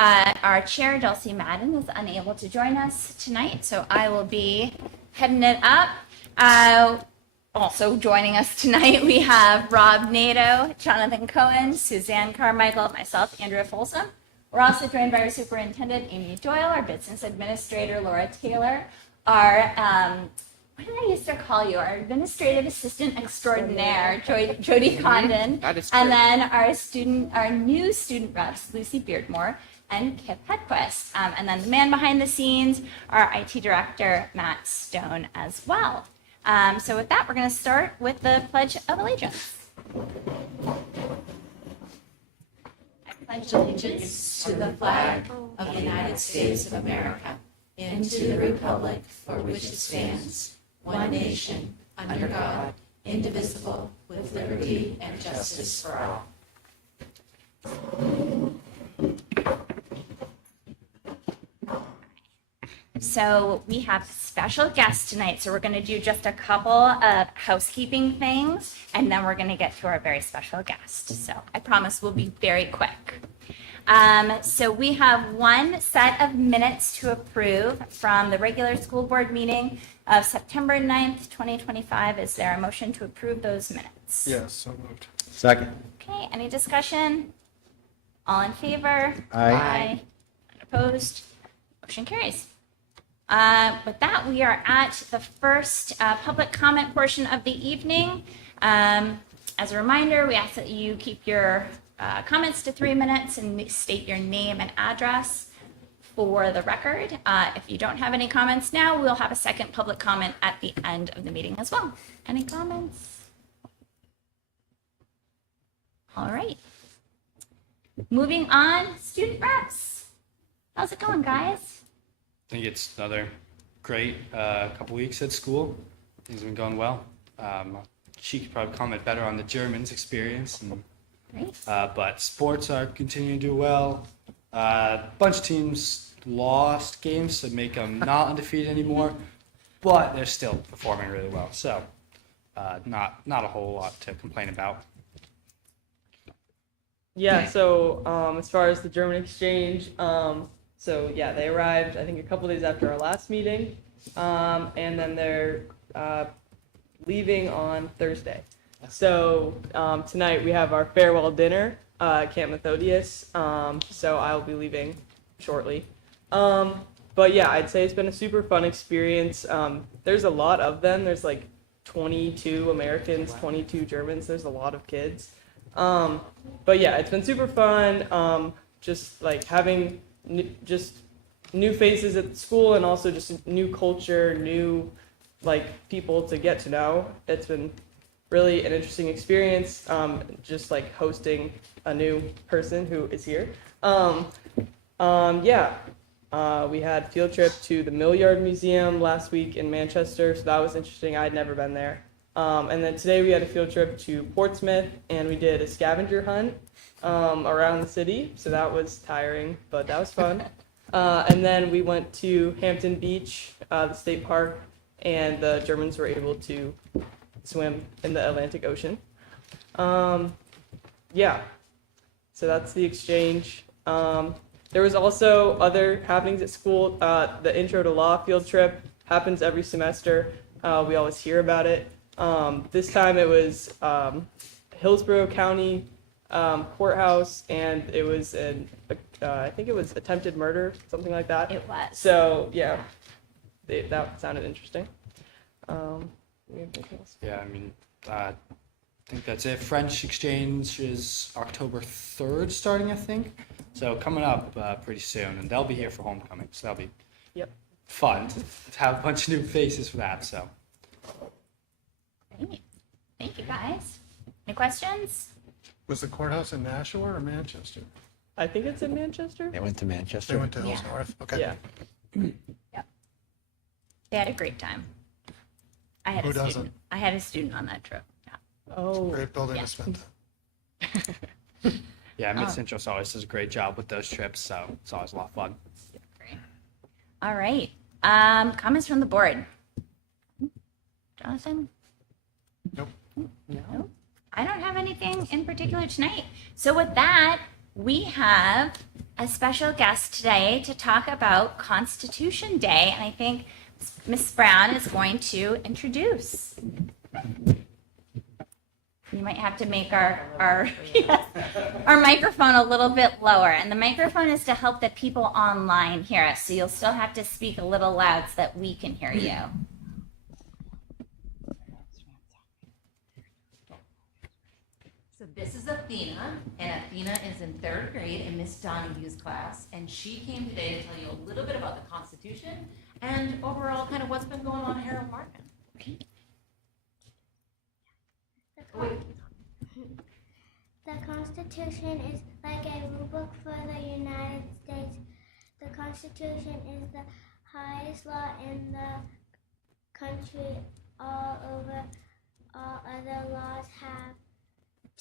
Our chair, Dulcie Madden, is unable to join us tonight, so I will be heading it up. Also joining us tonight, we have Rob Nato, Jonathan Cohen, Suzanne Carmichael, myself, Andrea Folsom. We're also joined by our superintendent, Amy Doyle, our business administrator, Laura Taylor, our, what did I used to call you? Our administrative assistant extraordinaire, Jody Condon, and then our new student reps, Lucy Beardmore and Kip Hedquist. And then the man behind the scenes, our IT director, Matt Stone, as well. So with that, we're going to start with the Pledge of Allegiance. I pledge allegiance to the flag of the United States of America and to the republic for which it stands, one nation, under God, indivisible, with liberty and justice for all. So we have special guests tonight, so we're going to do just a couple of housekeeping things, and then we're going to get to our very special guest. So I promise we'll be very quick. So we have one set of minutes to approve from the regular school board meeting of September 9th, 2025. Is there a motion to approve those minutes? Yes, so moved. Second. Okay, any discussion? All in favor? Aye. Opposed? Motion carries. With that, we are at the first public comment portion of the evening. As a reminder, we ask that you keep your comments to 3 minutes and state your name and address for the record. If you don't have any comments now, we'll have a second public comment at the end of the meeting as well. Any comments? All right. Moving on, student reps. How's it going, guys? I think it's another great couple weeks at school. Things have been going well. She could probably comment better on the Germans' experience. Great. But sports are continuing to do well. A bunch of teams lost games to make them not undefeated anymore, but they're still performing really well. So not a whole lot to complain about. Yeah, so as far as the German exchange, so yeah, they arrived, I think, a couple days after our last meeting, and then they're leaving on Thursday. So tonight we have our farewell dinner at Camp Methodius, so I'll be leaving shortly. But yeah, I'd say it's been a super fun experience. There's a lot of them. There's like 22 Americans, 22 Germans. There's a lot of kids. But yeah, it's been super fun. Just like having just new faces at the school, and also just new culture, new like people to get to know. It's been really an interesting experience, just like hosting a new person who is here. We had a field trip to the Mill Yard Museum last week in Manchester, so that was interesting. I'd never been there. And then today we had a field trip to Portsmouth, and we did a scavenger hunt around the city, so that was tiring, but that was fun. And then we went to Hampton Beach, the state park, and the Germans were able to swim in the Atlantic Ocean. Yeah, so that's the exchange. There was also other happenings at school. The Intro to Law field trip happens every semester. We always hear about it. This time it was Hillsborough County courthouse, and it was I think it was attempted murder, something like that. It was. So yeah, that sounded interesting. Yeah, I mean, I think that's it. French exchange is October 3rd starting, I think. So coming up pretty soon, and they'll be here for homecoming, so that'll be fun to have a bunch of new faces for that. So. Great. Thank you, guys. Any questions? Was the courthouse in Nashua or Manchester? I think it's in Manchester. They went to Manchester. They went to Hills Yeah. North. Okay. Yeah. Yep. They had a great time. I had Who a student. doesn't? I had a student on that trip. Yeah. Oh. Great building Yeah. to spend time. Yeah, Mid Central always does a great job with those trips, so it's always a lot of fun. Great. All right. Comments from the board. Jonathan? Nope. No. I don't have anything in particular tonight. So with that, we have a special guest today to talk about Constitution Day, and I think Miss Brown is going to introduce. You might have to make our microphone a little bit lower, and the microphone is to help the people online hear us, so you'll still have to speak a little loud so that we can hear you. So this is Athena, and Athena is in 3rd grade in Miss Donahue's class, and she came today to tell you a little bit about the Constitution and overall kind of what's been going on here in Markham. The Constitution is like a rule book for the United States. The Constitution is the highest law in the country. All other laws have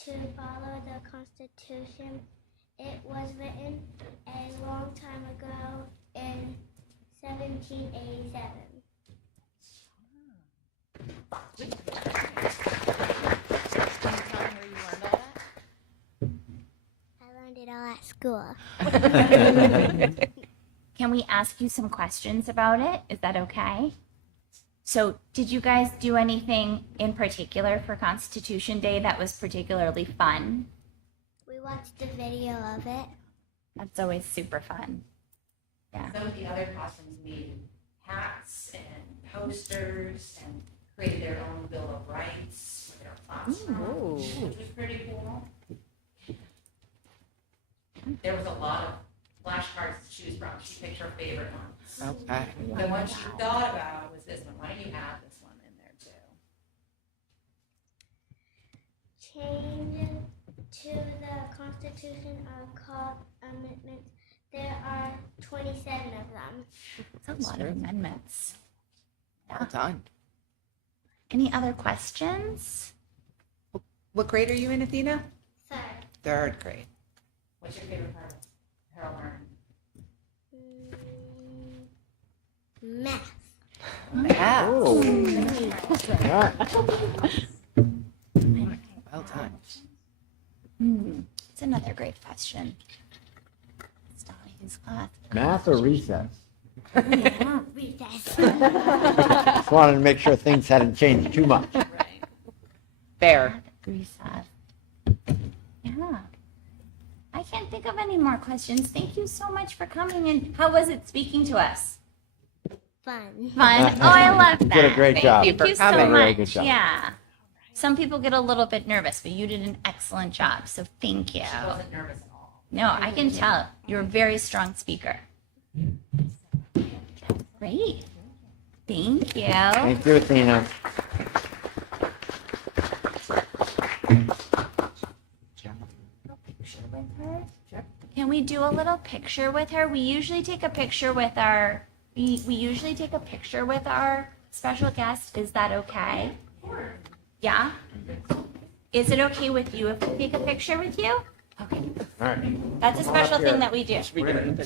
to follow the Constitution. It was written a long time ago in 1787. I learned it all at school. Can we ask you some questions about it? Is that okay? So, did you guys do anything in particular for Constitution Day that was particularly fun? We watched a video of it. That's always super fun. Yeah. Some of the other classrooms made hats and posters and created their own Bill of Rights for their classroom, which was pretty cool. There was a lot of flashcards to choose from. She picked her favorite ones. Okay. The one she thought about was this one. Why don't you have this one in there too? Changes to the Constitution are called amendments. There are 27 of them. That's a lot of amendments. Well done. Any other questions? What grade are you in, Athena? Third. 3rd grade. What's your favorite part of Harold Martin? Math. Math. Well done. It's another great question. It's not his class. Math or recess? Recess. Just wanted to make sure things hadn't changed too much. Fair. Recess. Yeah. I can't think of any more questions. Thank you so much for coming, and how was it speaking to us? Fun. Fun. Oh, I love that. You did a great job. Thank you so coming. Really much. good job. Yeah. Some people get a little bit nervous, but you did an excellent job. So thank you. She wasn't nervous at all. No, I can tell. You're a very strong speaker. Great. Thank you. Thank you, Athena. Picture with her? Can we do a little picture with her? We usually take a picture with our special guest. Is that okay? Yeah? Is it okay with you if we take a picture with you? Okay. All right. That's a special thing that we do. Usually we get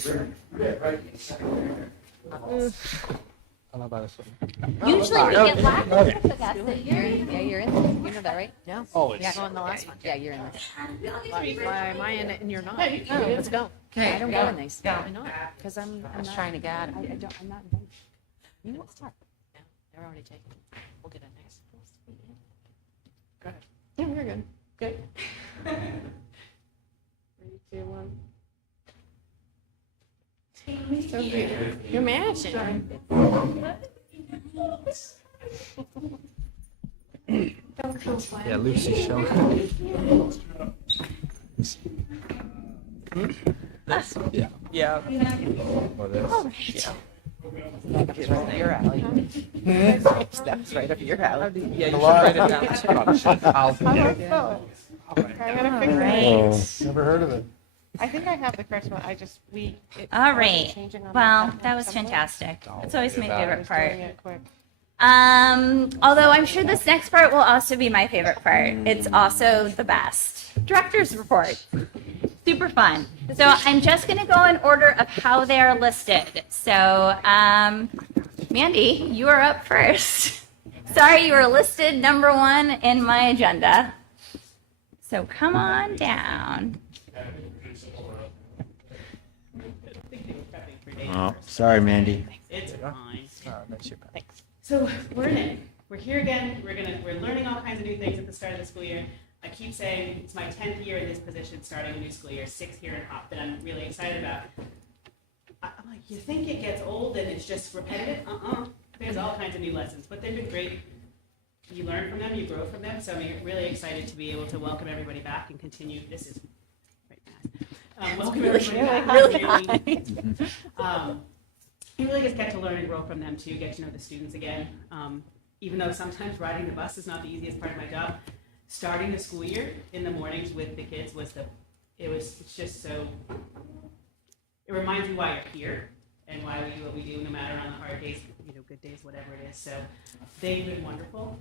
lots of pictures. Yeah, you're in this. You know that, right? No. Oh, Yeah, it's, go in the last one. Yeah, you're in this. Why am I in it and you're not? Oh, let's go. I don't go in these. Why not? Because I'm I was not, trying to get out of I here. don't, I'm not invited. You are. They're already taken. We'll get it next. Go ahead. Yeah, we're good. Good. 3, 2, 1. So good. You're matching. yeah, Lucy, show. Yeah. Yeah. Or this. That's right up your alley. That's right up your alley. Yeah, you should write it down. I gotta figure it out. Never heard of it. I think I have the correct one. I just, All right. changing on Well, my that was template. fantastic. It's always my I favorite was part. doing it quick. Although I'm sure this next part will also be my favorite part. It's also the best. Director's report. Super fun. So I'm just going to go in order of how they are listed. So, Mandy, you are up first. Sorry, you were listed number 1 in my agenda. So come on down. every day. Oh, sorry, Mandy. It's fine. That's your bad. So we're in it. We're here again. We're learning all kinds of new things at the start of the school year. I keep saying it's my 10th year in this position, starting a new school year, 6th here in Hop that I'm really excited about. I'm like, you think it gets old and it's just repetitive? There's all kinds of new lessons, but they've been great. You learn from them, you grow from them. So I'm really excited to be able to welcome everybody back and continue. This is right fast. Welcome everybody back. You really just get to learn and grow from them too. Get to know the students again. Even though sometimes riding the bus is not the easiest part of my job, starting the school year in the mornings with the kids it's just so. It reminds you why you're here and why we do what we do, no matter on the hard days, good days, whatever it is. So they've been wonderful.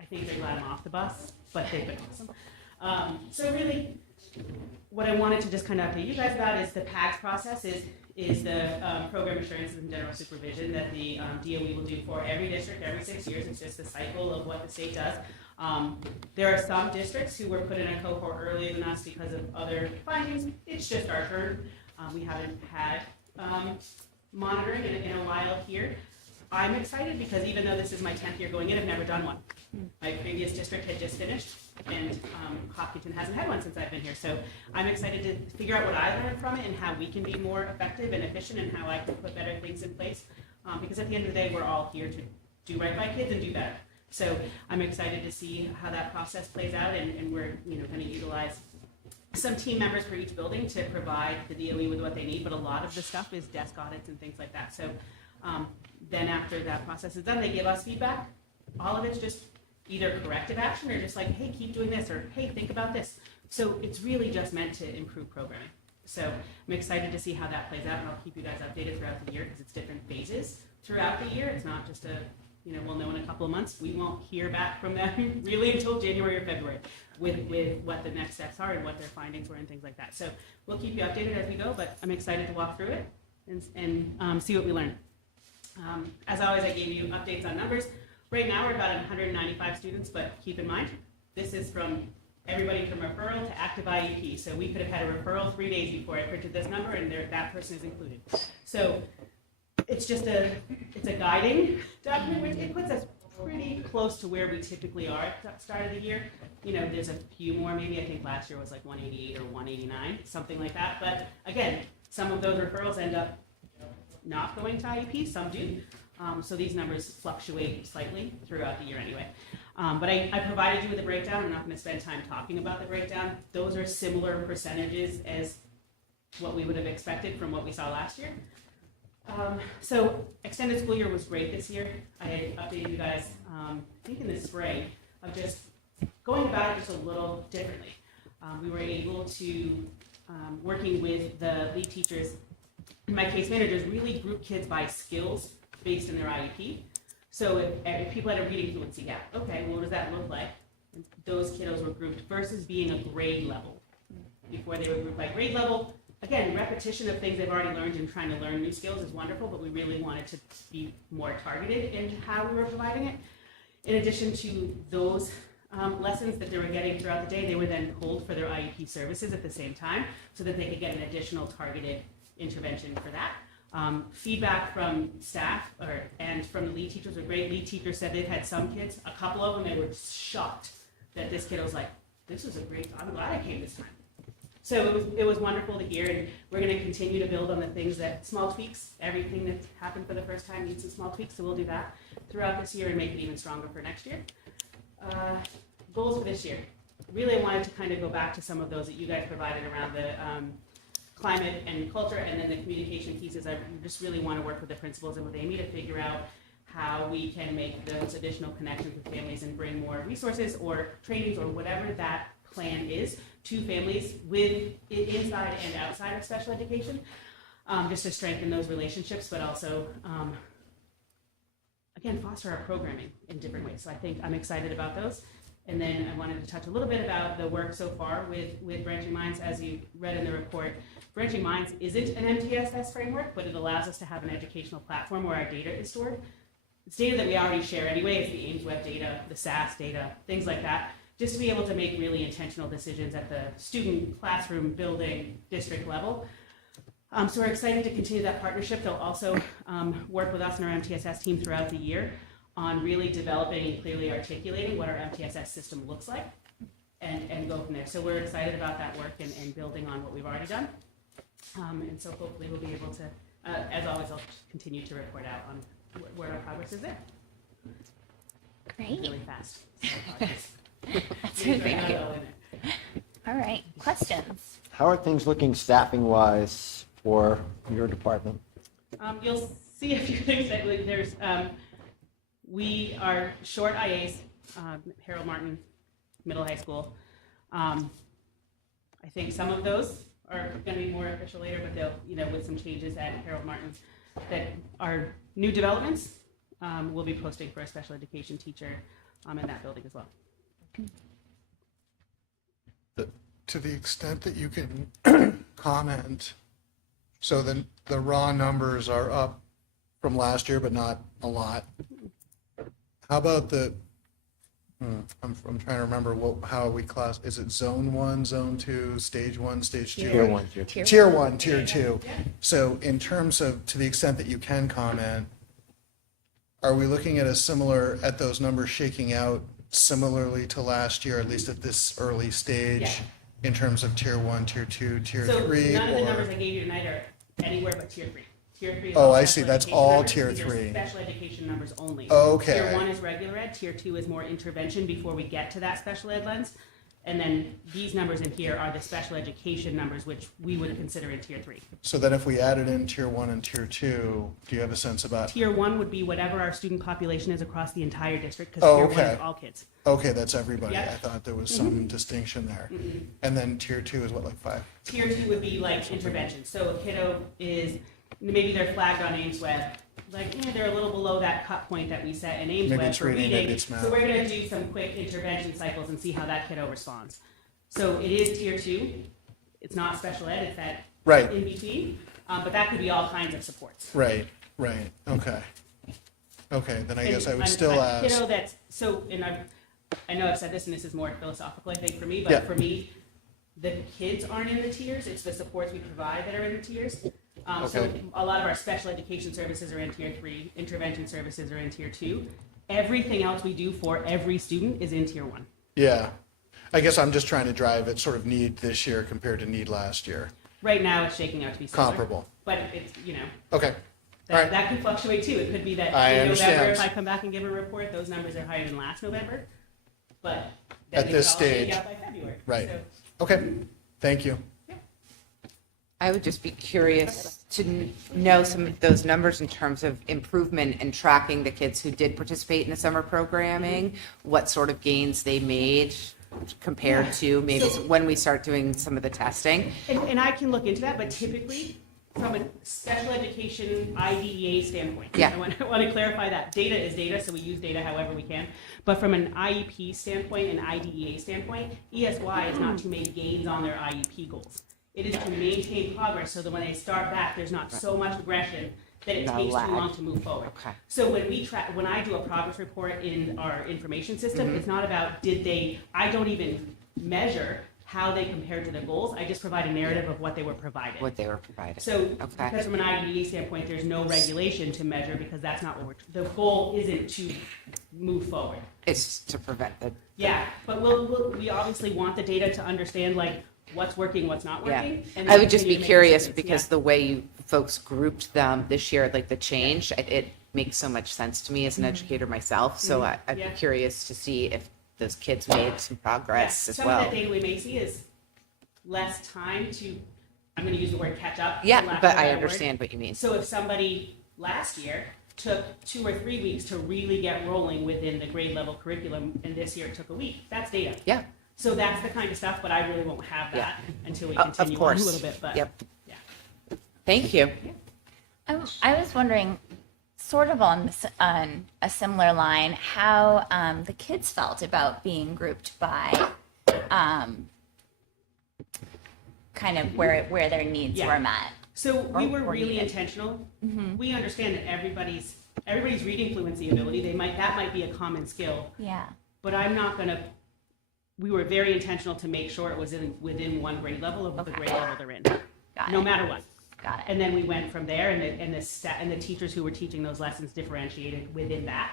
I think they're glad I'm off the bus, but they've been awesome. So really, what I wanted to just kind of update you guys about is the PAGS process is the program assurances and general supervision that the DOE will do for every district every 6 years. It's just the cycle of what the state does. There are some districts who were put in a cohort earlier than us because of other findings. It's just our turn. We haven't had monitoring in a while here. I'm excited because even though this is my 10th year going in, I've never done one. My previous district had just finished, and Hopkinton hasn't had one since I've been here. So I'm excited to figure out what I learned from it and how we can be more effective and efficient and how I can put better things in place. Because at the end of the day, we're all here to do right by kids and do better. So I'm excited to see how that process plays out, and we're going to utilize some team members for each building to provide the DOE with what they need, but a lot of the stuff is desk audits and things like that. So then after that process is done, they give us feedback. All of it's just either corrective action or just like, hey, keep doing this, or hey, think about this. So it's really just meant to improve programming. So I'm excited to see how that plays out, and I'll keep you guys updated throughout the year because it's different phases throughout the year. It's not just we'll know in a couple of months. We won't hear back from them really until January or February with what the next steps are and what their findings were and things like that. So we'll keep you updated as we go, but I'm excited to walk through it and see what we learn. As always, I gave you updates on numbers. Right now, we're about 195 students, but keep in mind, this is from everybody from referral to active IEP. So we could have had a referral 3 days before I printed this number, and that person is included. So it's just it's a guiding document, which it puts us pretty close to where we typically are at the start of the year. There's a few more, maybe I think last year was like 188 or 189, something like that. But again, some of those referrals end up not going to IEP, some do. So these numbers fluctuate slightly throughout the year anyway. But I provided you with a breakdown. I'm not going to spend time talking about the breakdown. Those are similar percentages as what we would have expected from what we saw last year. So extended school year was great this year. I had updated you guys, I think in the spring, of just going about it just a little differently. We were able to, working with the lead teachers and my case managers, really group kids by skills based in their IEP. So if people had a reading fluency gap, okay, well, what does that look like? And those kiddos were grouped versus being a grade level. Before they were grouped by grade level, again, repetition of things they've already learned and trying to learn new skills is wonderful, but we really wanted to be more targeted in how we were providing it. In addition to those lessons that they were getting throughout the day, they were then pulled for their IEP services at the same time so that they could get an additional targeted intervention for that. Feedback from staff and from the lead teachers were great. Lead teachers said they've had some kids, a couple of them, they were shocked that this kid was like, this was I'm glad I came this time. So it was wonderful to hear, and we're going to continue to build on the things small tweaks, everything that happened for the first time needs some small tweaks, so we'll do that throughout this year and make it even stronger for next year. Goals for this year. Really, I wanted to kind of go back to some of those that you guys provided around the climate and culture, and then the communication pieces. I just really want to work with the principals and with Amy to figure out how we can make those additional connections with families and bring more resources or trainings or whatever that plan is to families with inside and outside of special education, just to strengthen those relationships, but also, again, foster our programming in different ways. So I think I'm excited about those. And then I wanted to touch a little bit about the work so far with Branching Minds. As you read in the report, Branching Minds isn't an MTSS framework, but it allows us to have an educational platform where our data is stored. It's data that we already share anyway. It's the Ames Web data, the SAS data, things like that, just to be able to make really intentional decisions at the student, classroom, building, district level. So we're excited to continue that partnership. They'll also work with us and our MTSS team throughout the year on really developing and clearly articulating what our MTSS system looks like and go from there. So we're excited about that work and building on what we've already done. And so hopefully we'll be able to, as always, I'll continue to report out on where our progress is there. Great. Really fast. That's good. Thank you. All right. Questions? How are things looking staffing-wise for your department? You'll see a few things that there's, we are short IAs, Harold Martin Middle High School. I think some of those are going to be more official later, but they'll, with some changes at Harold Martin that are new developments, we'll be posting for a special education teacher in that building as well. To the extent that you can comment, so then the raw numbers are up from last year, but not a lot. How about I'm trying to remember how we class, is it zone 1, zone 2, stage 1, stage 2? Tier 1, tier 2. Tier 1, tier 2. So in terms of, to the extent that you can comment, are we looking at at those numbers shaking out similarly to last year, at least at this early stage, Yeah. in terms of tier 1, tier 2, tier 3? So none of the or- numbers I gave you tonight are anywhere but tier 3. Tier 3 is Oh, all I special see. That's education all numbers. tier These are 3. Special education numbers only. Okay. Tier 1 is regular ed, tier 2 is more intervention before we get to that special ed lens. And then these numbers in here are the special education numbers, which we would consider in tier 3. So then if we added in tier 1 and tier 2, do you have a sense about? Tier 1 would be whatever our student population is across the entire district, because Oh, tier 1 is okay. all kids. Okay, that's everybody. Yep. I thought there was some distinction there. And then tier 2 is what, like 5? Tier 2 would be like intervention. So a kiddo is, maybe they're flagged on Ames Web, they're a little below that cut point that we set in Ames Maybe Web it's for reading, maybe reading. it's math. So we're going to do some quick intervention cycles and see how that kiddo responds. So it is tier 2. It's not special ed, it's that Right. in between. But that could be all kinds of supports. Right. Okay. Okay, then I guess I would still a ask. Kiddo that's, and I know I've said this, and this is more philosophical, I think, for me, Yeah. but for me, the kids aren't in the tiers, it's the supports we provide that are in the tiers. So Okay. a lot of our special education services are in tier 3, intervention services are in tier 2. Everything else we do for every student is in tier 1. Yeah. I guess I'm just trying to drive at sort of need this year compared to need last year. Right now, it's shaking out to be similar. Comparable. But it's, Okay. All right. that can fluctuate too. It could be that I in November, understand. if I come back and give a report, those numbers are higher than last November. But then At they this could all shake stage. out by February. Right. So, Okay. Thank you. I would just be curious to know some of those numbers in terms of improvement and tracking the kids who did participate in the summer programming, what sort of gains they made compared to maybe when we start doing some of the testing. and I can look into that, but typically, from a special education IDEA standpoint, Yeah. I want to clarify that. Data is data, so we use data however we can. But from an IEP standpoint and IDEA standpoint, ESY is not to make gains on their IEP goals. It is to maintain progress so that when they start back, there's not so much regression that it No takes lag. too long to move forward. Okay. So when I do a progress report in our information system, it's not about I don't even measure how they compared to their goals. I just provide a narrative of what they were provided. What they were provided. So, Okay. because from an IDE standpoint, there's no regulation to measure because that's not what the goal isn't to move forward. It's to prevent the, Yeah, but we obviously want the data to understand what's working, what's not yeah. working. and I then would just be continue to make curious improvements. because Yeah. the way you folks grouped them this year, like the change, it makes so much sense to me as an educator myself. So I'd Yeah. be curious to see if those kids made some progress Yeah, as some well. of that data we may see is less time to, I'm going to use the word catch up. for Yeah, lack but of a I better word. understand what you mean. So if somebody last year took 2 or 3 weeks to really get rolling within the grade level curriculum, and this year it took a week, that's data. Yeah. So that's the kind of stuff, but I really won't have that until we Of continue on a course. little bit. But Yep. yeah. Thank you. I was wondering, sort of on a similar line, how the kids felt about being grouped by kind of where their needs Yeah. were met. So we were or really needed. intentional. We understand that everybody's reading fluency ability. That might be a common skill, Yeah. but I'm not going to. We were very intentional to make sure it was within one grade level of the Okay. grade level they're in, Got no it. matter what. Got it. And then we went from there, and the teachers who were teaching those lessons differentiated within that.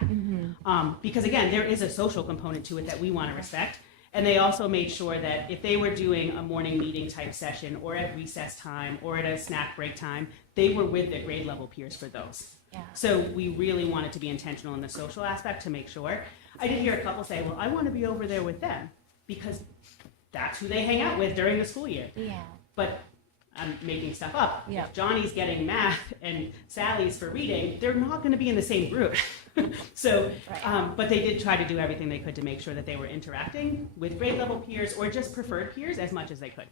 Because again, there is a social component to it that we want to respect. And they also made sure that if they were doing a morning meeting type session, or at recess time, or at a snack break time, they were with their grade level peers for those. Yeah. So we really wanted to be intentional in the social aspect to make sure. I did hear a couple say, well, I want to be over there with them because that's who they hang out with during the school year. Yeah. But I'm making stuff up. Yeah. If Johnny's getting math and Sally's for reading, they're not going to be in the same group. So, Right. but they did try to do everything they could to make sure that they were interacting with grade level peers or just preferred peers as much as they could.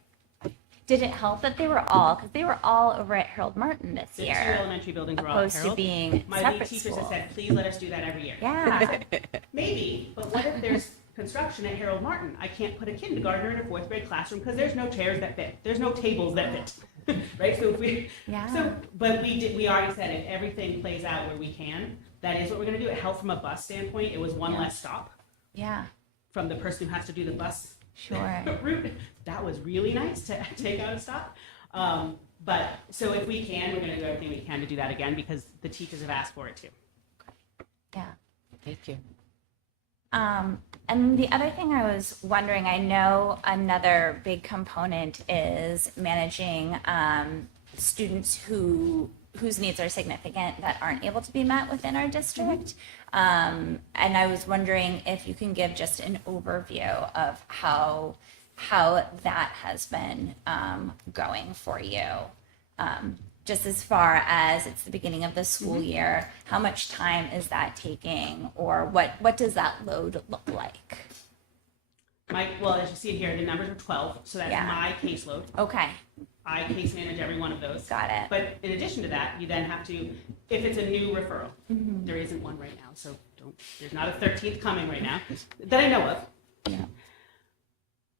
Did it help that they were all, because they were all over at Harold Martin this The two year, elementary buildings were all at opposed to Harold. being My lead separate teachers have schools? said, please let us do that every year. Yeah. Maybe, but what if there's construction at Harold Martin? I can't put a kindergartner in a fourth grade classroom because there's no chairs that fit. There's no tables that fit. Right? So if we, Yeah. so, but we already said if everything plays out where we can, that is what we're gonna do. It helped from a bus standpoint. It was one Yeah. less stop Yeah. from the person who has to do the bus Sure. route. That was really nice to take out a stop. But so if we can, we're gonna do everything we can to do that again because the teachers have asked for it too. Yeah. Thank you. And the other thing I was wondering, I know another big component is managing students whose needs are significant that aren't able to be met within our district. And I was wondering if you can give just an overview of how that has been going for you. Just as far as it's the beginning of the school year, how much time is that taking, or what does that load look like? Well, as you see here, the numbers are 12, so that's Yeah. my caseload. Okay, I case manage every one of those. got it. But in addition to that, you then have to, if it's a new referral, there isn't one right now, so there's not a 13th coming right now that I know of. Yeah.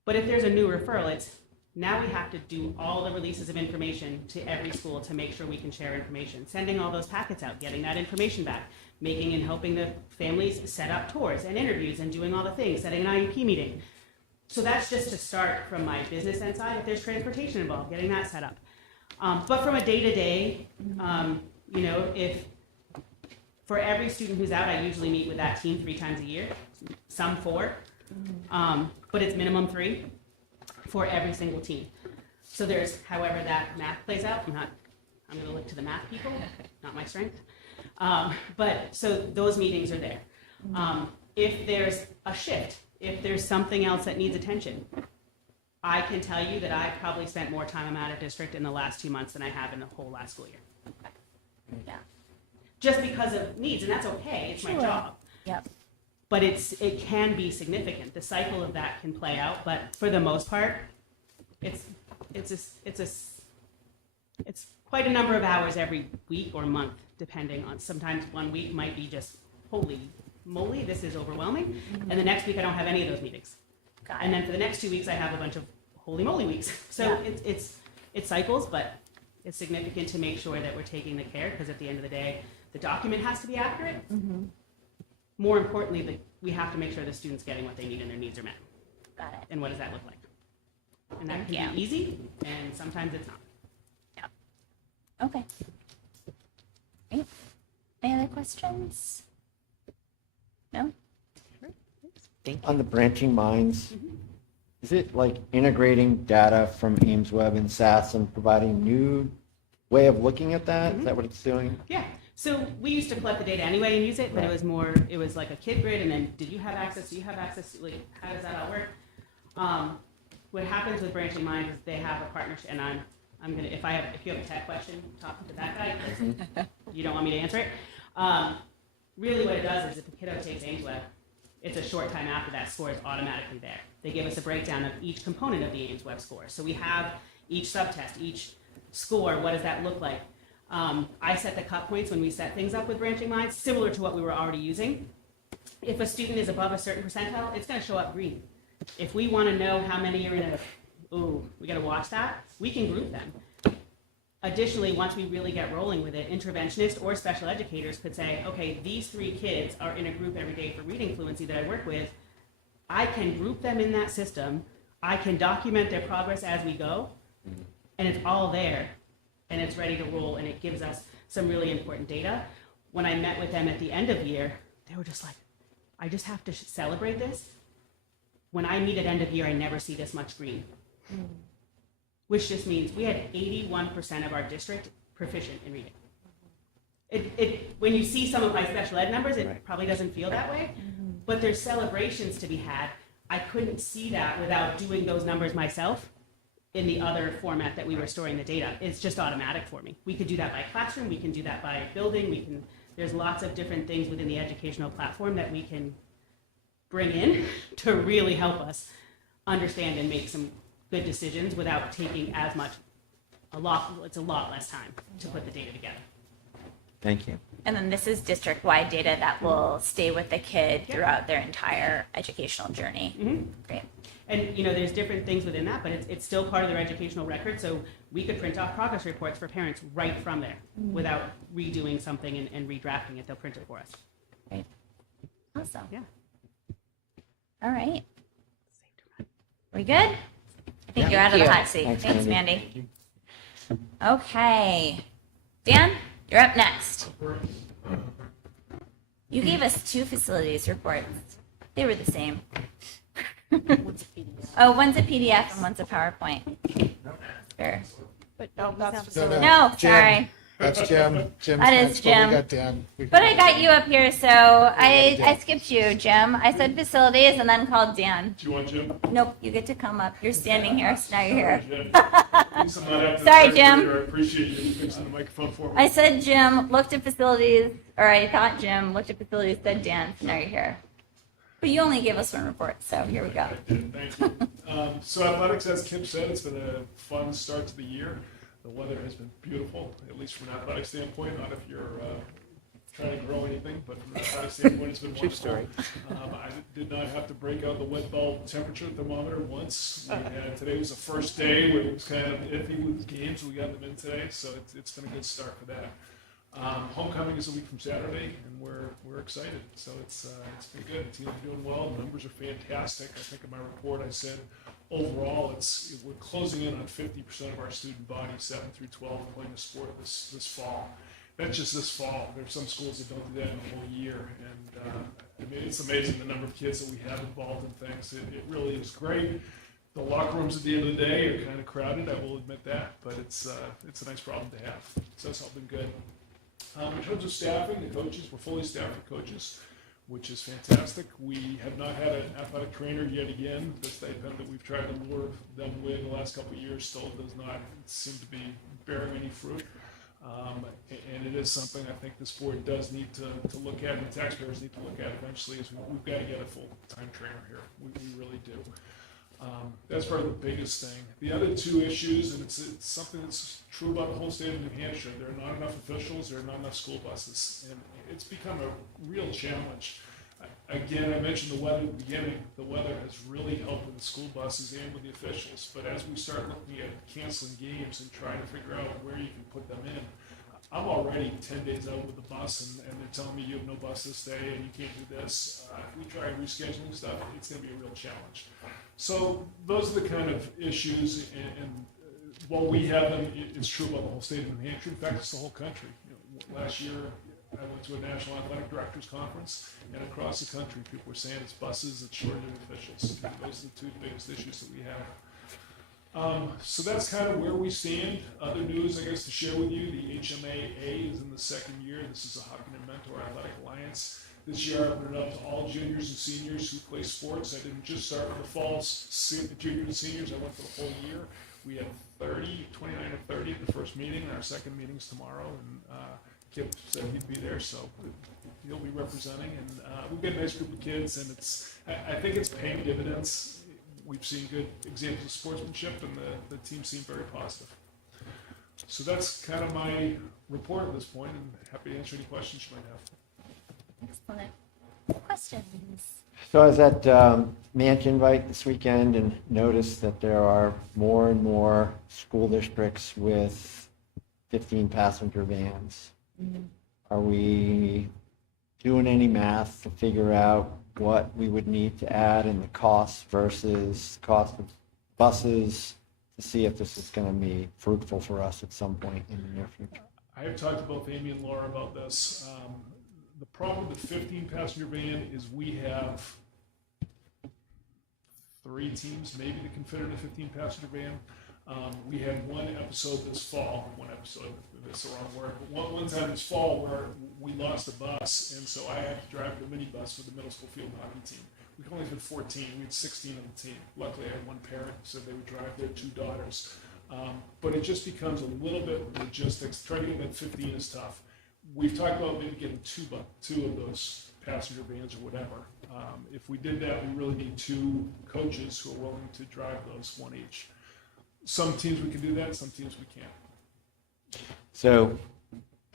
But if there's a new referral, it's now we have to do all the releases of information to every school to make sure we can share information, sending all those packets out, getting that information back, making and helping the families set up tours and interviews and doing all the things, setting an IEP meeting. So that's just to start from my business end side. If there's transportation involved, getting that set up. But from a day-to-day, if for every student who's out, I usually meet with that team 3 times a year, some 4, but it's minimum 3 for every single team. So there's, however that math plays out, I'm going to look to the math people, not my strength. But so those meetings are there. If there's a shift, if there's something else that needs attention, I can tell you that I've probably spent more time out of district in the last 2 months than I have in the whole last school year. Yeah. Just because of needs, and that's okay, it's my Sure. job. Yep. But it can be significant. The cycle of that can play out, but for the most part, it's quite a number of hours every week or month, depending on. Sometimes one week might be just holy moly, this is overwhelming, and the next week I don't have any of those meetings, Got and it. then for the next 2 weeks I have a bunch of holy moly weeks. So Yeah. it cycles, but it's significant to make sure that we're taking the care because at the end of the day, the document has to be accurate. More importantly, we have to make sure the student's getting what they need and their needs are met. Got it. And what does that look like? And that Thank can be you. easy, and sometimes it's not. Okay. Great. Any other questions? No? On the branching minds, is it like integrating data from Ames Web and SAS and providing new way of looking at that? Is that what it's doing? Yeah. So we used to collect the data anyway and use it, but Right. it was like a kid grid, and then did you have access? Do you have access? Like, how does that all work? What happens with Branching Minds is they have a partnership, and I'm gonna if you have a tech question, talk to that guy. 'Cause you don't want me to answer it. Really, what it does is if a kiddo takes Ames Web, it's a short time after that score is automatically there. They give us a breakdown of each component of the Ames Web score. So we have each subtest, each score. What does that look like? I set the cut points when we set things up with Branching Minds, similar to what we were already using. If a student is above a certain percentile, it's going to show up green. If we want to know how many are in we got to watch that, we can group them. Additionally, once we really get rolling with it, interventionists or special educators could say, okay, these 3 kids are in a group every day for reading fluency that I work with. I can group them in that system. I can document their progress as we go, and it's all there. and it's ready to roll, and it gives us some really important data. When I met with them at the end of the year, they were just like, I just have to celebrate this. When I meet at end of year, I never see this much green. Which just means we had 81% of our district proficient in reading. When you see some of my special ed numbers, it probably doesn't feel that way, but there's celebrations to be had. I couldn't see that without doing those numbers myself in the other format that we were storing the data. It's just automatic for me. We could do that by classroom, we can do that by building, there's lots of different things within the educational platform that we can bring in to really help us understand and make some good decisions without taking as much, it's a lot less time to put the data together. Thank you. And then this is district-wide data that will stay with the kid throughout their entire educational journey. Great. And, there's different things within that, but it's still part of their educational record, so we could print off progress reports for parents right from there without redoing something and redrafting it. They'll print it for us. Great. Awesome. Yeah. All right. We good? I think you're out of the hot seat. Thanks, Mandy. Okay. Dan, you're up next. You gave us 2 facilities reports. They were the same. Oh, one's a PDF and one's a PowerPoint. Sure. But no, that's No, Jim. sorry. That's Jim. Jim's That is next, but Jim. we got Dan. But I got you up here, so I skipped you, Jim. I said facilities and then called Dan. Do you want Jim? Nope, you get to come up. You're standing here, so now you're here. Jim. At least I'm not after the Sorry, second Jim. reader. I appreciate you fixing the microphone for me. I said Jim, looked at facilities, or I thought Jim, looked at facilities, said Dan, so now you're here. But you only gave us 1 report, so here we go. I did, thank you. So athletics, as Kim said, it's been a fun start to the year. The weather has been beautiful, at least from an athletic standpoint, not if you're trying to grow anything, but from an athletic standpoint, it's been wonderful. story. I did not have to break out the wet bulb temperature thermometer once. Today was the first day where it was kind of iffy with games, we got them in today, so it's been a good start for that. Homecoming is a week from Saturday, and we're excited. So it's been good. The team's doing well. The numbers are fantastic. I think in my report I said overall we're closing in on 50% of our student body, 7 through 12, playing a sport this fall. That's just this fall. There are some schools that don't do that in a whole year, and it's amazing the number of kids that we have involved in things. It really is great. The locker rooms at the end of the day are kind of crowded. I will admit that, but it's a nice problem to have. So that's all been good. In terms of staffing, the coaches, we're fully staffed with coaches, which is fantastic. We have not had an athletic trainer yet again. The stipend that we've tried to lure them with the last couple of years still does not seem to be bearing any fruit. And it is something I think this board does need to look at, and the taxpayers need to look at eventually, is we've got to get a full-time trainer here. We really do. That's probably the biggest thing. The other 2 issues, and it's something that's true about the whole state of New Hampshire, there are not enough officials, there are not enough school buses, and it's become a real challenge. Again, I mentioned the weather at the beginning. The weather has really helped with the school buses and with the officials, but as we start looking at canceling games and trying to figure out where you can put them in, I'm already 10 days out with the bus, and they're telling me you have no bus this day and you can't do this. If we try rescheduling stuff, it's going to be a real challenge. So those are the kind of issues, and while we have them, it's true about the whole state of New Hampshire. In fact, it's the whole country. Last year, I went to a National Athletic Directors Conference, and across the country, people were saying it's buses, it's shortage of officials. Those are the 2 biggest issues that we have. So that's kind of where we stand. Other news, I guess, to share with you, the HMAA is in the 2nd year. This is a Hopkinton Mentor Athletic Alliance. This year I opened it up to all juniors and seniors who play sports. I didn't just start with the fall juniors and seniors, I went for the whole year. We had 29 or 30 at the first meeting, and our second meeting's tomorrow, and Kip said he'd be there, so he'll be representing, and we've got a nice group of kids, and I think it's paying dividends. We've seen good examples of sportsmanship, and the team seemed very positive. So that's kind of my report at this point, and happy to answer any questions you might have. Excellent. Questions? So I was at Manch Invite this weekend and noticed that there are more and more school districts with 15-passenger vans. Are we doing any math to figure out what we would need to add in the cost versus cost of buses to see if this is going to be fruitful for us at some point in the near future. I have talked to both Amy and Laura about this. The problem with the 15-passenger van is we have 3 teams maybe that can fit in a 15-passenger van. We had one episode this fall, that's the wrong word, but one time this fall where we lost a bus, and so I had to drive the minibus for the middle school field hockey team. We could only fit 14, we had 16 on the team. Luckily, I had one parent who said they would drive their 2 daughters. But it just becomes a little bit logistics. Trying to get that 15 is tough. We've talked about maybe getting two of those passenger vans or whatever. If we did that, we really need 2 coaches who are willing to drive those, 1 each. Some teams we can do that, some teams we can't. So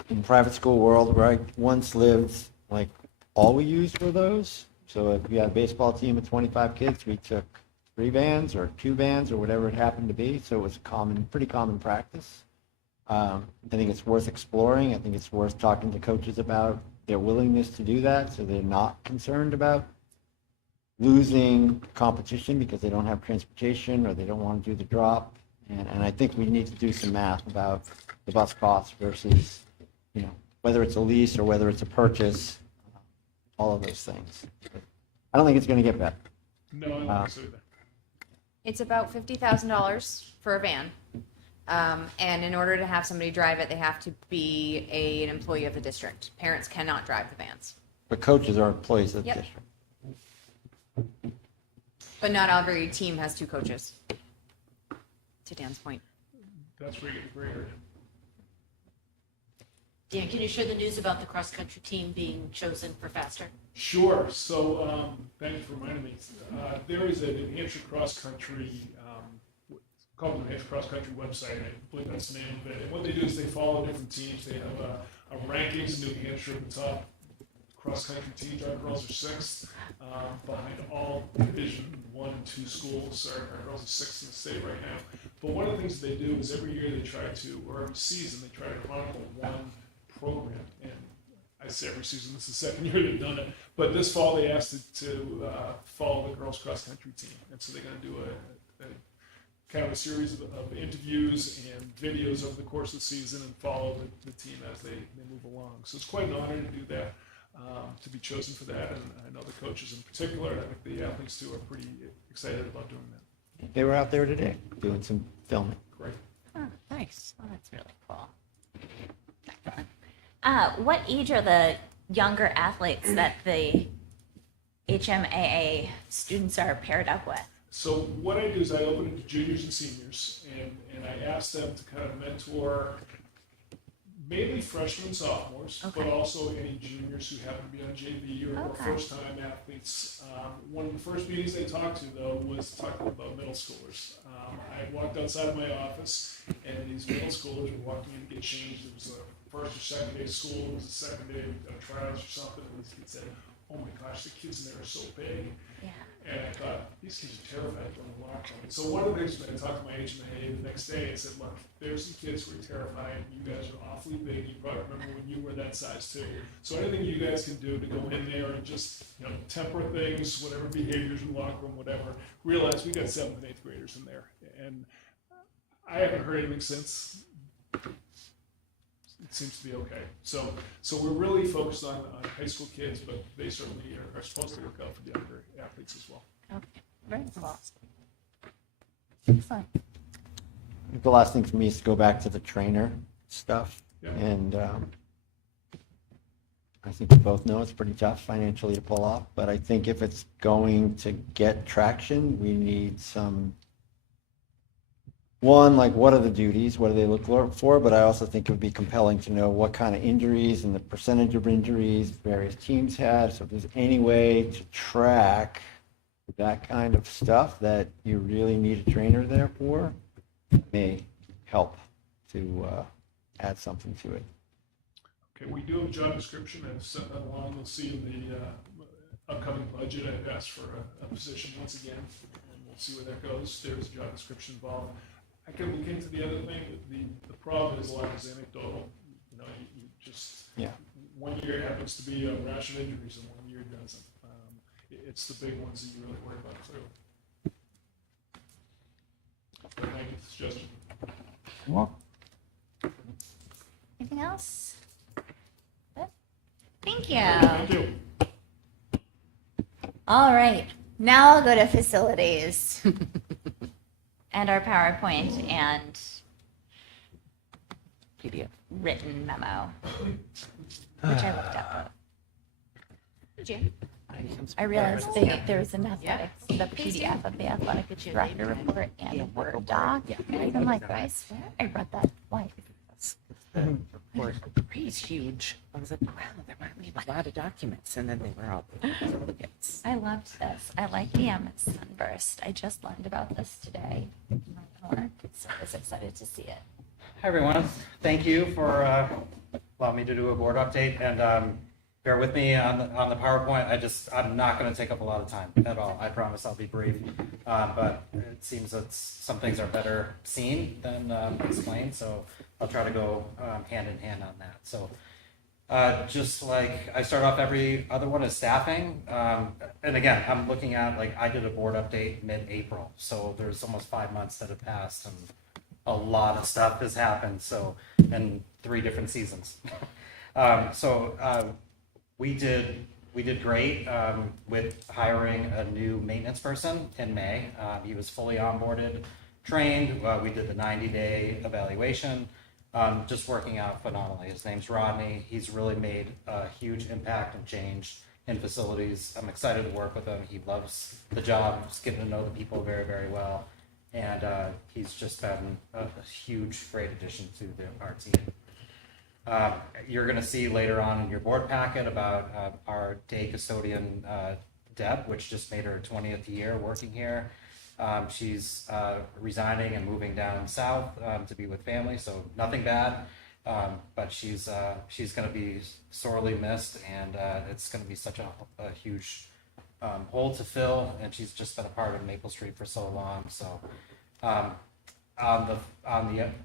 in private school world where I once lived, like all we used were those. So if we had a baseball team of 25 kids, we took 3 vans or 2 vans or whatever it happened to be. So it was pretty common practice. I think it's worth exploring. I think it's worth talking to coaches about their willingness to do that, so they're not concerned about losing competition because they don't have transportation or they don't want to do the drop. And I think we need to do some math about the bus costs versus, whether it's a lease or whether it's a purchase, all of those things. But I don't think it's going to get better. No, I don't think so either. It's about $50,000 for a van. And in order to have somebody drive it, they have to be an employee of the district. Parents cannot drive the vans. But coaches are employees of the Yep. district. But not every team has 2 coaches. To Dan's point. That's where you get the gray area. Dan, can you share the news about the cross-country team being chosen for Faster? Sure. So, thank you for reminding me. There is a New Hampshire cross-country, called the New Hampshire cross-country website. I believe that's the name of it. And what they do is they follow different teams. They have a rankings in New Hampshire at the top. Cross-country teams, our girls are 6th behind all Division 1 and 2 schools. Our girls are 6th in the state right now. But one of the things that they do is every year they try to, or every season, they try to chronicle one program. And I say every season, this is the 2nd year they've done it. But this fall they asked to follow the girls cross-country team. And so they're going to do a kind of a series of interviews and videos over the course of the season and follow the team as they move along. So it's quite an honor to do that. To be chosen for that, and I know the coaches in particular, and I think the athletes too are pretty excited about doing that. They were out there today doing some filming. Great. Oh, nice. Oh, that's really cool. What age are the younger athletes that the HMAA students are paired up with? So what I do is I open it to juniors and seniors, and I ask them to kind of mentor mainly freshmen and sophomores, but also any juniors who happen to be on JV or first-time athletes. One of the first meetings they talked to, though, was talking about middle schoolers. I walked outside of my office, and these middle schoolers were walking in to get changed. It was a first or second day of school. It was a second day of trials or something, and these kids said, "Oh my gosh, the kids in there are so big." Yeah. And I thought, these kids are terrified going to lock room. So one of the things when I talked to my HMA the next day, I said, look, there's some kids who are terrified. You guys are awfully big. You probably remember when you were that size too. So anything you guys can do to go in there and just, temper things, whatever behaviors in the locker room, whatever, realize we got 7th and 8th graders in there. And I haven't heard anything since. It seems to be okay. So we're really focused on high school kids, but they certainly are supposed to look out for the younger athletes as well. Okay. Very cool. I think the last thing for me is to go back to the trainer stuff. Yeah. And I think we both know it's pretty tough financially to pull off, but I think if it's going to get traction, we need some, one, like what are the duties, what do they look for, but I also think it would be compelling to know what kind of injuries and the percentage of injuries various teams had. So if there's any way to track that kind of stuff that you really need a trainer there for, it may help to add something to it. Okay, we do have a job description. I've sent that along. You'll see in the upcoming budget, I've asked for a position once again, and we'll see where that goes. There's a job description involved. I can look into the other thing. The problem is a lot is anecdotal. You just, one year it happens to be a rash of injuries and one year it doesn't. It's the big ones that you really worry about clearly. Thank you. suggestion. Anything else? Good. Thank you. Thank you. All right, now I'll go to facilities and our PowerPoint and PDF. written memo, which I looked up. Did you? I realized there was an athletics, the PDF of the athletic director report and a Word doc. I'm like, I swear I read that twice. The report is huge. I was like, wow, there might be a lot of documents, and then they were all duplicates. I loved this. I like the MS Sunburst. I just learned about this today in my homework, so I was excited to see it. Hi, everyone. Thank you for allowing me to do a board update, and bear with me on the PowerPoint. I'm not going to take up a lot of time at all. I promise I'll be brief. But it seems that some things are better seen than explained, so I'll try to go hand in hand on that. So just like I start off every other one is staffing. And again, I'm looking at, like, I did a board update mid-April, so there's almost 5 months that have passed, and a lot of stuff has happened, so, in 3 different seasons. We did great with hiring a new maintenance person in May. He was fully onboarded, trained. We did the 90-day evaluation, just working out phenomenally. His name's Rodney. He's really made a huge impact and change in facilities. I'm excited to work with him. He loves the job, just getting to know the people very, very well. And he's just been a huge, great addition to our team. You're going to see later on in your board packet about our day custodian, Deb, which just made her 20th year working here. She's resigning and moving down south to be with family, so nothing bad. But she's going to be sorely missed, and it's going to be such a huge hole to fill. And she's just been a part of Maple Street for so long. So on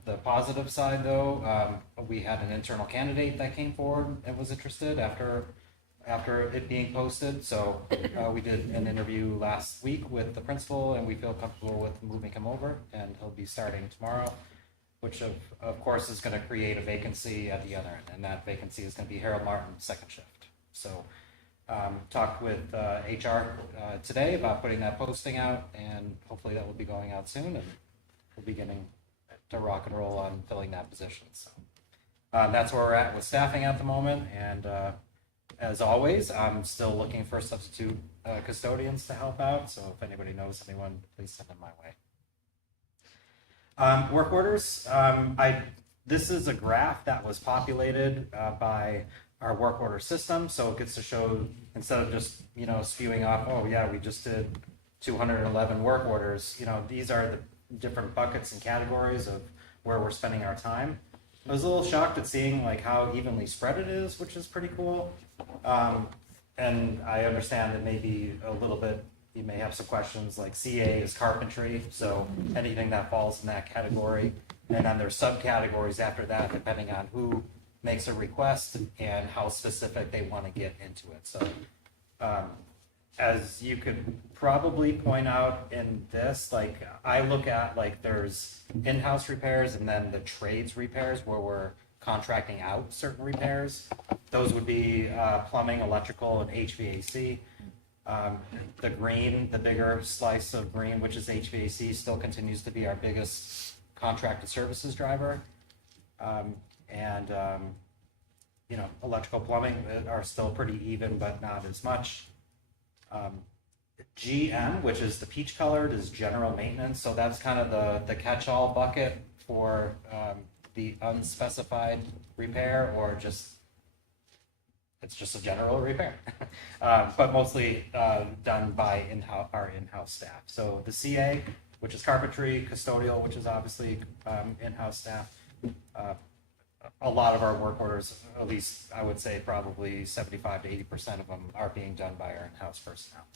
the positive side, though, we had an internal candidate that came forward and was interested after it being posted. So we did an interview last week with the principal, and we feel comfortable with moving him over, and he'll be starting tomorrow, which of course is going to create a vacancy at the other end, and that vacancy is going to be Harold Martin's second shift. So talked with HR today about putting that posting out, and hopefully that will be going out soon, and we'll be getting to rock and roll on filling that position. So that's where we're at with staffing at the moment, and as always, I'm still looking for substitute custodians to help out, so if anybody knows anyone, please send them my way. Work orders. This is a graph that was populated by our work order system, so it gets to show, instead of just spewing off, oh yeah, we just did 211 work orders. These are the different buckets and categories of where we're spending our time. I was a little shocked at seeing like how evenly spread it is, which is pretty cool. And I understand that maybe a little bit, you may have some questions, like CA is carpentry, so anything that falls in that category. And then there's subcategories after that, depending on who makes a request and how specific they want to get into it. So as you could probably point out in this, like I look at, like, there's in-house repairs and then the trades repairs where we're contracting out certain repairs. Those would be plumbing, electrical, and HVAC. The green, the bigger slice of green, which is HVAC, still continues to be our biggest contracted services driver. Electrical, plumbing are still pretty even, but not as much. GM, which is the peach colored, is general maintenance. So that's kind of the catch-all bucket for the unspecified repair, or it's just a general repair, but mostly done by our in-house staff. So the CA, which is carpentry, custodial, which is obviously in-house staff. A lot of our work orders, at least I would say probably 75 to 80% of them, are being done by our in-house personnel.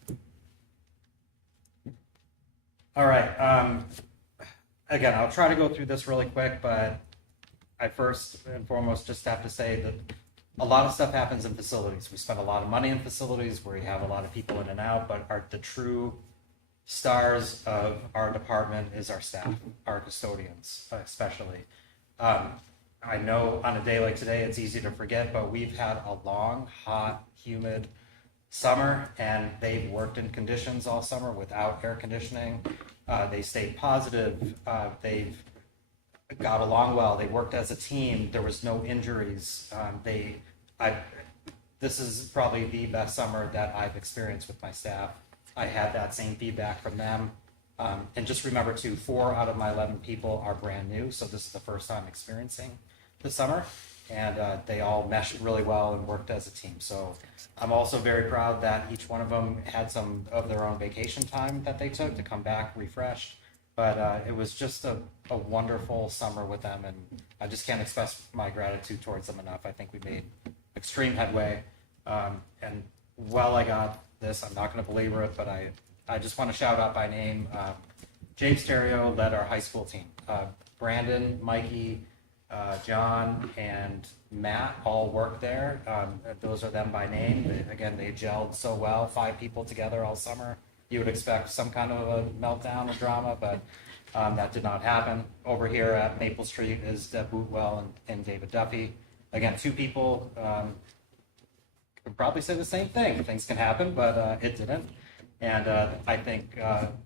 All right. Again, I'll try to go through this really quick, but I first and foremost just have to say that a lot of stuff happens in facilities. We spend a lot of money in facilities where we have a lot of people in and out, but the true stars of our department is our staff, our custodians, especially. I know on a day like today, it's easy to forget, but we've had a long, hot, humid summer, and they've worked in conditions all summer without air conditioning. They stayed positive. They've got along well. They worked as a team. There was no injuries. This is probably the best summer that I've experienced with my staff. I had that same feedback from them. And just remember too, 4 out of my 11 people are brand new, so this is the first time experiencing the summer, and they all meshed really well and worked as a team. So I'm also very proud that each one of them had some of their own vacation time that they took to come back refreshed. But it was just a wonderful summer with them, and I just can't express my gratitude towards them enough. I think we made extreme headway. And while I got this, I'm not going to belabor it, but I just want to shout out by name. James Terrio led our high school team. Brandon, Mikey, John, and Matt all worked there. Those are them by name. They gelled so well, 5 people together all summer. You would expect some kind of a meltdown or drama, but that did not happen. Over here at Maple Street is Deb Bootwell and David Duffy. Again, 2 people could probably say the same thing. Things can happen, but it didn't. And I think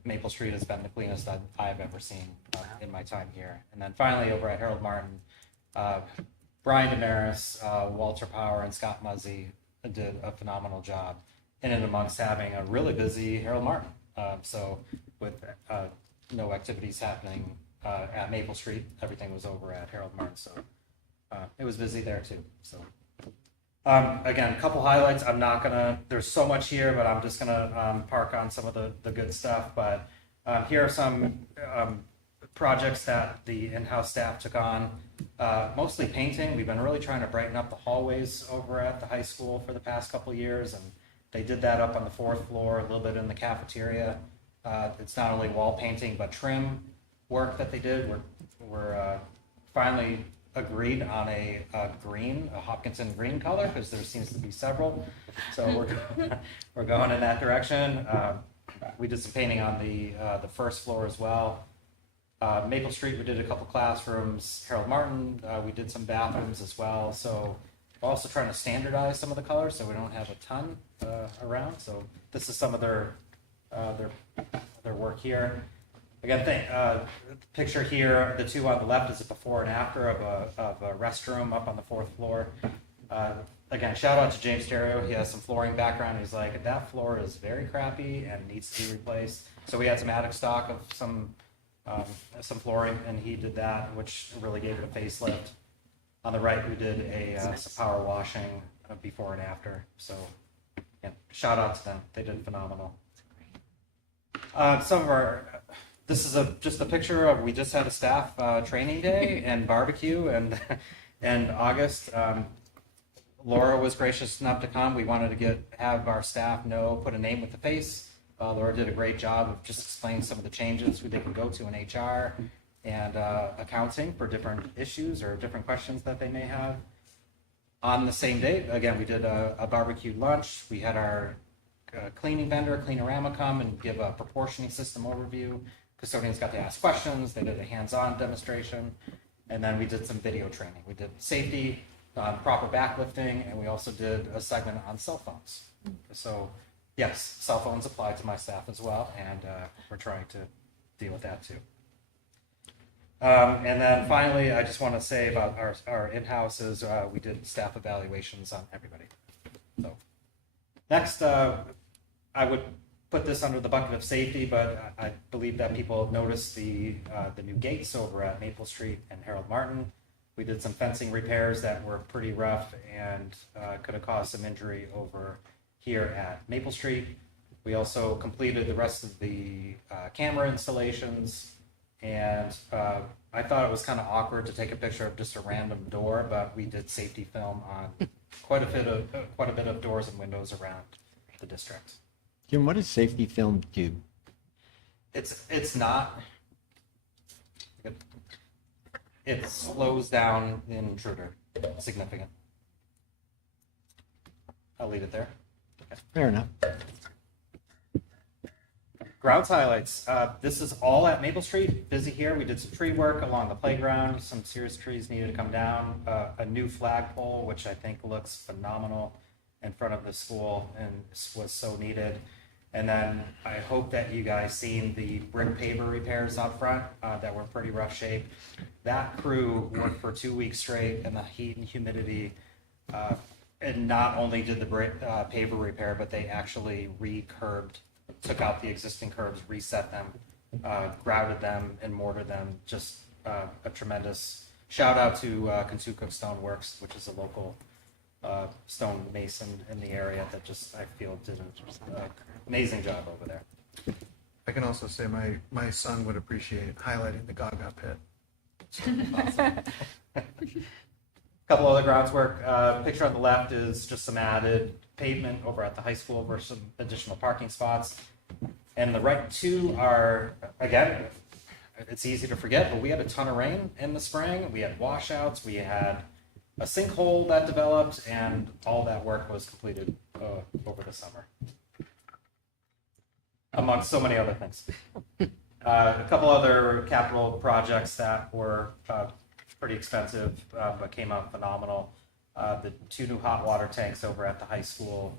Maple Street has been the cleanest that I've ever seen in my time here. And then finally over at Harold Martin, Brian Damaris, Walter Power, and Scott Muzzy did a phenomenal job in and amongst having a really busy Harold Martin. So with no activities happening at Maple Street, everything was over at Harold Martin. So it was busy there too. So again, a couple highlights. I'm not gonna, there's so much here, but I'm just gonna park on some of the good stuff. But here are some projects that the in-house staff took on. Mostly painting. We've been really trying to brighten up the hallways over at the high school for the past couple years, and they did that up on the 4th floor, a little bit in the cafeteria. It's not only wall painting, but trim work that they did. We're finally agreed on a green, a Hopkinton green color, because there seems to be several. So we're going in that direction. We did some painting on the 1st floor as well. Maple Street, we did a couple classrooms. Harold Martin, we did some bathrooms as well. So we're also trying to standardize some of the colors so we don't have a ton around. So this is some of their work here. Again, picture here, the 2 on the left is a before and after of a restroom up on the 4th floor. Again, shout out to James Terrio. He has some flooring background. He's like, that floor is very crappy and needs to be replaced. So we had some attic stock of some flooring, and he did that, which really gave it a facelift. On the right, we did some power washing before and after. So yeah, shout out to them. They did phenomenal. Some of our, this is just a picture of, we just had a staff training day and barbecue and August. Laura was gracious enough to come. We wanted to have our staff put a name with the face. Laura did a great job of just explaining some of the changes who they can go to in HR and accounting for different issues or different questions that they may have. On the same day, again, we did a barbecue lunch. We had our cleaning vendor, Cleanorama, come and give a proportioning system overview. Custodians got to ask questions. They did a hands-on demonstration. And then we did some video training. We did safety, proper backlifting, and we also did a segment on cell phones. So yes, cell phones apply to my staff as well, and we're trying to deal with that too. And then finally, I just want to say about our in-houses, we did staff evaluations on everybody. So next, I would put this under the bucket of safety, but I believe that people have noticed the new gates over at Maple Street and Harold Martin. We did some fencing repairs that were pretty rough and could have caused some injury over here at Maple Street. We also completed the rest of the camera installations, and I thought it was kind of awkward to take a picture of just a random door, but we did safety film on quite a bit of doors and windows around the district. Jim, what does safety film do? It's not. It slows down the intruder significant. I'll leave it there. Fair enough. Grounds highlights. This is all at Maple Street. Busy here. We did some tree work along the playground. Some serious trees needed to come down. A new flagpole, which I think looks phenomenal in front of the school and was so needed. And then I hope that you guys seen the brick paver repairs out front that were pretty rough shape. That crew worked for 2 weeks straight in the heat and humidity. And not only did the brick paver repair, but they actually re-curbed, took out the existing curbs, reset them, grouted them, and mortared them. Just a tremendous shout out to Kentucky Stone Works, which is a local stone mason in the area that just, I feel, did an amazing job over there. I can also say my son would appreciate highlighting the Gaga pit. Couple other grounds work. Picture on the left is just some added pavement over at the high school versus some additional parking spots. And the right two are, again, it's easy to forget, but we had a ton of rain in the spring. We had washouts. We had a sinkhole that developed, and all that work was completed over the summer, amongst so many other things. A couple other capital projects that were pretty expensive, but came out phenomenal. The 2 new hot water tanks over at the high school.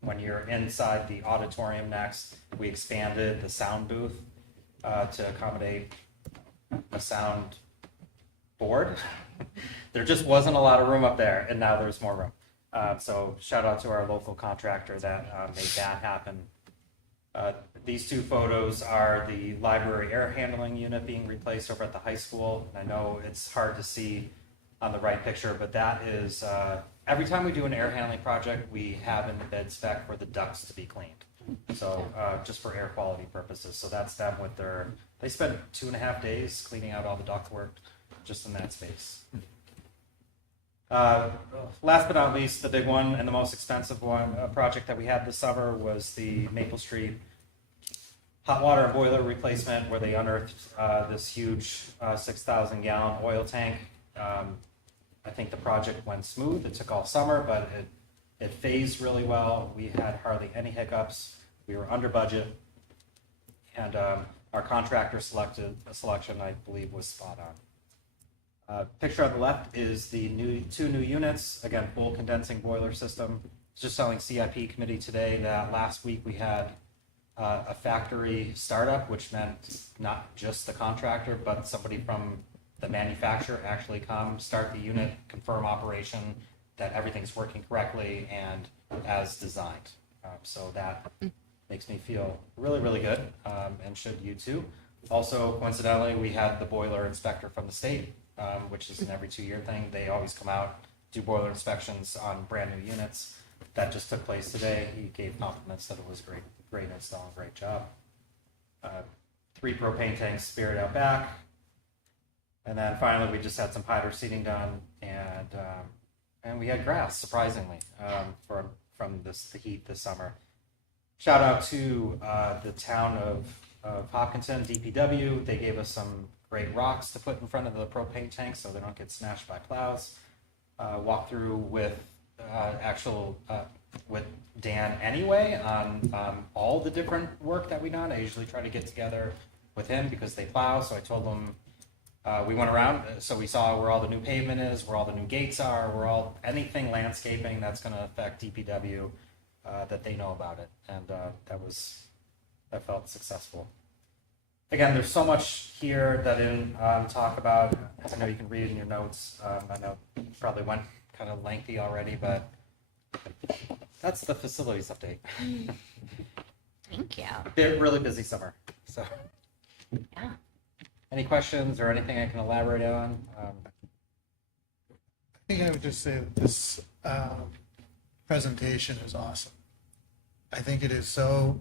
When you're inside the auditorium next, we expanded the sound booth to accommodate a sound board. There just wasn't a lot of room up there, and now there's more room. So shout out to our local contractor that made that happen. These 2 photos are the library air handling unit being replaced over at the high school. I know it's hard to see on the right picture, but that is, every time we do an air handling project, we have in the bid spec for the ducts to be cleaned. So just for air quality purposes. So that's them with they spent 2.5 days cleaning out all the duct work just in that space. Last but not least, the big one and the most expensive one project that we had this summer was the Maple Street hot water and boiler replacement, where they unearthed this huge 6,000 gallon oil tank. I think the project went smooth. It took all summer, but it phased really well. We had hardly any hiccups. We were under budget, and our contractor selection, I believe, was spot on. Picture on the left is the 2 new units. Again, full condensing boiler system. Just telling CIP committee today that last week we had a factory startup, which meant not just the contractor, but somebody from the manufacturer actually come, start the unit, confirm operation, that everything's working correctly and as designed. So that makes me feel really, really good, and should you too. Also, coincidentally, we had the boiler inspector from the state, which is an every 2-year thing. They always come out, do boiler inspections on brand new units. That just took place today. He gave compliments that it was great install, great job. 3 propane tanks buried out back. And then finally, we just had some hydro seeding done, and we had grass, surprisingly, from the heat this summer. Shout out to the town of Hopkinton, DPW. They gave us some great rocks to put in front of the propane tanks so they don't get smashed by plows. Walk through with with Dan anyway on all the different work that we done. I usually try to get together with him because they plow, so I told him. We went around, so we saw where all the new pavement is, where all the new gates are, anything landscaping that's going to affect DPW, that they know about it, and that felt successful. Again, there's so much here that I didn't talk about. I know you can read in your notes. I know it probably went kind of lengthy already, but that's the facilities update. Thank you. They're really busy summer, so. Yeah. Any questions or anything I can elaborate on? I think I would just say that this presentation is awesome. I think it is so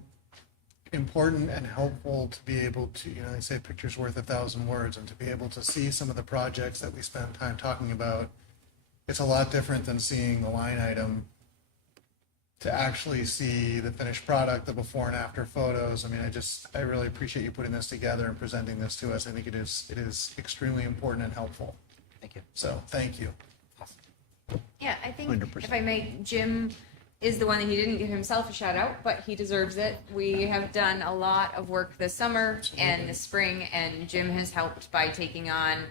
important and helpful to be able to, they say picture's worth 1,000 words, and to be able to see some of the projects that we spend time talking about. It's a lot different than seeing the line item, to actually see the finished product, the before and after photos. I mean, I really appreciate you putting this together and presenting this to us. I think it is extremely important and helpful. Thank you. So thank you. Yeah, I think 100%. if I may, Jim is the one that he didn't give himself a shout out, but he deserves it. We have done a lot of work this summer and this spring, and Jim has helped by taking on,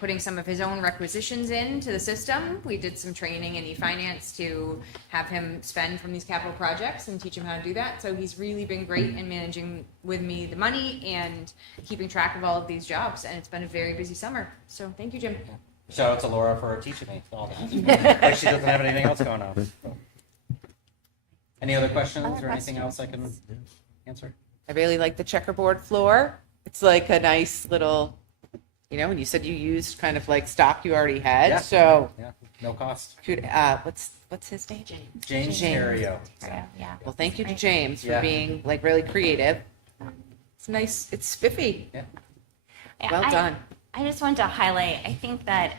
putting some of his own requisitions into the system. We did some training in e-finance to have him spend from these capital projects and teach him how to do that. So he's really been great in managing with me the money and keeping track of all of these jobs, and it's been a very busy summer. So thank you, Jim. Shout out to Laura for teaching me all that. Like she doesn't have anything else going on. Any other questions or anything else I can answer? I really like the checkerboard floor. It's like a nice little, and you said you used kind of like stock you already had. Yeah. So Yeah, no cost. what's his name? James Terrio. Yeah. Well, thank you to James for Yeah. being like really creative. It's nice. It's spiffy. Yeah. Well done. I just wanted to highlight, I think that,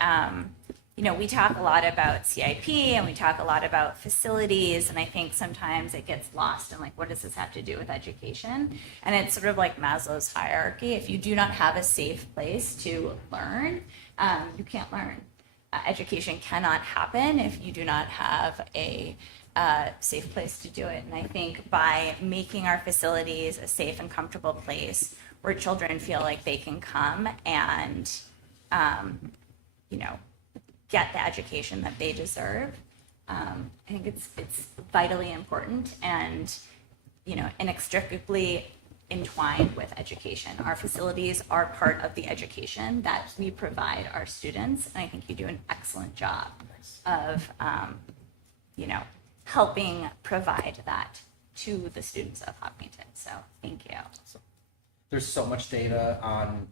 we talk a lot about CIP and we talk a lot about facilities, and I think sometimes it gets lost in like, what does this have to do with education? And it's sort of like Maslow's hierarchy. If you do not have a safe place to learn, you can't learn. Education cannot happen if you do not have a safe place to do it. And I think by making our facilities a safe and comfortable place where children feel like they can come and, get the education that they deserve. I think it's vitally important and, inextricably entwined with education. Our facilities are part of the education that we provide our students, and I think you do an excellent job of, helping provide that to the students of Hopkinton. So thank you. There's so much data on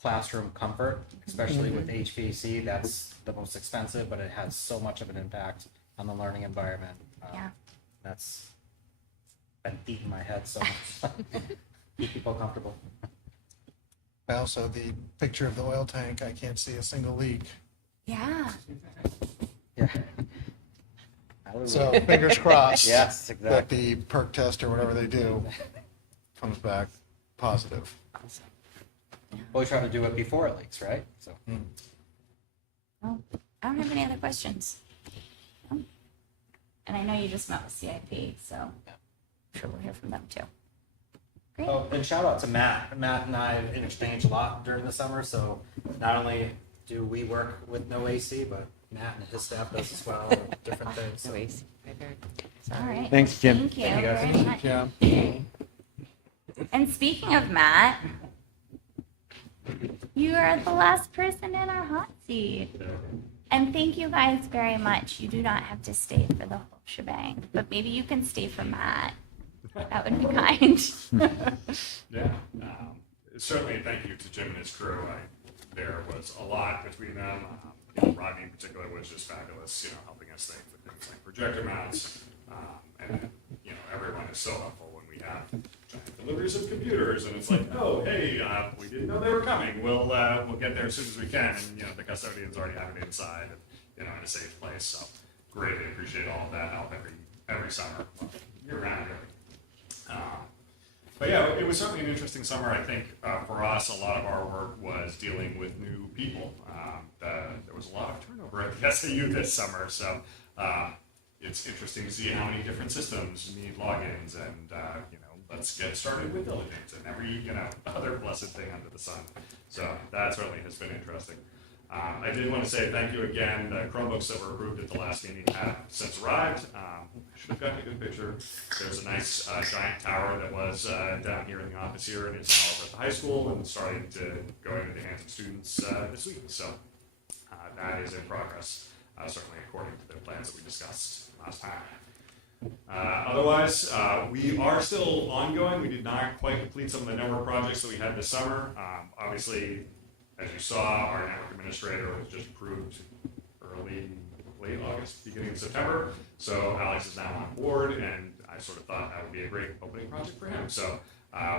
classroom comfort, especially with HVAC. That's the most expensive, but it has so much of an impact on the learning environment. Yeah. That's been beating my head so much. Keep people comfortable. Also, the picture of the oil tank, I can't see a single leak. Yeah. Yeah. So fingers crossed. Yes, That exactly. the perk test or whatever they do comes back positive. Well, we try to do it before it leaks, right? So. Well, I don't have any other questions. And I know you just met with CIP, so I'm sure we'll hear from them too. Great. Oh, and shout out to Matt. Matt and I have interchanged a lot during the summer, so not only do we work with no AC, but Matt and his staff does as well, and different things. No AC. All right. Thanks, Jim. Thank you Thank you, guys. very much. Yeah. And speaking of Matt, you are the last person in our hot seat. And thank you guys very much. You do not have to stay for the whole shebang, but maybe you can stay for Matt. That would be kind. Yeah, certainly thank you to Jim and his crew. There was a lot between them. Rodney in particular was just fabulous, helping us think with things like projector mounts. And everyone is so helpful when we have giant deliveries of computers, and it's like, oh, hey, we didn't know they were coming. We'll get there as soon as we can, and the custodians already have it inside, and in a safe place. So greatly appreciate all of that help every summer, year round. But yeah, it was certainly an interesting summer. I think for us, a lot of our work was dealing with new people. There was a lot of turnover at the SAU this summer, so it's interesting to see how many different systems need logins, and let's get started with diligence and every other blessed thing under the sun. So that certainly has been interesting. I did want to say thank you again. The Chromebooks that were approved at the last meeting have since arrived. Should have gotten a good picture. There's a nice giant tower that was down here in the office here and is now over at the high school and starting to go into the hands of students this week. So that is in progress, certainly according to the plans that we discussed last time. Otherwise, we are still ongoing. We did not quite complete some of the network projects that we had this summer. Obviously, as you saw, our network administrator was just approved late August, beginning of September. So Alex is now on board, and I sort of thought that would be a great opening project for him. So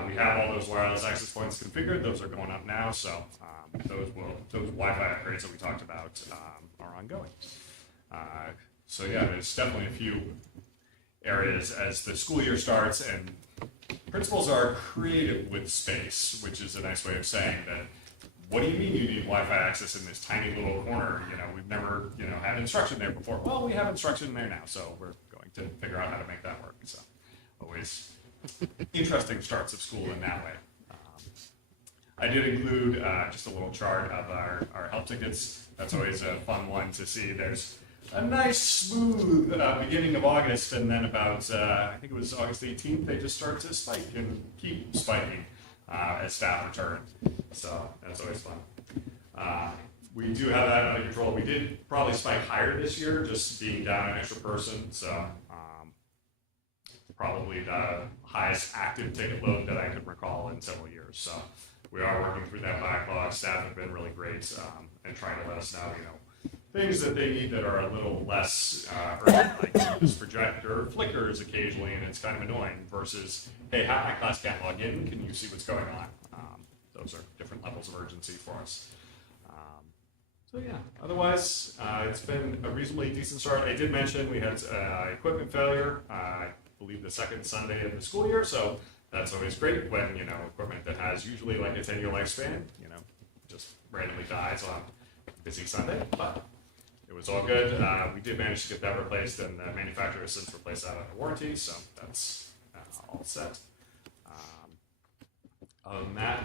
we have all those wireless access points configured. Those are going up now. So those Wi-Fi upgrades that we talked about are ongoing. So yeah, there's definitely a few areas as the school year starts, and principals are creative with space, which is a nice way of saying that. What do you mean you need Wi-Fi access in this tiny little corner? We've never, had instruction there before. Well, we have instruction there now, so we're going to figure out how to make that work. So always interesting starts of school in that way. I did include just a little chart of our help tickets. That's always a fun one to see. There's a nice smooth beginning of August, and then about, I think it was August 18th, they just start to spike and keep spiking as staff return. So that's always fun. We do have that under control. We did probably spike higher this year, just being down an extra person. So probably the highest active ticket load that I could recall in several years. So we are working through that backlog. Staff have been really great and trying to let us know, things that they need that are a little less urgent, like this projector flickers occasionally and it's kind of annoying, versus, hey, half my class can't log in, can you see what's going on? Those are different levels of urgency for us. So yeah, otherwise, it's been a reasonably decent start. I did mention we had equipment failure, I believe the second Sunday of the school year, so that's always great when, equipment that has usually like a 10-year lifespan, just randomly dies on a busy Sunday, but it was all good. We did manage to get that replaced, and the manufacturer has since replaced that under warranty, so that's all set. Other than that,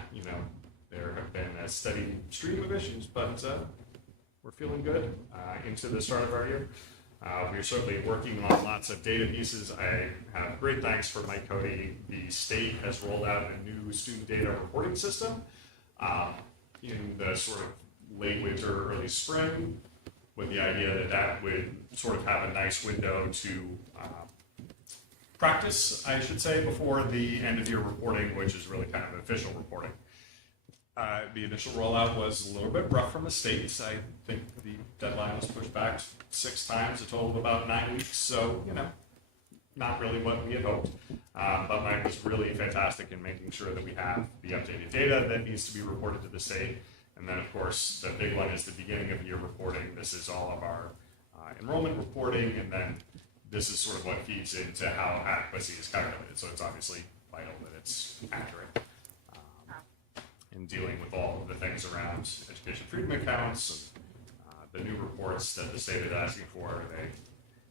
there have been a steady stream of issues, but we're feeling good into the start of our year. We're certainly working on lots of data pieces. I have great thanks for Mike Cody. The state has rolled out a new student data reporting system in the sort of late winter, early spring, with the idea that would sort of have a nice window to practice, I should say, before the end of year reporting, which is really kind of official reporting. The initial rollout was a little bit rough from the states. I think the deadline was pushed back 6 times, a total of about 9 weeks. So, not really what we had hoped. But Mike was really fantastic in making sure that we have the updated data that needs to be reported to the state. And then, of course, the big one is the beginning of year reporting. This is all of our enrollment reporting, and then this is sort of what feeds into how adequacy is calculated. So it's obviously vital that it's accurate. In dealing with all of the things around education freedom accounts and the new reports that the state is asking for, they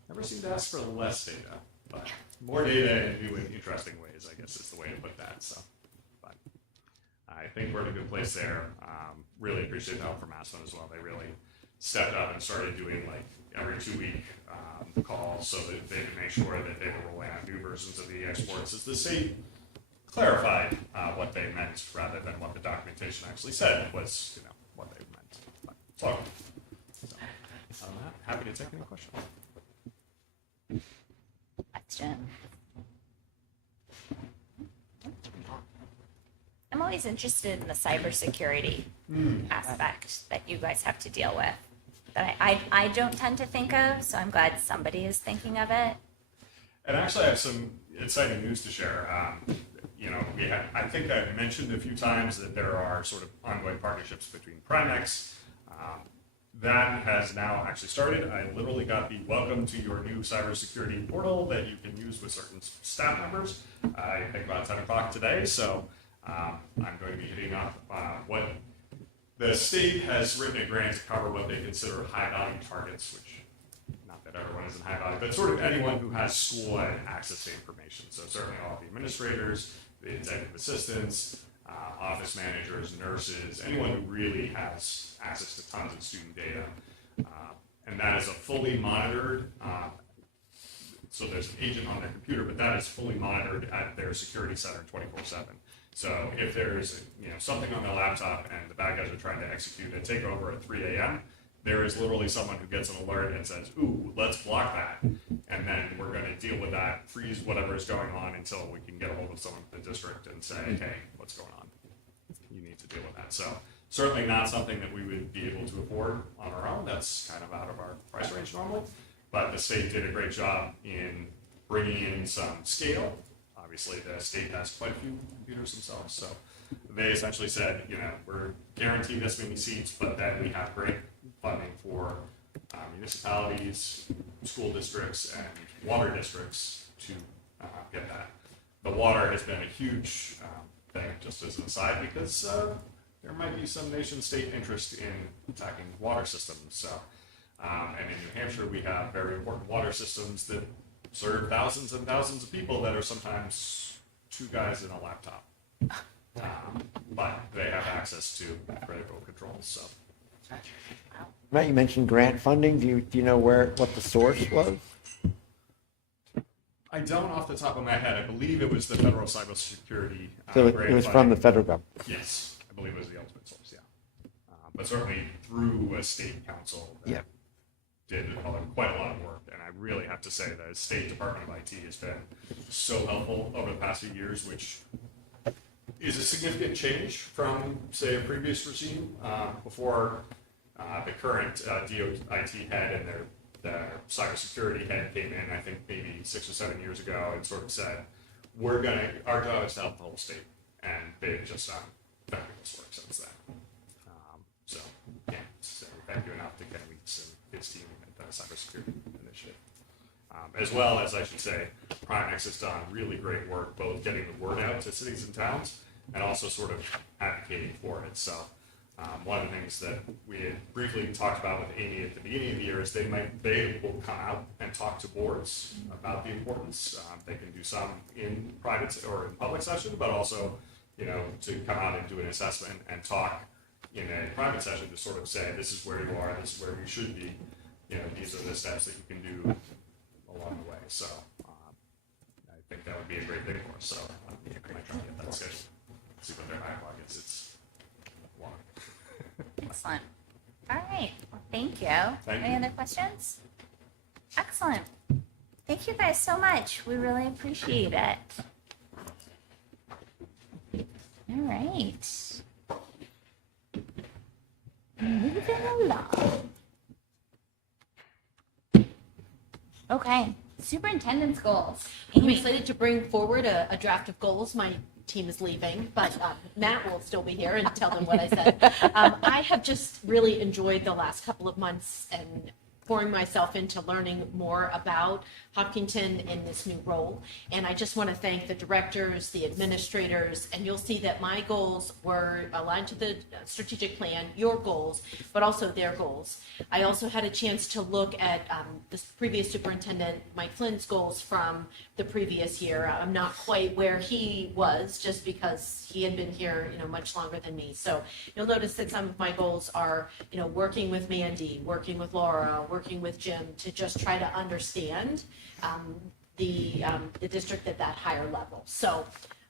never seem to ask for less data, but more data in new and interesting ways, I guess is the way to put that. So, but I think we're in a good place there. Really appreciate the help from Aspen as well. They really stepped up and started doing like every 2-week calls so that they could make sure that they were rolling out new versions of the exports as the state clarified what they meant rather than what the documentation actually said was, what they meant. But it's all good. So, happy to take any questions. Question. I'm always interested in the cybersecurity aspect that you guys have to deal with that I don't tend to think of, so I'm glad somebody is thinking of it. And actually, I have some exciting news to share. I think I've mentioned a few times that there are sort of ongoing partnerships between Primex. That has now actually started. I literally got the welcome to your new cybersecurity portal that you can use with certain staff members. I think about 10 o'clock today, so I'm going to be hitting up what the state has written a grant to cover what they consider high-value targets, which not that everyone is in high value, but sort of anyone who has school and access to information. So certainly all the administrators, the executive assistants, office managers, nurses, anyone who really has access to tons of student data. And that is a fully monitored, so there's an agent on their computer, but that is fully monitored at their security center 24/7. So if there's something on their laptop and the bad guys are trying to execute a takeover at 3 a.m., there is literally someone who gets an alert and says, ooh, let's block that. And then we're going to deal with that, freeze whatever is going on until we can get a hold of someone from the district and say, hey, what's going on? You need to deal with that. So certainly not something that we would be able to afford on our own. That's kind of out of our price range normally. But the state did a great job in bringing in some scale. Obviously, the state has quite a few computers themselves. So they essentially said, we're guaranteed this many seats, but then we have great funding for municipalities, school districts, and water districts to get that. The water has been a huge thing, just as an aside, because there might be some nation-state interest in attacking water systems. So, and in New Hampshire, we have very important water systems that serve thousands and thousands of people that are sometimes two guys in a laptop. But they have access to critical controls, so. Right, you mentioned grant funding. Do you know what the source was? I don't off the top of my head. I believe it was the federal cybersecurity. So grant it was from the funding. federal government. Yes, I believe it was the ultimate source, yeah. But certainly through a state council that Yeah. did quite a lot of work. And I really have to say the State Department of IT has been so helpful over the past few years, which is a significant change from, say, a previous regime. Before the current DOIT head and their cybersecurity head came in, I think maybe 6 or 7 years ago, and sort of said, our job is to help the whole state. And they've just done fabulous work since then. So, yeah, so thank you enough to Ken Weeks and his team at the Cybersecurity Initiative. As well as, I should say, Primex has done really great work, both getting the word out to cities and towns and also sort of advocating for it. So one of the things that we had briefly talked about with Amy at the beginning of the year is they will come out and talk to boards about the importance. They can do some in private or in public session, but also, to come out and do an assessment and talk in a private session to sort of say, this is where you are, this is where you should be, these are the steps that you can do along the way. So I think that would be a great thing for us. So I might try to get that scheduled, see what their backlog is. It's long. Excellent. All right. Well, thank you. Thank Any you. other questions? Excellent. Thank you guys so much. We really appreciate it. All right. Moving along. Okay. Superintendent's goals. I'm Amy. excited to bring forward a draft of goals. My team is leaving, but Matt will still be here and tell them what I said. I have just really enjoyed the last couple of months and pouring myself into learning more about Hopkinton in this new role. And I just want to thank the directors, the administrators, and you'll see that my goals were aligned to the strategic plan, your goals, but also their goals. I also had a chance to look at the previous superintendent, Mike Flynn's goals from the previous year. I'm not quite where he was just because he had been here, much longer than me. So you'll notice that some of my goals are, working with Mandy, working with Laura, working with Jim to just try to understand the district at that higher level. So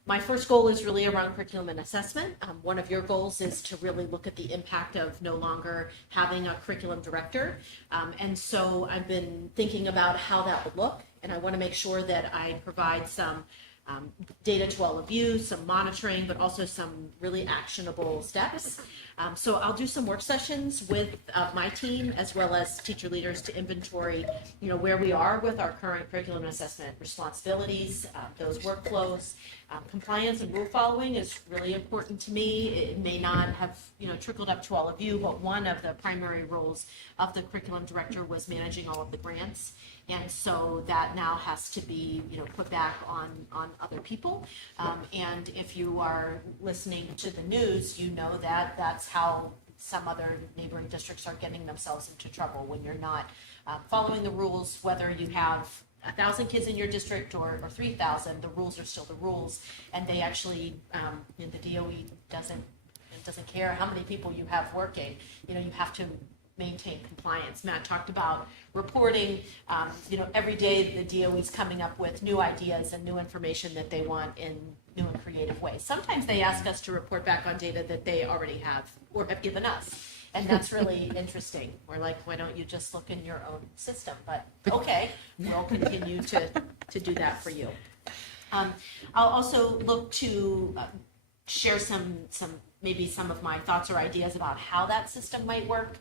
my first goal is really around curriculum and assessment. One of your goals is to really look at the impact of no longer having a curriculum director. And so I've been thinking about how that would look, and I want to make sure that I provide some data to all of you, some monitoring, but also some really actionable steps. So I'll do some work sessions with my team as well as teacher leaders to inventory, where we are with our current curriculum and assessment responsibilities, those workflows. Compliance and rule following is really important to me. It may not have, trickled up to all of you, but one of the primary roles of the curriculum director was managing all of the grants. And so that now has to be, put back on other people. And if you are listening to the news, you know that that's how some other neighboring districts are getting themselves into trouble when you're not following the rules, whether you have 1,000 kids in your district or 3,000, the rules are still the rules. And they actually, the DOE doesn't care how many people you have working. You have to maintain compliance. Matt talked about reporting. Every day the DOE is coming up with new ideas and new information that they want in new and creative ways. Sometimes they ask us to report back on data that they already have or have given us. And that's really interesting. We're like, why don't you just look in your own system? But okay, we'll continue to do that for you. I'll also look to share maybe some of my thoughts or ideas about how that system might work.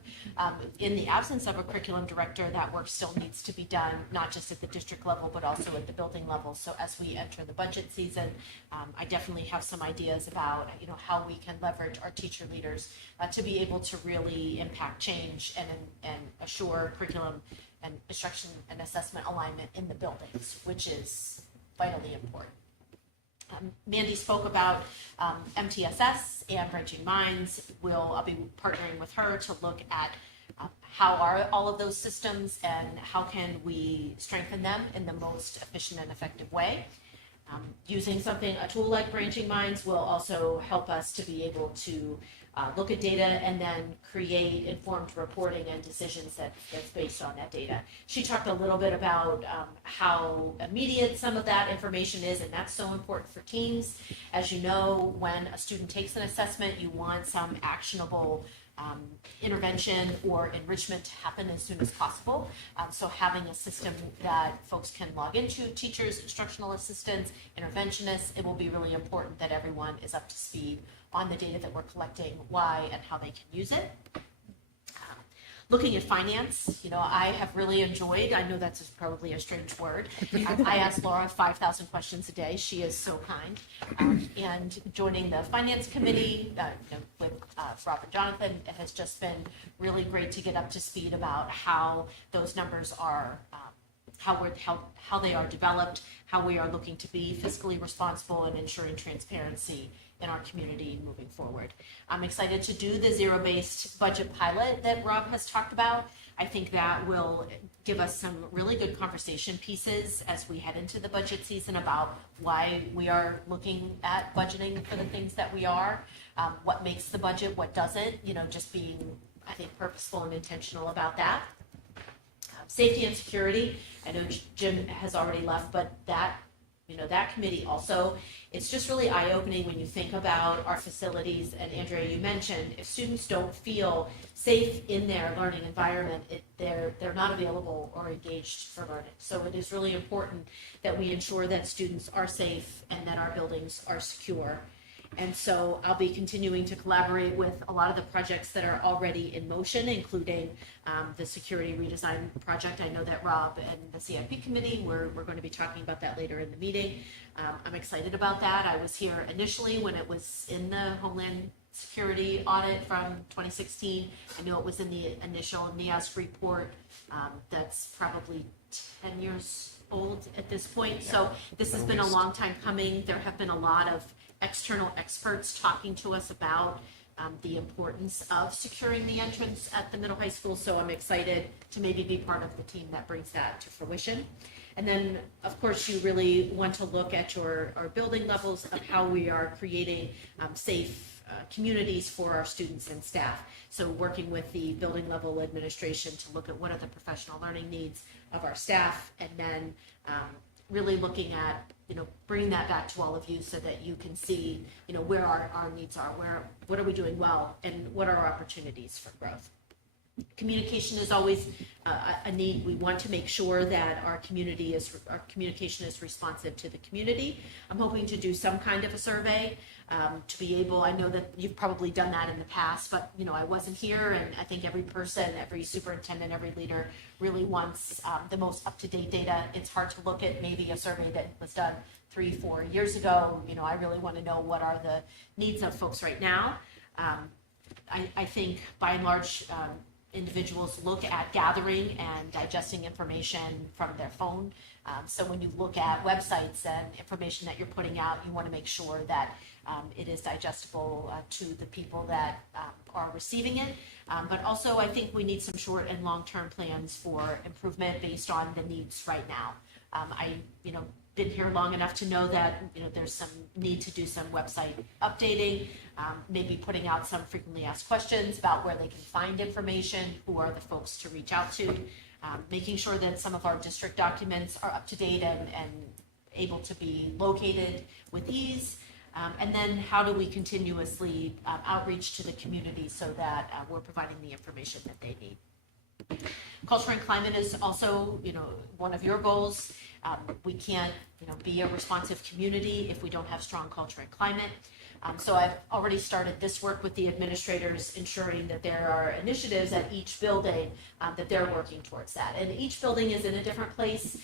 In the absence of a curriculum director, that work still needs to be done, not just at the district level, but also at the building level. So as we enter the budget season, I definitely have some ideas about, how we can leverage our teacher leaders to be able to really impact change and assure curriculum and instruction and assessment alignment in the buildings, which is vitally important. Mandy spoke about MTSS and Bridging Minds. I'll be partnering with her to look at how are all of those systems and how can we strengthen them in the most efficient and effective way. Using a tool like Branching Minds will also help us to be able to look at data and then create informed reporting and decisions that's based on that data. She talked a little bit about how immediate some of that information is, and that's so important for teams. As you know, when a student takes an assessment, you want some actionable intervention or enrichment to happen as soon as possible. So having a system that folks can log into, teachers, instructional assistants, interventionists, it will be really important that everyone is up to speed on the data that we're collecting, why and how they can use it. Looking at finance, I have really enjoyed, I know that's probably a strange word. I ask Laura 5,000 questions a day. She is so kind. And joining the finance committee with Rob and Jonathan, it has just been really great to get up to speed about how those numbers are, how they are developed, how we are looking to be fiscally responsible and ensuring transparency in our community moving forward. I'm excited to do the zero-based budget pilot that Rob has talked about. I think that will give us some really good conversation pieces as we head into the budget season about why we are looking at budgeting for the things that we are, what makes the budget, what doesn't, just being, I think, purposeful and intentional about that. Safety and security, I know Jim has already left, but that committee also, it's just really eye-opening when you think about our facilities. And Andrea, you mentioned, if students don't feel safe in their learning environment, they're not available or engaged for learning. So it is really important that we ensure that students are safe and that our buildings are secure. And so I'll be continuing to collaborate with a lot of the projects that are already in motion, including the security redesign project. I know that Rob and the CIP committee, we're going to be talking about that later in the meeting. I'm excited about that. I was here initially when it was in the Homeland Security audit from 2016. I know it was in the initial NIASC report. That's probably 10 years old at this point. So this has been a long time coming. There have been a lot of external experts talking to us about the importance of securing the entrance at the middle high school. So I'm excited to maybe be part of the team that brings that to fruition. And then, of course, you really want to look at our building levels of how we are creating safe communities for our students and staff. So working with the building level administration to look at what are the professional learning needs of our staff, and then really looking at bringing that back to all of you so that you can see, where our needs are, what are we doing well, and what are our opportunities for growth. Communication is always a need. We want to make sure that our communication is responsive to the community. I'm hoping to do some kind of a survey to be able, I know that you've probably done that in the past, but I wasn't here, and I think every person, every superintendent, every leader really wants the most up-to-date data. It's hard to look at maybe a survey that was done 3-4 years ago. I really want to know what are the needs of folks right now. I think by and large, individuals look at gathering and digesting information from their phone. So when you look at websites and information that you're putting out, you want to make sure that it is digestible to the people that are receiving it. But also, I think we need some short and long-term plans for improvement based on the needs right now. Been here long enough to know that there's some need to do some website updating, maybe putting out some frequently asked questions about where they can find information, who are the folks to reach out to, making sure that some of our district documents are up to date and able to be located with ease. And then how do we continuously outreach to the community so that we're providing the information that they need. Culture and climate is also, one of your goals. We can't, be a responsive community if we don't have strong culture and climate. So I've already started this work with the administrators, ensuring that there are initiatives at each building that they're working towards that. And each building is in a different place.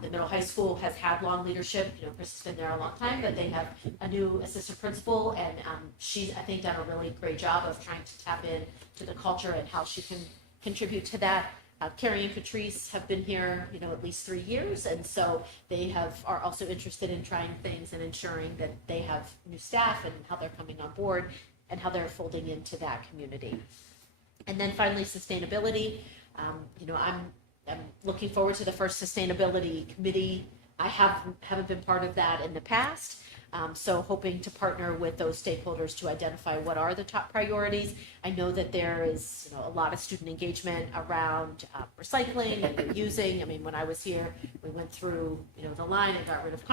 The middle high school has had long leadership. Chris has been there a long time, but they have a new assistant principal, and she's, I think, done a really great job of trying to tap into the culture and how she can contribute to that. Carrie and Patrice have been here, at least 3 years, and so they are also interested in trying things and ensuring that they have new staff and how they're coming on board and how they're folding into that community. And then finally, sustainability. I'm looking forward to the first sustainability committee. I haven't been part of that in the past. So hoping to partner with those stakeholders to identify what are the top priorities. I know that there is a lot of student engagement around recycling and reusing. I mean, when I was here, we went through the line and got rid of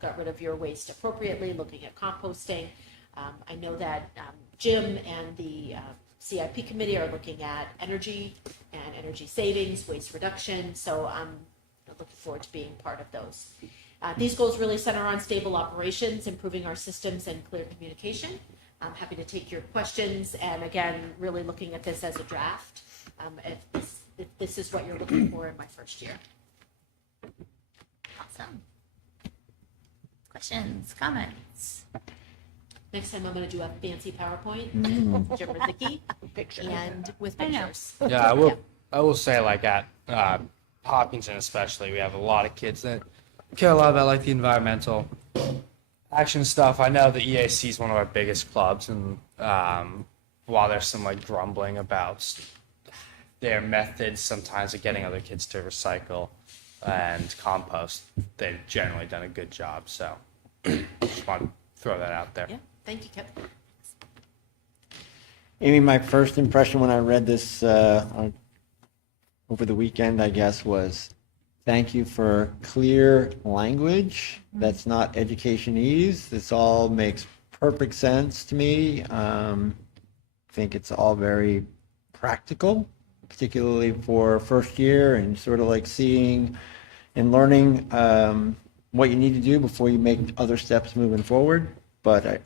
got rid of your waste appropriately, looking at composting. I know that Jim and the CIP committee are looking at energy and energy savings, waste reduction. So I'm looking forward to being part of those. These goals really center on stable operations, improving our systems, and clear communication. I'm happy to take your questions, and again, really looking at this as a draft. If this is what you're looking for in my first year. Awesome. Questions, comments? Next time I'm going to do a fancy PowerPoint, Jim Rizicki, and with I know. pictures. Yeah, I will say, like, at Hopkinton especially, we have a lot of kids that care a lot about, like, the environmental action stuff. I know the EAC is one of our biggest clubs, and while there's some, like, grumbling about their methods sometimes of getting other kids to recycle and compost, they've generally done a good job. So just want to throw that out there. Yeah, thank you, Kevin. Amy, my first impression when I read this over the weekend, I guess, was thank you for clear language. That's not educationese. This all makes perfect sense to me. I think it's all very practical, particularly for first year and sort of like seeing and learning what you need to do before you make other steps moving forward. But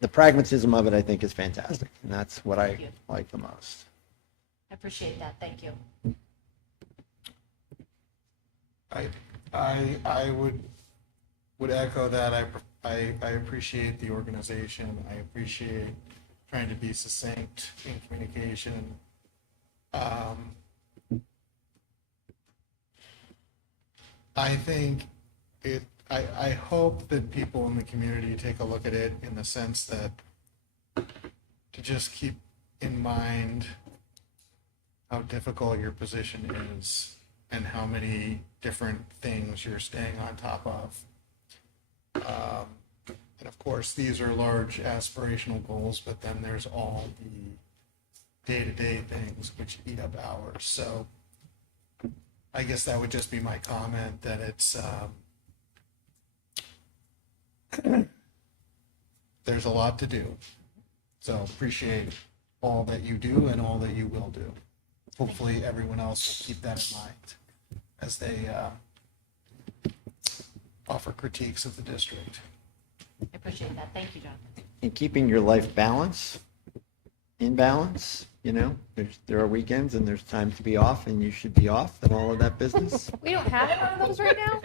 the pragmatism of it, I think, is fantastic, and that's what I like the most. I appreciate that. Thank you. I would echo that. I appreciate the organization. I appreciate trying to be succinct in communication. I think I hope that people in the community take a look at it in the sense that to just keep in mind how difficult your position is and how many different things you're staying on top of. And of course, these are large aspirational goals, but then there's all the day-to-day things which eat up hours. So I guess that would just be my comment, that it's there's a lot to do. So appreciate all that you do and all that you will do. Hopefully everyone else will keep that in mind as they offer critiques of the district. I appreciate that. Thank you, John. And keeping your life in balance, there are weekends and there's times to be off, and you should be off and all of that business. We don't have one of those right now.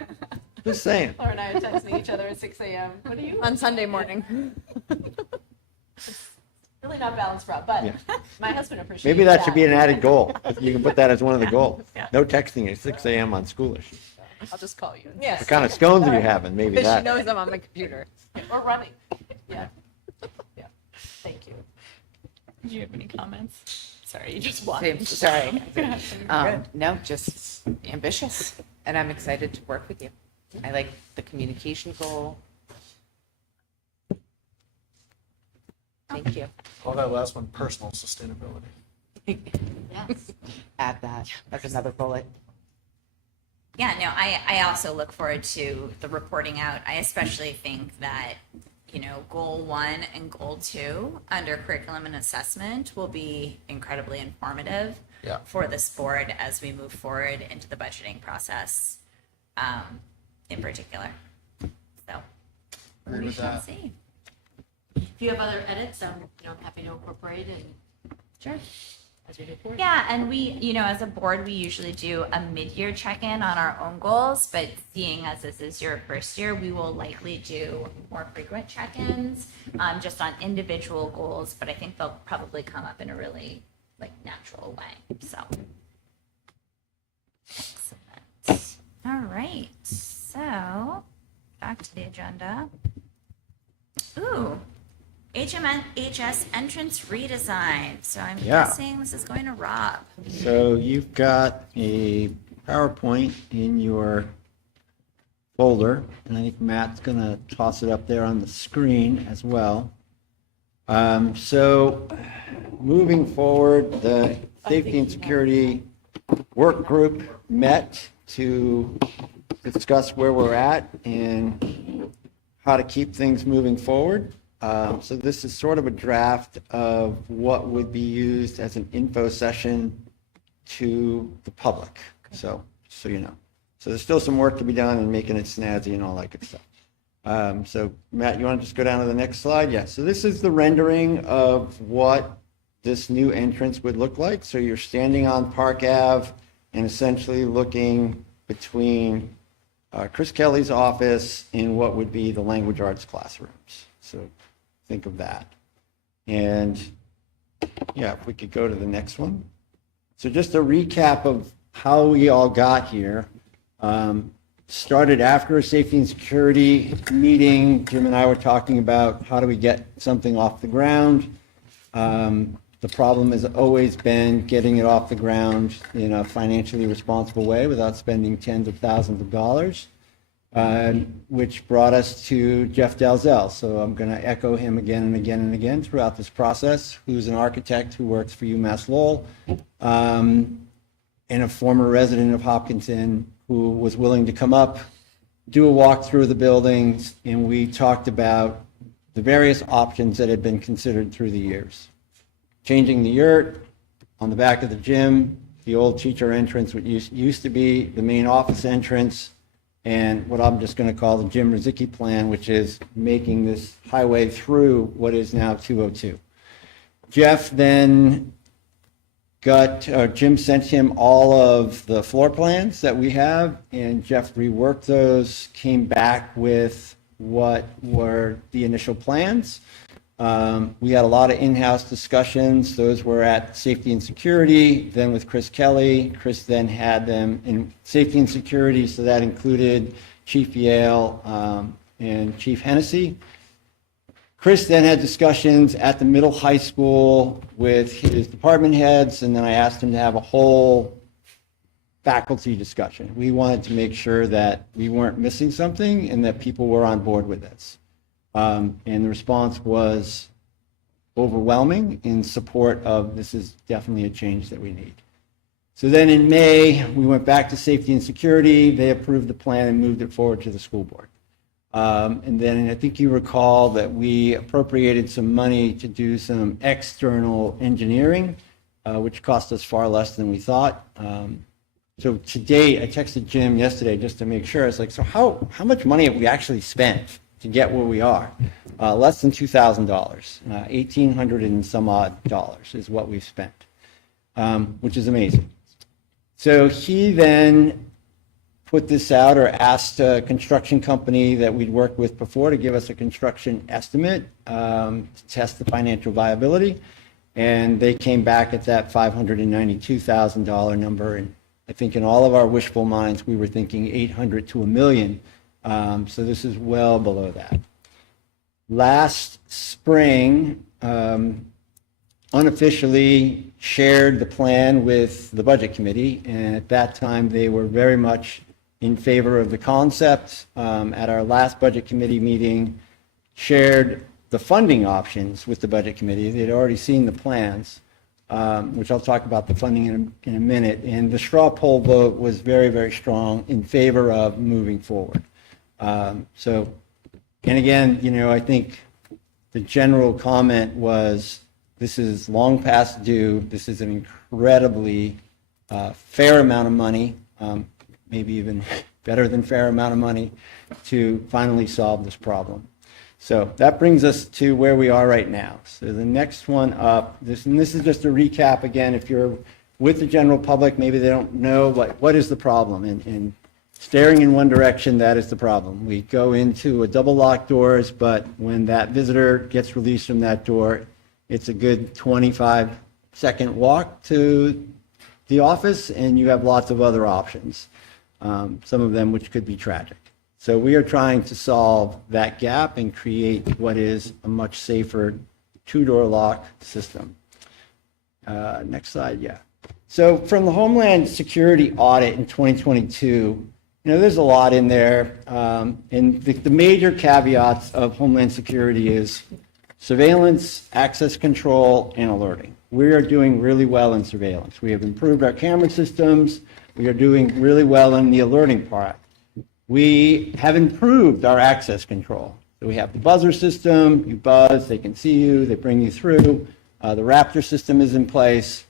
Just saying. Laura and I are texting each other at 6 a.m. What are you? On Sunday morning. Really not balanced, Rob, but Yeah. my husband appreciates Maybe that should be an added goal. You can put that as one of the goals. No texting at 6 a.m. on school issues. I'll just call you. Yes. What kind of scones are you having? Maybe Because she that. knows I'm on my computer. Or running. Yeah. Yeah. Thank you. Do you have any comments? Sorry, you just walked. Same, sorry. No, just ambitious, and I'm excited to work with you. I like the communication goal. Thank you. Call that last one personal sustainability. Yes. Add that as another bullet. Yeah, no, I also look forward to the reporting out. I especially think that, goal 1 and goal 2 under curriculum and assessment will be incredibly informative for this board as we move forward into the budgeting process, in particular. So Agree we with shall that. see. If you have other edits, I'm happy to incorporate and Sure. as we move forward. Yeah, and we, as a board, we usually do a mid-year check-in on our own goals, but seeing as this is your first year, we will likely do more frequent check-ins, just on individual goals, but I think they'll probably come up in a really, natural way, so. Excellent. All right, so, back to the agenda. Ooh, HMHS entrance redesign. So I'm Yeah. guessing this is going to Rob. So you've got a PowerPoint in your folder, and I think Matt's going to toss it up there on the screen as well. So moving forward, the Safety and Security Work Group met to discuss where we're at and how to keep things moving forward. So this is sort of a draft of what would be used as an info session to the public. So you know. So there's still some work to be done in making it snazzy and all that good stuff. So Matt, you want to just go down to the next slide? Yeah, so this is the rendering of what this new entrance would look like. So you're standing on Park Ave and essentially looking between Chris Kelly's office and what would be the language arts classrooms. So think of that. And yeah, if we could go to the next one. So just a recap of how we all got here. Started after a safety and security meeting. Jim and I were talking about how do we get something off the ground. The problem has always been getting it off the ground in a financially responsible way without spending tens of thousands of dollars, which brought us to Jeff Dalzell. So I'm going to echo him again and again and again throughout this process, who's an architect who works for UMass Lowell, and a former resident of Hopkinton who was willing to come up, do a walk through the buildings, and we talked about the various options that had been considered through the years. Changing the yurt on the back of the gym, the old teacher entrance, which used to be the main office entrance, and what I'm just going to call the Jim Rizicki plan, which is making this highway through what is now 202. Jeff then Jim sent him all of the floor plans that we have, and Jeff reworked those, came back with what were the initial plans. We had a lot of in-house discussions. Those were at Safety and Security, then with Chris Kelly. Chris then had them in Safety and Security, so that included Chief Yale and Chief Hennessy. Chris then had discussions at the middle high school with his department heads, and then I asked him to have a whole faculty discussion. We wanted to make sure that we weren't missing something and that people were on board with this. And the response was overwhelming in support of this is definitely a change that we need. So then in May, we went back to Safety and Security. They approved the plan and moved it forward to the school board. And then I think you recall that we appropriated some money to do some external engineering, which cost us far less than we thought. So to date, I texted Jim yesterday just to make sure. I was like, so how much money have we actually spent to get where we are? Less than $2,000, $1,800 and some odd dollars is what we've spent, which is amazing. So he then put this out or asked a construction company that we'd worked with before to give us a construction estimate to test the financial viability. And they came back at that $592,000 number. And I think in all of our wishful minds, we were thinking 800 to $1 million. So this is well below that. Last spring, unofficially shared the plan with the budget committee. And at that time, they were very much in favor of the concept. At our last budget committee meeting, shared the funding options with the budget committee. They'd already seen the plans, which I'll talk about the funding in a minute. And the straw poll vote was very, very strong in favor of moving forward. And again, I think the general comment was, this is long past due. This is an incredibly fair amount of money, maybe even better than fair amount of money to finally solve this problem. So that brings us to where we are right now. So the next one up, this is just a recap again. If you're with the general public, maybe they don't know what is the problem. And staring in one direction, that is the problem. We go into a double locked doors, but when that visitor gets released from that door, it's a good 25-second walk to the office, and you have lots of other options. Some of them which could be tragic. So we are trying to solve that gap and create what is a much safer two-door lock system. Next slide, yeah. So from the Homeland Security audit in 2022, there's a lot in there. And the major caveats of Homeland Security is surveillance, access control, and alerting. We are doing really well in surveillance. We have improved our camera systems. We are doing really well in the alerting part. We have improved our access control. So we have the buzzer system. You buzz, they can see you, they bring you through. The Raptor system is in place.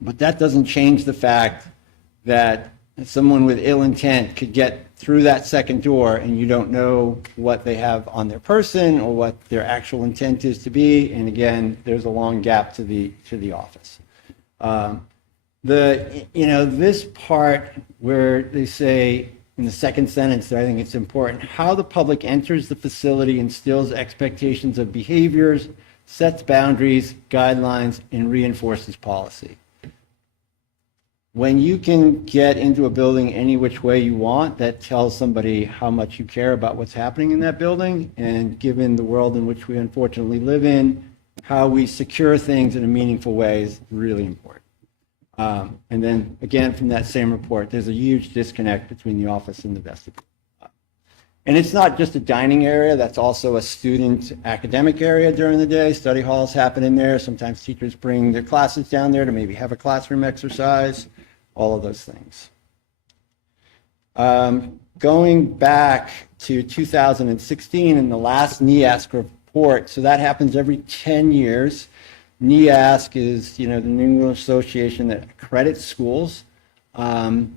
But that doesn't change the fact that someone with ill intent could get through that second door and you don't know what they have on their person or what their actual intent is to be. And again, there's a long gap to the office. This part where they say in the second sentence that I think it's important, how the public enters the facility instills expectations of behaviors, sets boundaries, guidelines, and reinforces policy. When you can get into a building any which way you want, that tells somebody how much you care about what's happening in that building. And given the world in which we unfortunately live in, how we secure things in a meaningful way is really important. And then again, from that same report, there's a huge disconnect between the office and the vestibule. And it's not just a dining area, that's also a student academic area during the day. Study halls happen in there. Sometimes teachers bring their classes down there to maybe have a classroom exercise, all of those things. Going back to 2016 in the last NEASC report, so that happens every 10 years. NEASC is, the New England Association that accredits schools. And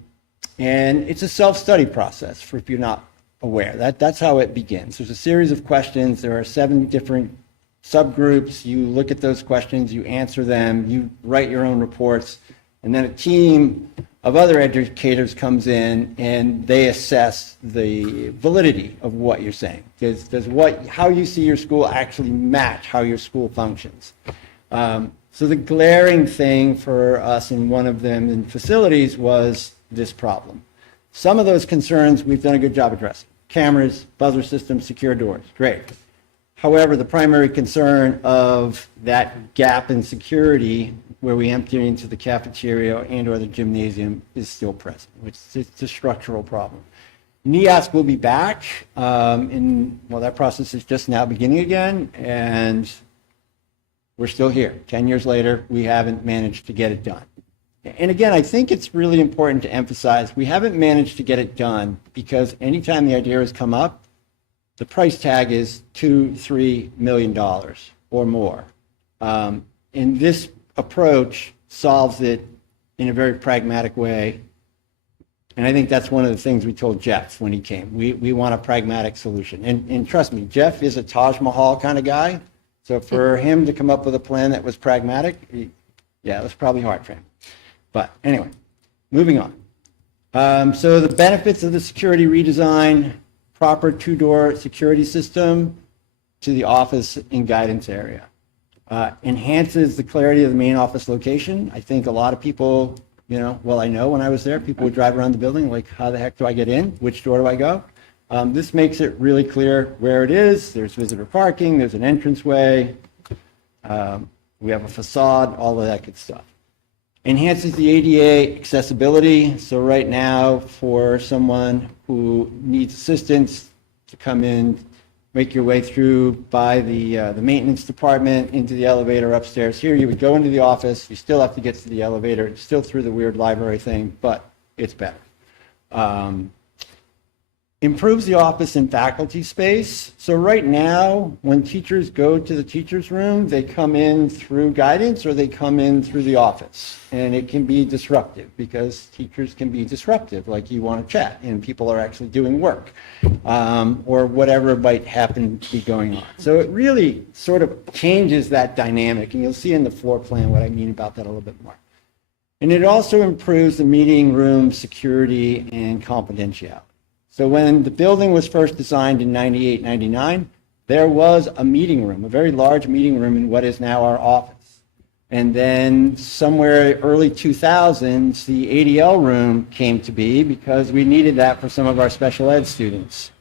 it's a self-study process for if you're not aware. That's how it begins. There's a series of questions. There are 7 different subgroups. You look at those questions, you answer them, you write your own reports, and then a team of other educators comes in and they assess the validity of what you're saying. How you see your school actually match how your school functions? So the glaring thing for us in one of them in facilities was this problem. Some of those concerns we've done a good job addressing. Cameras, buzzer systems, secure doors, great. However, the primary concern of that gap in security where we empty into the cafeteria and or the gymnasium is still present, which is a structural problem. NEASC will be back, that process is just now beginning again, and we're still here. 10 years later, we haven't managed to get it done. And again, I think it's really important to emphasize we haven't managed to get it done because anytime the idea has come up, the price tag is $2-3 million or more. And this approach solves it in a very pragmatic way. And I think that's one of the things we told Jeff when he came. We want a pragmatic solution. And trust me, Jeff is a Taj Mahal kind of guy. So for him to come up with a plan that was pragmatic, it was probably hard for him. But anyway, moving on. So the benefits of the security redesign, proper 2-door security system to the office and guidance area. Enhances the clarity of the main office location. I think a lot of people, I know when I was there, people would drive around the building like, how the heck do I get in? Which door do I go? This makes it really clear where it is. There's visitor parking, there's an entranceway. We have a facade, all of that good stuff. Enhances the ADA accessibility. So right now, for someone who needs assistance to come in, make your way through by the maintenance department into the elevator upstairs. Here, you would go into the office. You still have to get to the elevator. It's still through the weird library thing, but it's better. Improves the office and faculty space. So right now, when teachers go to the teacher's room, they come in through guidance or they come in through the office. And it can be disruptive because teachers can be disruptive, like you want to chat and people are actually doing work or whatever might happen to be going on. So it really sort of changes that dynamic. And you'll see in the floor plan what I mean about that a little bit more. And it also improves the meeting room security and confidentiality. So when the building was first designed in 98, 99, there was a meeting room, a very large meeting room in what is now our office. And then somewhere early 2000s, the ADL room came to be because we needed that for some of our special ed students.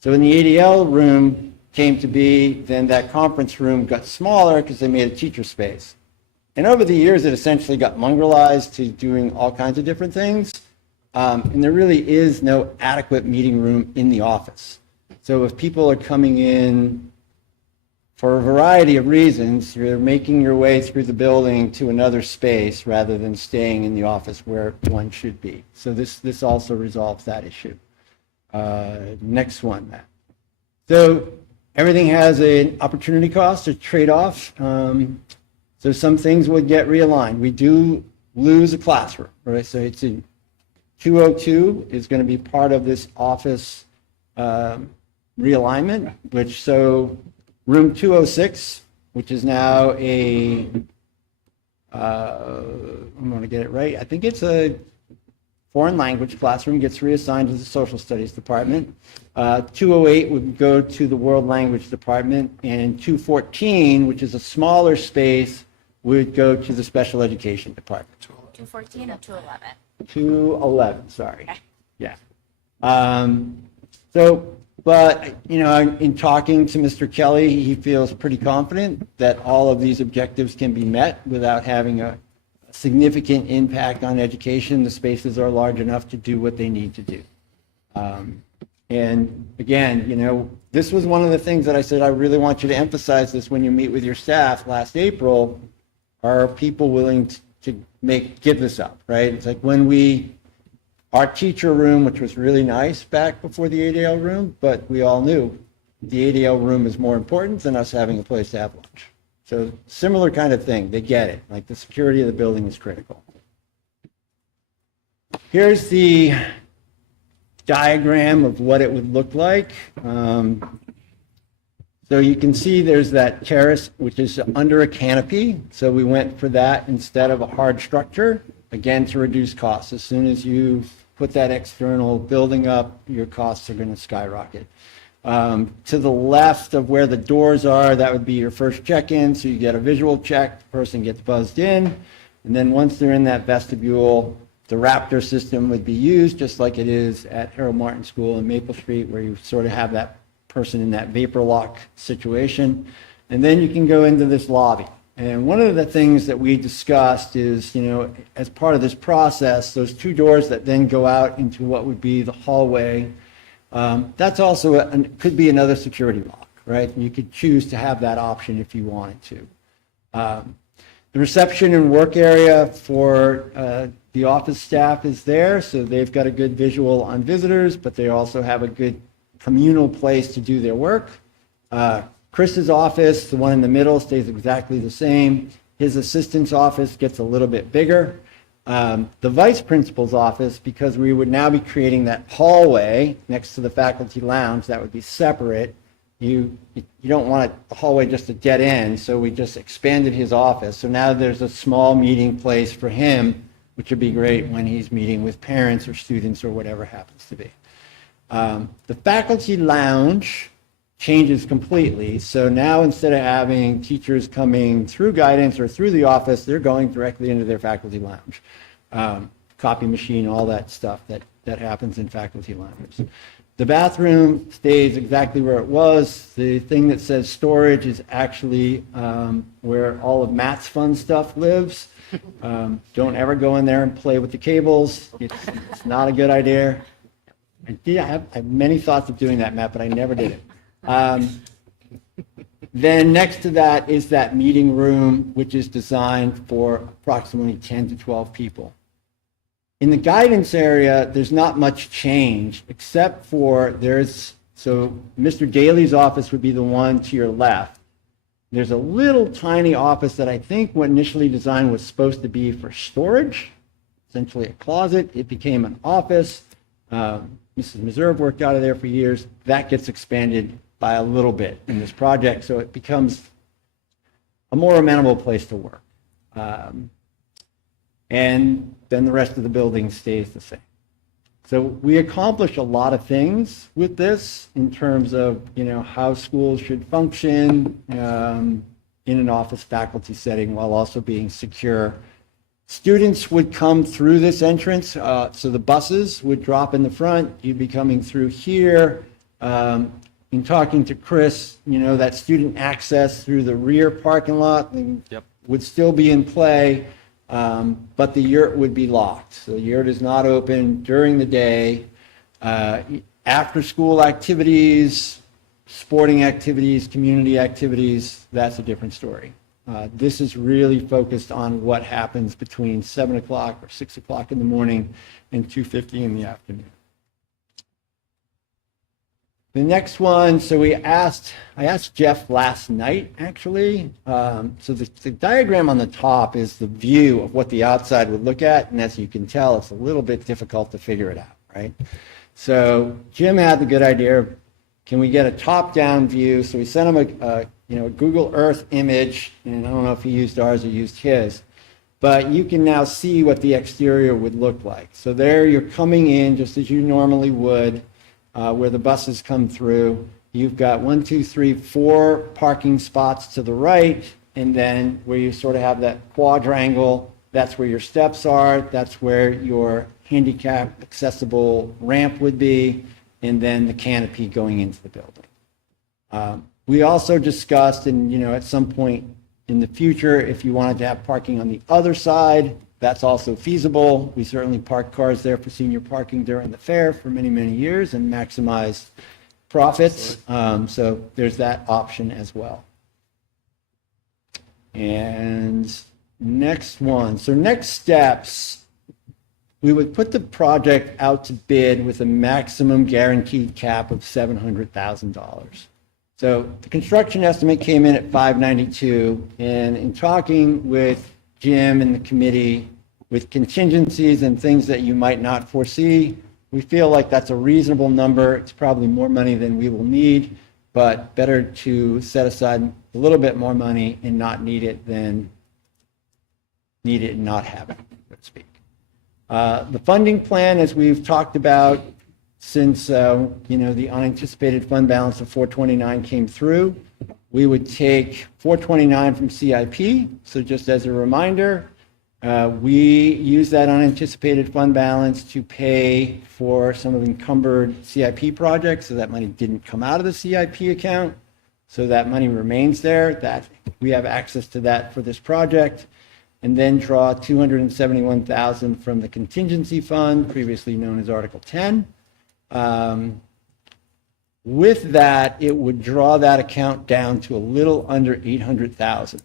So when the ADL room came to be, then that conference room got smaller because they made a teacher space. And over the years, it essentially got mongrelized to doing all kinds of different things. And there really is no adequate meeting room in the office. So if people are coming in for a variety of reasons, you're making your way through the building to another space rather than staying in the office where one should be. So this also resolves that issue. Next one, Matt. So everything has an opportunity cost, a trade-off. So some things would get realigned. We do lose a classroom, right? So it's in 202 is going to be part of this office realignment, which so room 206, which is now I'm going to get it right. I think it's a foreign language classroom, gets reassigned to the social studies department. 208 would go to the world language department, and 214, which is a smaller space, would go to the special education department. 214 or 211? 211, sorry. Okay. Yeah. But, in talking to Mr. Kelly, he feels pretty confident that all of these objectives can be met without having a significant impact on education. The spaces are large enough to do what they need to do. And again, this was one of the things that I said, I really want you to emphasize this when you meet with your staff last April. Are people willing to give this up, right? It's like our teacher room, which was really nice back before the ADL room, but we all knew the ADL room is more important than us having a place to have lunch. So similar kind of thing, they get it. Like the security of the building is critical. Here's the diagram of what it would look like. So you can see there's that terrace, which is under a canopy. So we went for that instead of a hard structure, again, to reduce costs. As soon as you put that external building up, your costs are going to skyrocket. To the left of where the doors are, that would be your first check-in. So you get a visual check, the person gets buzzed in. And then once they're in that vestibule, the Raptor system would be used just like it is at Harold Martin School in Maple Street, where you sort of have that person in that vapor lock situation. And then you can go into this lobby. And one of the things that we discussed is, as part of this process, those two doors that then go out into what would be the hallway, that's also could be another security lock, right? And you could choose to have that option if you wanted to. The reception and work area for the office staff is there, so they've got a good visual on visitors, but they also have a good communal place to do their work. Chris's office, the one in the middle, stays exactly the same. His assistant's office gets a little bit bigger. The vice principal's office, because we would now be creating that hallway next to the faculty lounge, that would be separate. You don't want a hallway just a dead end, so we just expanded his office. So now there's a small meeting place for him, which would be great when he's meeting with parents or students or whatever happens to be. The faculty lounge changes completely. So now instead of having teachers coming through guidance or through the office, they're going directly into their faculty lounge. Copy machine, all that stuff that happens in faculty lounges. The bathroom stays exactly where it was. The thing that says storage is actually where all of Matt's fun stuff lives. Don't ever go in there and play with the cables. It's not a good idea. I have many thoughts of doing that, Matt, but I never did it. Then next to that is that meeting room, which is designed for approximately 10 to 12 people. In the guidance area, there's not much change, except for so Mr. Daly's office would be the one to your left. There's a little tiny office that I think what initially designed was supposed to be for storage, essentially a closet. It became an office. Mrs. Meserve worked out of there for years. That gets expanded by a little bit in this project, so it becomes a more amenable place to work. And then the rest of the building stays the same. So we accomplish a lot of things with this in terms of, how schools should function, in an office faculty setting while also being secure. Students would come through this entrance, so the buses would drop in the front. You'd be coming through here. In talking to Chris, that student access through the rear parking lot would still be in play, but the yurt would be locked. So the yurt is not open during the day. After-school activities, sporting activities, community activities, that's a different story. This is really focused on what happens between 7 o'clock or 6 o'clock in the morning and 2:50 in the afternoon. The next one, so I asked Jeff last night, actually. So the diagram on the top is the view of what the outside would look at, and as you can tell, it's a little bit difficult to figure it out, right? So Jim had the good idea of, can we get a top-down view? So we sent him a Google Earth image, and I don't know if he used ours or used his, but you can now see what the exterior would look like. So there you're coming in just as you normally would, where the buses come through. You've got 1, 2, 3, 4 parking spots to the right, and then where you sort of have that quadrangle, that's where your steps are, that's where your handicap accessible ramp would be, and then the canopy going into the building. We also discussed, and at some point in the future, if you wanted to have parking on the other side, that's also feasible. We certainly parked cars there for senior parking during the fair for many, many years and maximized profits. So there's that option as well. And next one. So next steps, we would put the project out to bid with a maximum guaranteed cap of $700,000. So the construction estimate came in at $592, and in talking with Jim and the committee, with contingencies and things that you might not foresee, we feel like that's a reasonable number. It's probably more money than we will need, but better to set aside a little bit more money and not need it than need it and not have it, so to speak. The funding plan, as we've talked about since the unanticipated fund balance of 429 came through, we would take 429 from CIP. So just as a reminder, we use that unanticipated fund balance to pay for some of encumbered CIP projects. So that money didn't come out of the CIP account. So that money remains there. That we have access to that for this project. And then draw $271,000 from the contingency fund, previously known as Article 10. With that, it would draw that account down to a little under $800,000,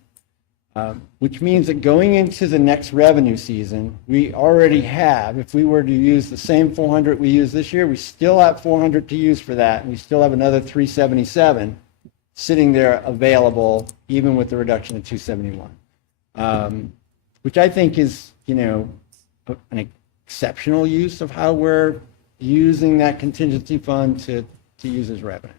which means that going into the next revenue season, we already have, if we were to use the same 400 we used this year, we still have 400 to use for that, and we still have another 377 sitting there available, even with the reduction of 271, which I think is, an exceptional use of how we're using that contingency fund to use as revenue.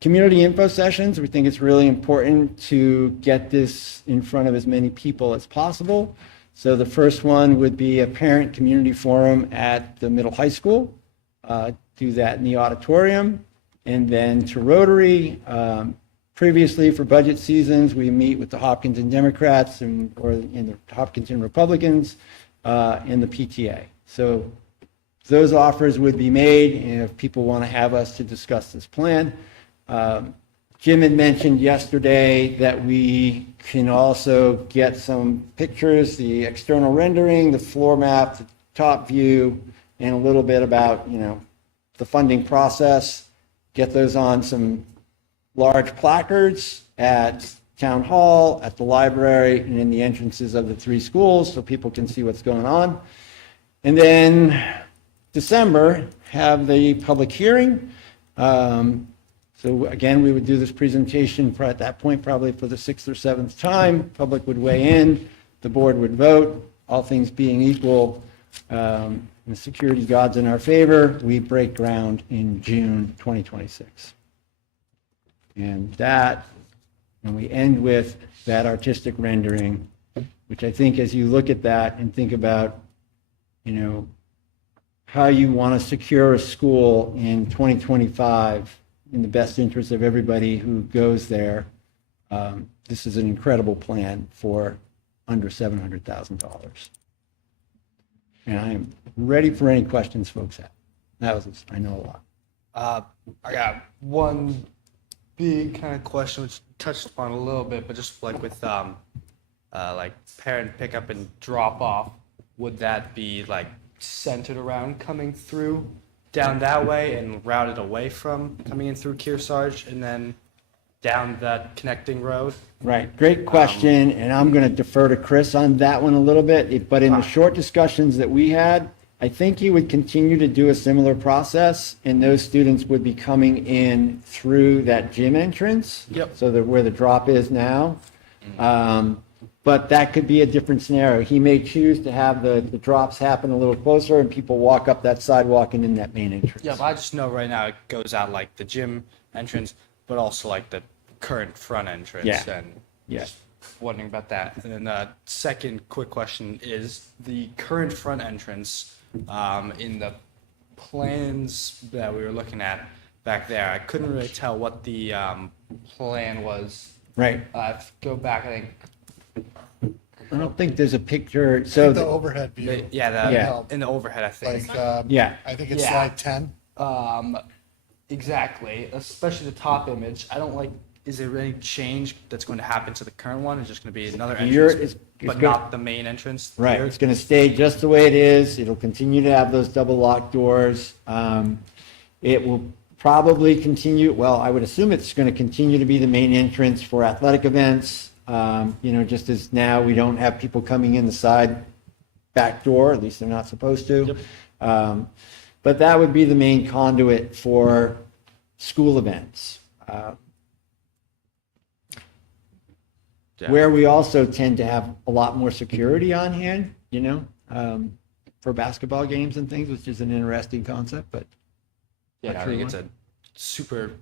Community info sessions, we think it's really important to get this in front of as many people as possible. So the first one would be a parent community forum at the middle high school. Do that in the auditorium. And then to Rotary, previously for budget seasons, we meet with the Hopkinton Democrats or the Hopkinton Republicans and the PTA. So those offers would be made if people want to have us to discuss this plan. Jim had mentioned yesterday that we can also get some pictures, the external rendering, the floor map, the top view, and a little bit about, the funding process. Get those on some large placards at Town Hall, at the library, and in the entrances of the 3 schools so people can see what's going on. And then December, have the public hearing. So again, we would do this presentation at that point, probably for the 6th or 7th time. Public would weigh in, the board would vote, all things being equal, and the security gods in our favor, we break ground in June 2026. And we end with that artistic rendering, which I think as you look at that and think about, how you want to secure a school in 2025, in the best interest of everybody who goes there, this is an incredible plan for under $700,000. And I am ready for any questions folks have. That was, I know a lot. I got one big kind of question which touched upon a little bit, but just like with like parent pickup and drop off, would that be like centered around coming through down that way and routed away from coming in through Kearsarge and then down that connecting road? Right, great question, and I'm going to defer to Chris on that one a little bit, but in the short discussions that we had, I think you would continue to do a similar process, and those students would be coming in through that gym entrance. Yep. So that where the drop is now. But that could be a different scenario. He may choose to have the drops happen a little closer and people walk up that sidewalk and in that main entrance. Yeah, but I just know right now it goes out like the gym entrance, but also like the current front entrance. Yeah. And Yeah. just wondering about that. And then the second quick question is the current front entrance in the plans that we were looking at back there. I couldn't really tell what the plan was. Right. Go back, I think. I don't think there's a picture, So so, the overhead view. Yeah. In the overhead, I think. Like, yeah. I think it's Yeah. slide 10. Exactly, especially the top image. I don't like. Is there any change that's going to happen to the current one? It's just going to be another You're- entrance, but go- not the main entrance. Right, here? it's going to stay just the way it is. It'll continue to have those double lock doors. It will probably continue, well, I would assume it's going to continue to be the main entrance for athletic events. Just as now we don't have people coming in the side back door, at least they're not supposed to. But that would be the main conduit for school events. Yeah. Where we also tend to have a lot more security on hand, for basketball games and things, which is an interesting concept, but. Yeah, a I true think it's one. a super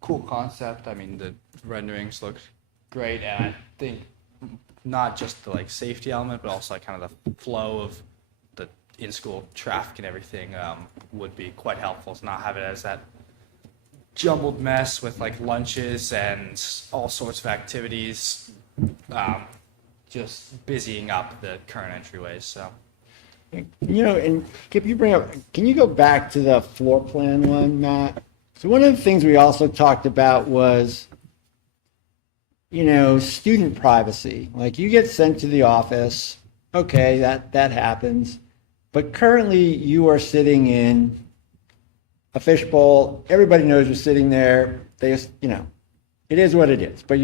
cool concept. I mean, the renderings look great, and I think not just the like safety element, but also like kind of the flow of the in-school traffic and everything would be quite helpful to not have it as that jumbled mess with like lunches and all sorts of activities, just busying up the current entryways. So. And Kip, can you go back to the floor plan one, Matt? So one of the things we also talked about was, student privacy. Like you get sent to the office, okay, that happens. But currently you are sitting in a fishbowl. Everybody knows you're sitting there. They just, it is what it is, but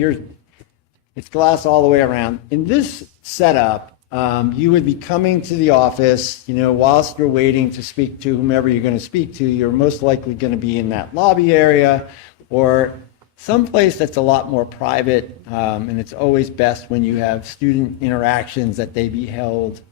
it's glass all the way around. In this setup, you would be coming to the office, whilst you're waiting to speak to whomever you're going to speak to, you're most likely going to be in that lobby area or someplace that's a lot more private. And it's always best when you have student interactions that they be held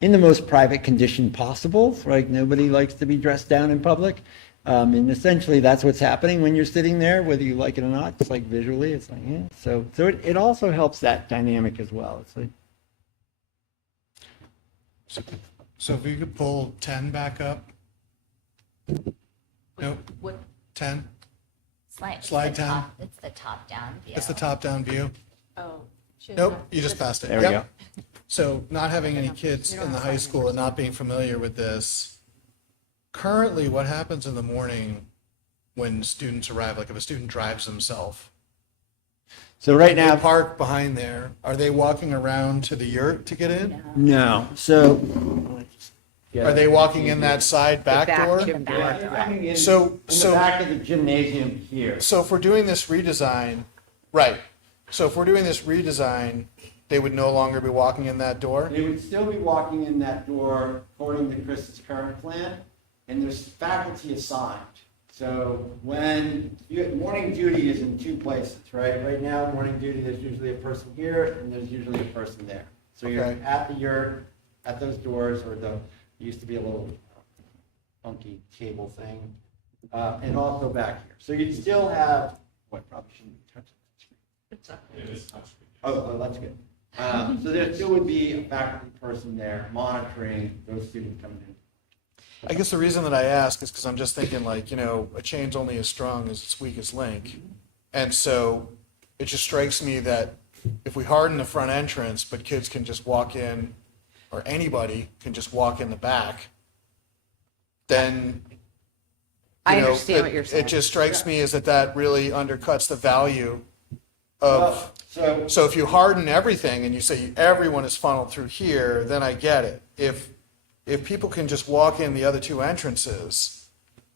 in the most private condition possible. Like nobody likes to be dressed down in public. And essentially that's what's happening when you're sitting there, whether you like it or not. It's like visually, it's like, yeah. So it also helps that dynamic as well. It's like, So if you could pull 10 back up. Nope, What, 10. Slide Slide 10. It's the top down view. It's the top-down view. oh. should Nope, have- you just passed it. there we Yep. go. So not having any kids in the high school and not being familiar with this, currently what happens in the morning when students arrive, like if a student drives themselves, So right they now, park behind there, are they walking around to the yurt to get in? no. So Are they walking in that side back door? So- in the back of the gymnasium here. So if we're doing this redesign, right, so if we're doing this redesign, they would no longer be walking in that door? They would still be walking in that door according to Chris's current plan, and there's faculty assigned. So morning duty is in two places, right? Right now, morning duty, there's usually a person here, and there's usually a person there. So you're Okay. at the yurt, at those doors, or used to be a little funky cable thing, and also back here. So you'd still have, probably shouldn't be touching the screen. It is touchscreen. Oh, that's good. So there still would be a faculty person there monitoring those students coming in. I guess the reason that I ask is because I'm just thinking like, a chain's only as strong as its weakest link. And so it just strikes me that if we harden the front entrance, but kids can just walk in, or anybody can just walk in the back, then I understand what you're saying. It just strikes me as that really undercuts the value of. So if you harden everything and you say everyone is funneled through here, then I get it. If people can just walk in the other two entrances,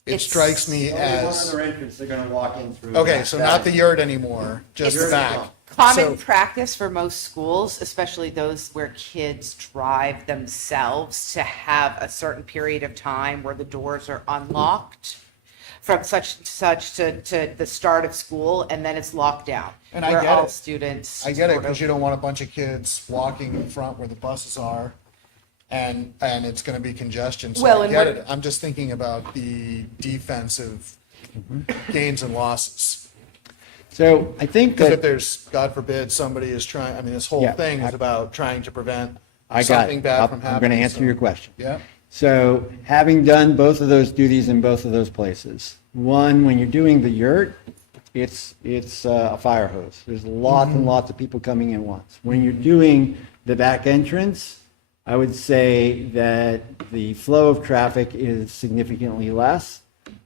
it strikes me Only as. one other entrance they're gonna walk in through. Okay, so not the yurt anymore, just the It's back. Common So- practice for most schools, especially those where kids drive themselves, to have a certain period of time where the doors are unlocked from such to the start of school, and then it's locked down. And I where get all it. students. I get it, sort because of- you don't want a bunch of kids walking in front where the buses are, and it's gonna be congestion, so Well, I and get what- it. I'm just thinking about the defensive gains and losses. So I think Because if that, there's, God forbid, somebody is trying, this whole Yeah, thing is about trying to prevent I got something it. bad from happening. I'm gonna answer so- your question. Yeah, So having done both of those duties in both of those places, one, when you're doing the yurt, it's a fire hose. There's lots and lots of people coming in once. When you're doing the back entrance, I would say that the flow of traffic is significantly less,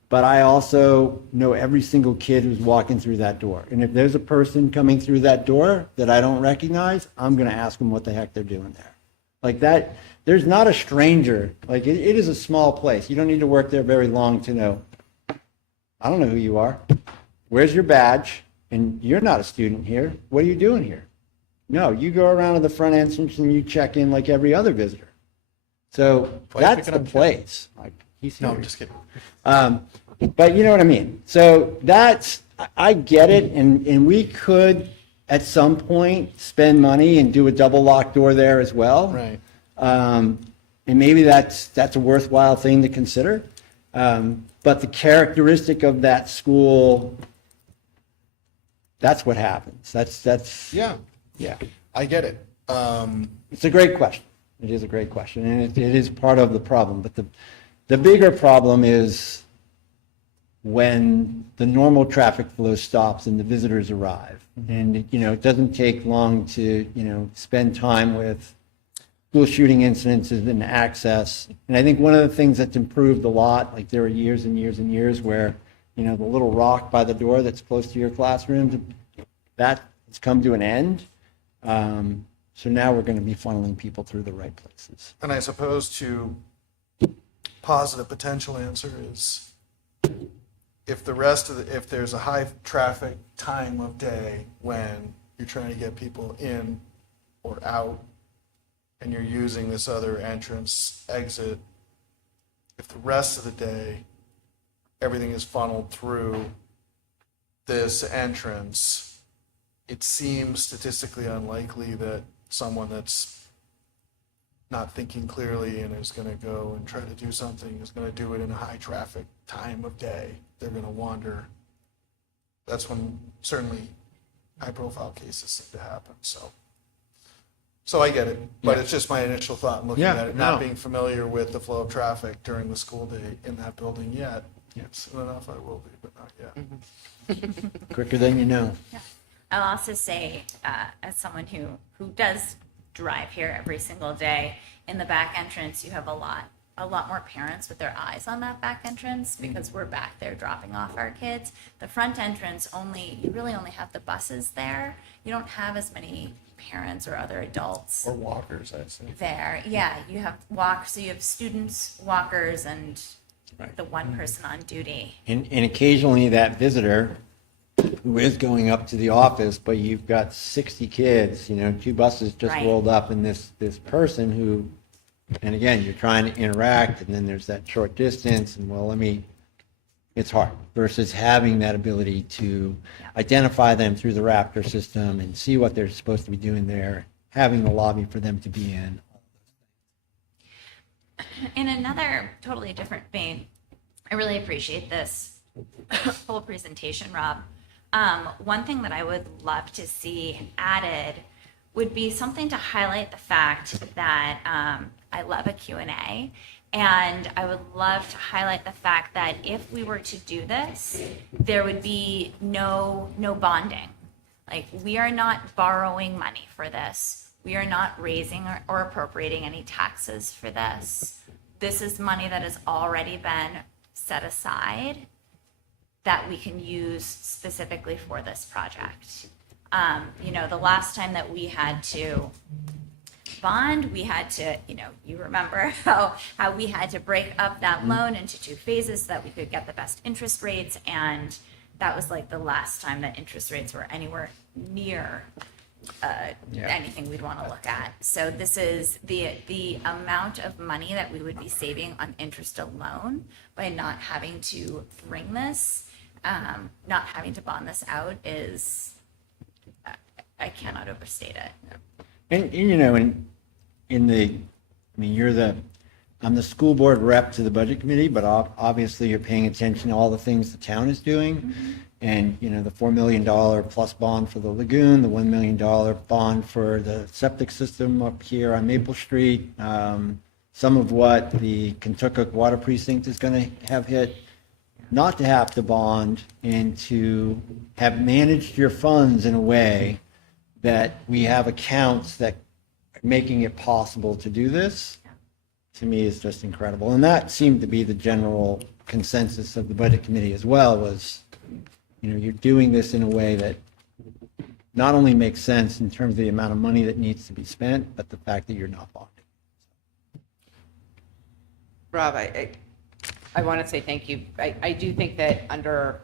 but I also know every single kid who's walking through that door. And if there's a person coming through that door that I don't recognize, I'm gonna ask them what the heck they're doing there. Like that, there's not a stranger, like it is a small place. You don't need to work there very long to know. I don't know who you are. Where's your badge? And you're not a student here. What are you doing here? No, you go around to the front entrance and you check in like every other visitor. So Why that's picking the on Jeff? place. Like, he's no, here. I'm just kidding. But you know what I mean? So I get it, and we could, at some point, spend money and do a double lock door there as well. Right. And maybe that's a worthwhile thing to consider. But the characteristic of that school, that's what happens. That's, Yeah, yeah. I get it. It's a great question. It is a great question, and it is part of the problem. But the bigger problem is when the normal traffic flow stops and the visitors arrive. And, it doesn't take long to, spend time with school shooting incidences and access. And I think one of the things that's improved a lot, like there are years and years and years where, the little rock by the door that's close to your classroom, that has come to an end. So now we're going to be funneling people through the right places. And I suppose to positive potential answer is if if there's a high traffic time of day when you're trying to get people in or out and you're using this other entrance exit, if the rest of the day everything is funneled through this entrance, it seems statistically unlikely that someone that's not thinking clearly and is going to go and try to do something is going to do it in a high traffic time of day. They're going to wander. That's when certainly high profile cases seem to happen. So I get it, but it's just my initial thought looking Yeah, at it, not no. being familiar with the flow of traffic during the school day in that building yet. Soon enough I will be, but not yet. Quicker than you know. I'll also say, as someone who does drive here every single day, in the back entrance, you have a lot more parents with their eyes on that back entrance because we're back there dropping off our kids. The front entrance you really only have the buses there. You don't have as many parents or other adults Or walkers, I assume. there. Yeah, you have so you have students, walkers, and the one person on duty. And occasionally that visitor who is going up to the office, but you've got 60 kids, 2 buses just Right. rolled up, and this person who, and again, you're trying to interact, and then there's that short distance, and it's hard versus having that ability to identify them through the Raptor system and see what they're supposed to be doing there, having the lobby for them to be in. In another totally different vein, I really appreciate this whole presentation, Rob. One thing that I would love to see added would be something to highlight the fact that I love a Q&A, And I would love to highlight the fact that if we were to do this, there would be no bonding. Like, we are not borrowing money for this. We are not raising or appropriating any taxes for this. This is money that has already been set aside that we can use specifically for this project. The last time that we had to bond, we had to, you remember how we had to break up that loan into 2 phases so that we could get the best interest rates. And that was like the last time that interest rates were anywhere near anything we'd want to look at. So this is the amount of money that we would be saving on interest alone by not having to bring this, not having to bond this out is, I cannot overstate it. And I'm the school board rep to the budget committee, but obviously you're paying attention to all the things the town is doing. And, the $4 million plus bond for the lagoon, the $1 million bond for the septic system up here on Maple Street, some of what the Kentucky Water Precinct is going to have hit, not to have to bond and to have managed your funds in a way that we have accounts that are making it possible to do this, to me is just incredible. And that seemed to be the general consensus of the budget committee as well, was, you're doing this in a way that not only makes sense in terms of the amount of money that needs to be spent, but the fact that you're not bonding. Rob, I want to say thank you. I do think that under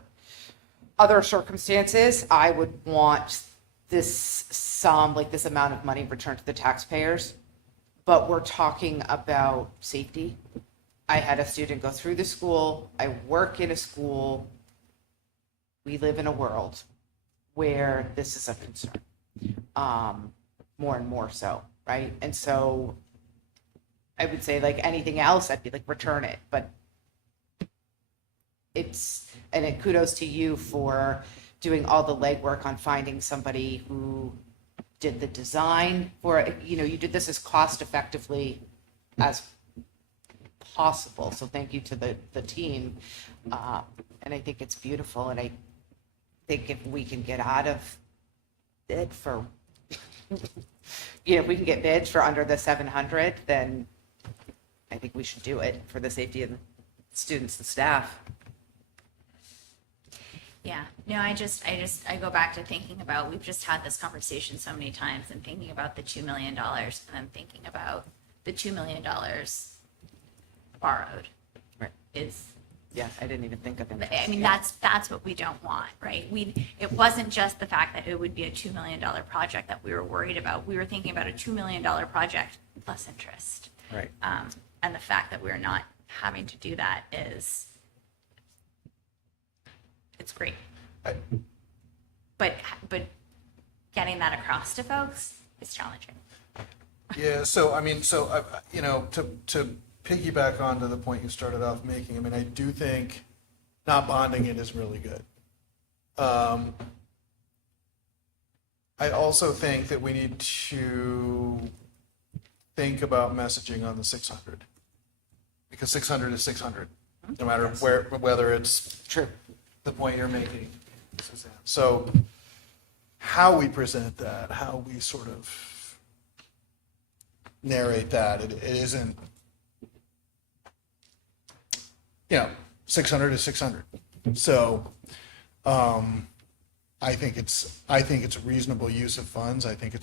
other circumstances, I would want this sum, like this amount of money returned to the taxpayers. But we're talking about safety. I had a student go through the school. I work in a school. We live in a world where this is a concern, more and more so, right? And so I would say, like anything else, I'd be like, return it. But kudos to you for doing all the legwork on finding somebody who did the design for it. You did this as cost effectively as possible. So thank you to the team. And I think it's beautiful. And I think if we can get out of it for, if we can get bids for under the 700, then I think we should do it for the safety of the students and staff. Yeah, no, I go back to thinking about, we've just had this conversation so many times, and thinking about the $2 million, and I'm thinking about the $2 million borrowed. Right. Is, yeah, I didn't even think of it. I mean, that's what we don't want, right? It wasn't just the fact that it would be a $2 million project that we were worried about. We were thinking about a $2 million project plus interest. Right. And the fact that we're not having to do that is, it's great. But getting that across to folks is challenging. Yeah, to piggyback onto the point you started off making, I do think not bonding it is really good. I also think that we need to think about messaging on the 600, because 600 is 600, no matter whether it's true. The point you're making, Suzanne. So how we present that, how we sort of narrate that, it isn't, 600 is 600. So I think it's a reasonable use of funds. I think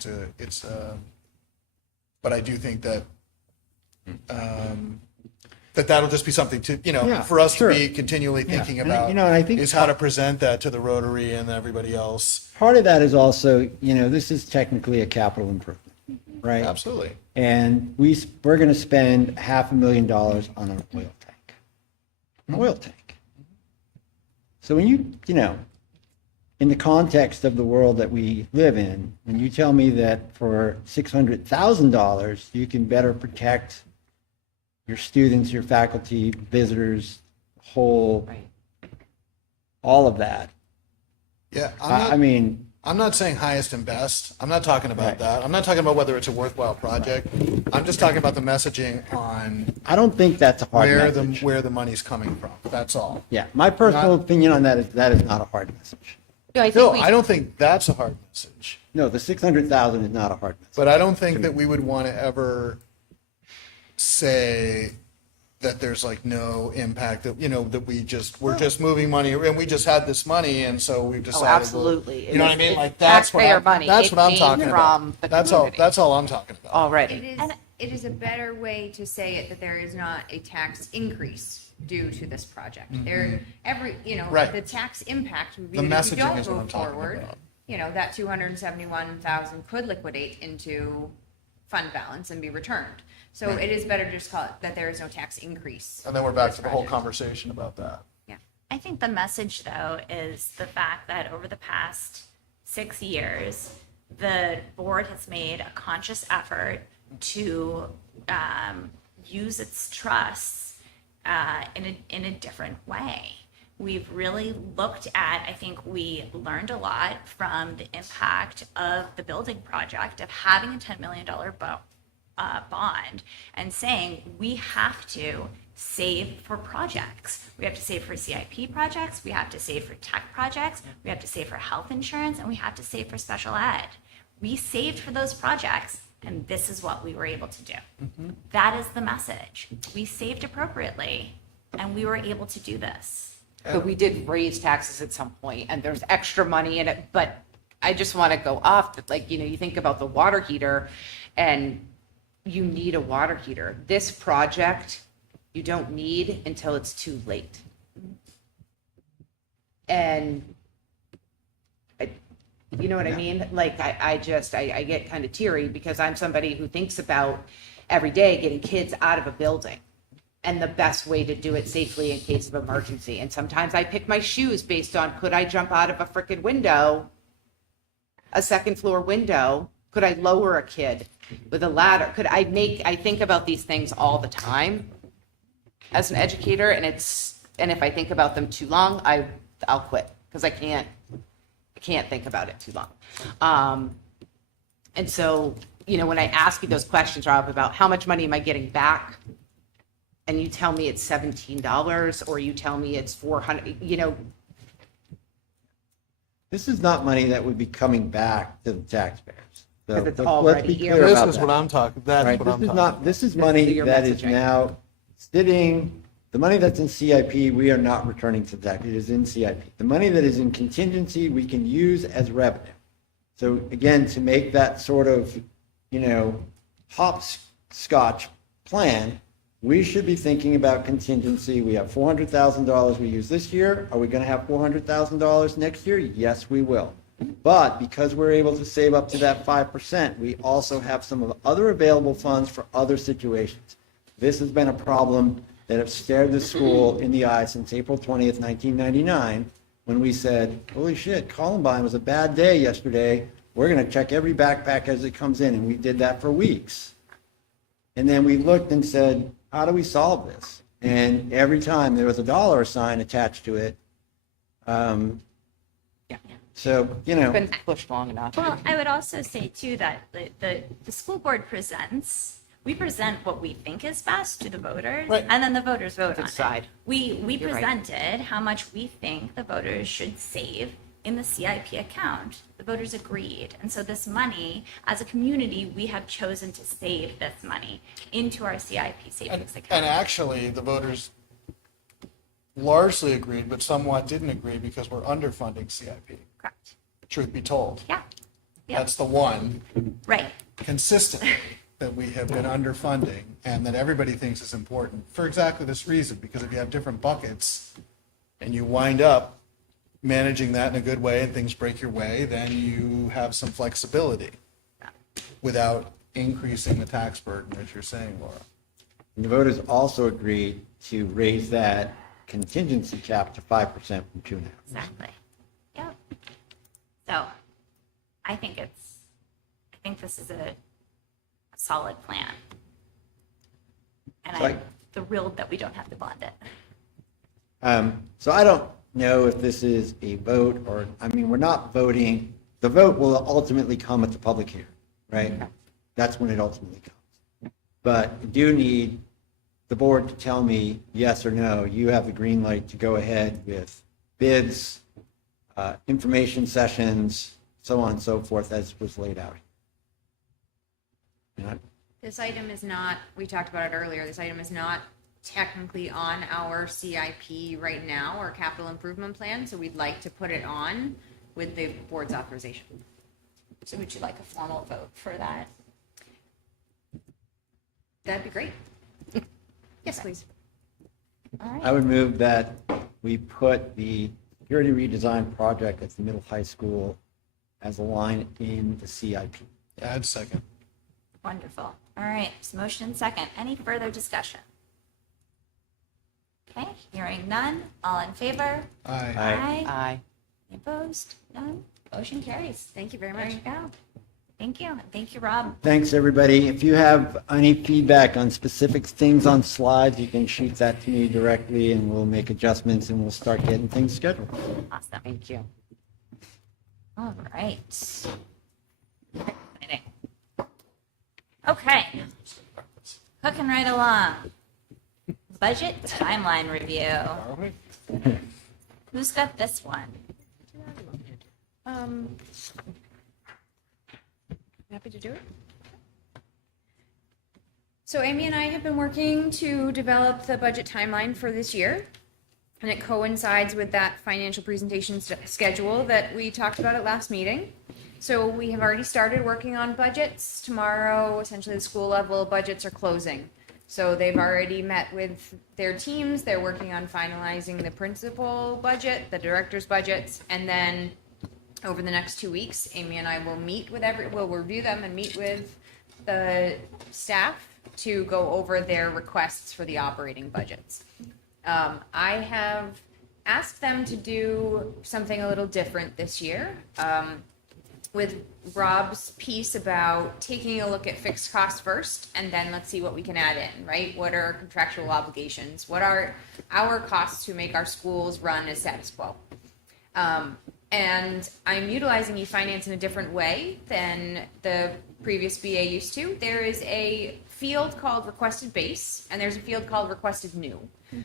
but I do think that that'll just be something to, for us to be continually thinking about, and I think is how to present that to the Rotary and everybody else. part of that is also, this is technically a capital improvement, right? Absolutely. And we're going to spend $500,000 on an oil tank. An oil tank. So when in the context of the world that we live in, when you tell me that for $600,000, you can better protect your students, your faculty, visitors, all of that. Yeah. I'm not saying highest and best. I'm not talking about Right. that. I'm not talking about whether it's a worthwhile project. I'm just talking about the messaging on I don't think that's a hard message. where the money's coming from. That's all. Yeah, my personal Not- opinion on that is not a hard message. No, I think No, we, I don't think that's a hard message. No, the 600,000 is not a hard message. But I don't think that we would want to ever say that there's like no impact, that, you know, that we're just moving money and we just had this money and so we've decided. we'll- absolutely. You know what I mean? It's Like that's what taxpayer I'm, money. that's It what I'm came talking about. from the That's community. that's all I'm talking about. Already. It is a better way to say it that there is not a tax increase due to this project. There, Right. the tax impact would be The that if you messaging don't is what I'm move talking forward, about. that 271,000 could liquidate into fund balance and be returned. So it is better to just call it that there is no tax increase. And then we're back this to the whole project. conversation about that. Yeah. I think the message, though, is the fact that over the past 6 years, the board has made a conscious effort to use its trusts in a different way. We've really looked at, I think we learned a lot from the impact of the building project of having a $10 million bond and saying we have to save for projects. We have to save for CIP projects, we have to save for tech projects, we have to save for health insurance, and we have to save for special ed. We saved for those projects, and this is what we were able to do. That is the message. We saved appropriately, and we were able to do this. But we did raise taxes at some point, and there's extra money in it, but I just want to go off that, like, you think about the water heater, and you need a water heater. This project, you don't need until it's too late. And, you know what I mean? Like, I get kind of teary because I'm somebody who thinks about every day getting kids out of a building and the best way to do it safely in case of emergency. And sometimes I pick my shoes based on, could I jump out of a frickin' window, a second floor window? Could I lower a kid with a ladder? I think about these things all the time as an educator, and if I think about them too long, I'll quit because I can't think about it too long. And so, when I ask you those questions, Rob, about how much money am I getting back, and you tell me it's $17 or you tell me it's $400, This is not money that would be coming back to the taxpayers. So 'Cause it's let's already be here. clear This about is that. what I'm talking, that's Right, what I'm this is talking not, about. this is This money is your that is messaging. now sitting, the money that's in CIP, we are not returning to tax, it is in CIP. The money that is in contingency, we can use as revenue. So again, to make that sort of, hopscotch plan, we should be thinking about contingency. We have $400,000 we use this year. Are we going to have $400,000 next year? Yes, we will. But because we're able to save up to that 5%, we also have some of the other available funds for other situations. This has been a problem that have stared the school in the eye since April 20th, 1999, when we said, holy shit, Columbine was a bad day yesterday. We're going to check every backpack as it comes in. And we did that for weeks. And then we looked and said, how do we solve this? And every time there was a dollar sign attached to it. So, It's been pushed long enough. Well, I would also say too that the school board we present what we think is best to the voters, Right. and then the voters vote on Decide. it. We You're right. presented how much we think the voters should save in the CIP account. The voters agreed, and so this money, as a community, we have chosen to save this money into our CIP savings account. And actually, the voters largely agreed, but somewhat didn't agree because we're underfunding CIP, Correct. truth be told. Yeah. Yeah. That's the one Right. consistently that we have been underfunding and that everybody thinks is important for exactly this reason, because if you have different buckets and you wind up managing that in a good way and things break your way, then you have some flexibility without increasing the tax burden, as you're saying, Laura. And the voters also agreed to raise that contingency cap to 5% from 2.5%. Exactly. Yep. So, I think this is a solid plan. And So I'm thrilled that we don't have to bond it. So I don't know if this is a vote or, we're not voting the vote will ultimately come at the public hearing, right? That's when it ultimately comes. But I do need the board to tell me yes or no, you have the green light to go ahead with bids, information sessions, so on and so forth, as was laid out. You know, This item is not, we talked about it earlier, this item is not technically on our CIP right now, or capital improvement plan, so we'd like to put it on with the board's authorization. So would you like a formal vote for that? That'd be great. Yes, please. All right. I would move that we put the security redesign project at the middle high school as a line in the CIP. Add second. Wonderful. All right, so motion and second. Any further discussion? Okay, hearing none. All in favor? Aye. Aye. Aye. Any opposed? None. Motion carries. Thank you very There much. you go. Thank you. Thank you, Rob. Thanks, everybody. If you have any feedback on specific things on slides, you can shoot that to me directly, and we'll make adjustments, and we'll start getting things scheduled. Awesome. Thank you. All right. Exciting. Okay. Hooking right along. Budget timeline review. Who's got this one? Happy to do it. So Amy and I have been working to develop the budget timeline for this year, and it coincides with that financial presentation schedule that we talked about at last meeting. So we have already started working on budgets. Tomorrow, essentially the school level budgets are closing. So they've already met with their teams. They're working on finalizing the principal budget, the director's budgets, and then over the next 2 weeks, Amy and I will meet with we'll review them and meet with the staff to go over their requests for the operating budgets. I have asked them to do something a little different this year. With Rob's piece about taking a look at fixed costs first, and then let's see what we can add in, right? What are contractual obligations? What are our costs to make our schools run as status quo? And I'm utilizing eFinance in a different way than the previous BA used to. There is a field called requested base, and there's a field called requested new.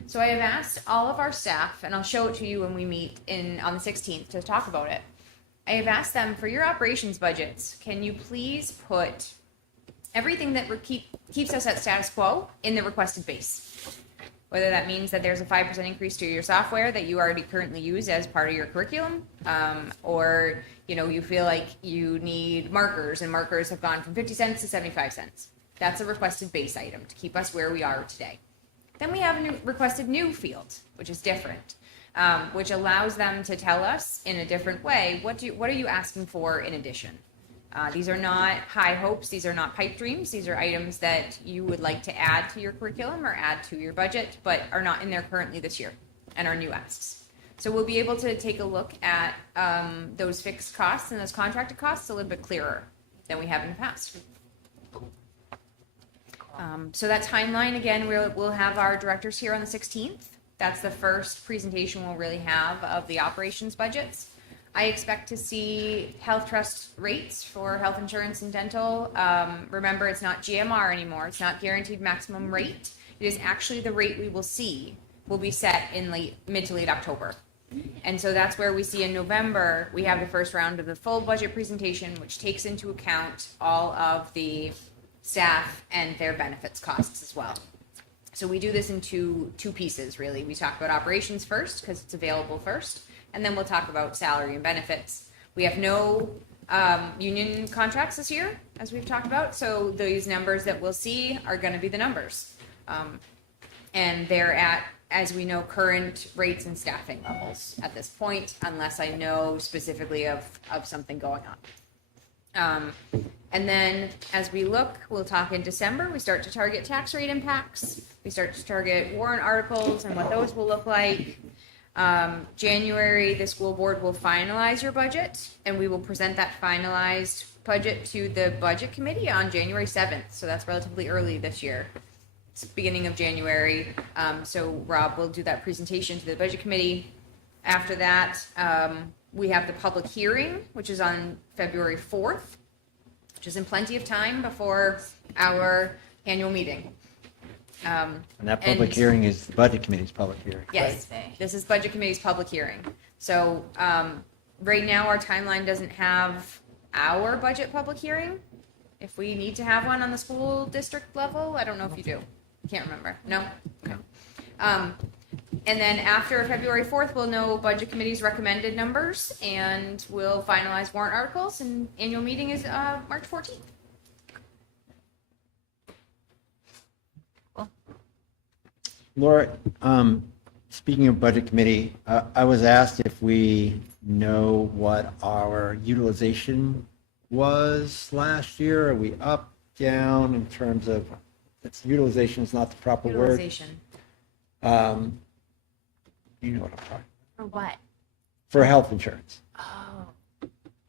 So I have asked all of our staff, and I'll show it to you when we meet on the 16th to talk about it. I have asked them, for your operations budgets, can you please put everything that keeps us at status quo in the requested base? Whether that means that there's a 5% increase to your software that you already currently use as part of your curriculum, or you feel like you need markers, and markers have gone from 50 cents to 75 cents. That's a requested base item to keep us where we are today. Then we have a requested new field, which is different, which allows them to tell us in a different way, what are you asking for in addition? These are not high hopes. These are not pipe dreams. These are items that you would like to add to your curriculum or add to your budget, but are not in there currently this year and are new asks. So we'll be able to take a look at those fixed costs and those contracted costs a little bit clearer than we have in the past. So that timeline, again, we'll have our directors here on the 16th. That's the first presentation we'll really have of the operations budgets. I expect to see health trust rates for health insurance and dental. Remember, it's not GMR anymore. It's not guaranteed maximum rate. It is actually the rate we will see will be set in mid to late October. And so that's where we see in November, we have the first round of the full budget presentation, which takes into account all of the staff and their benefits costs as well. So we do this in two pieces, really. We talk about operations first because it's available first. And then we'll talk about salary and benefits. We have no union contracts this year, as we've talked about. So these numbers that we'll see are going to be the numbers. And they're at, as we know, current rates and staffing levels at this point, unless I know specifically of something going on. And then as we look, we'll talk in December. We start to target tax rate impacts. We start to target warrant articles and what those will look like. January, the school board will finalize your budget, and we will present that finalized budget to the budget committee on January 7th. So that's relatively early this year. It's beginning of January. So Rob will do that presentation to the budget committee. After that, We have the public hearing, which is on February 4th, which is in plenty of time before our annual meeting. And that public And- hearing is the Budget Committee's public hearing. Yes, this is Budget Committee's public hearing. So right now, our timeline doesn't have our budget public hearing. If we need to have one on the school district level, I don't know if you do. Can't remember. No? Okay. And then after February 4th, we'll know Budget Committee's recommended numbers, and we'll finalize warrant articles, and annual meeting is March 14th. Laura, speaking of Budget Committee, I was asked if we know what our utilization was last year. Are we up, down in terms of, utilization is not the proper word. Utilization. You know what I'm talking For what? for health insurance.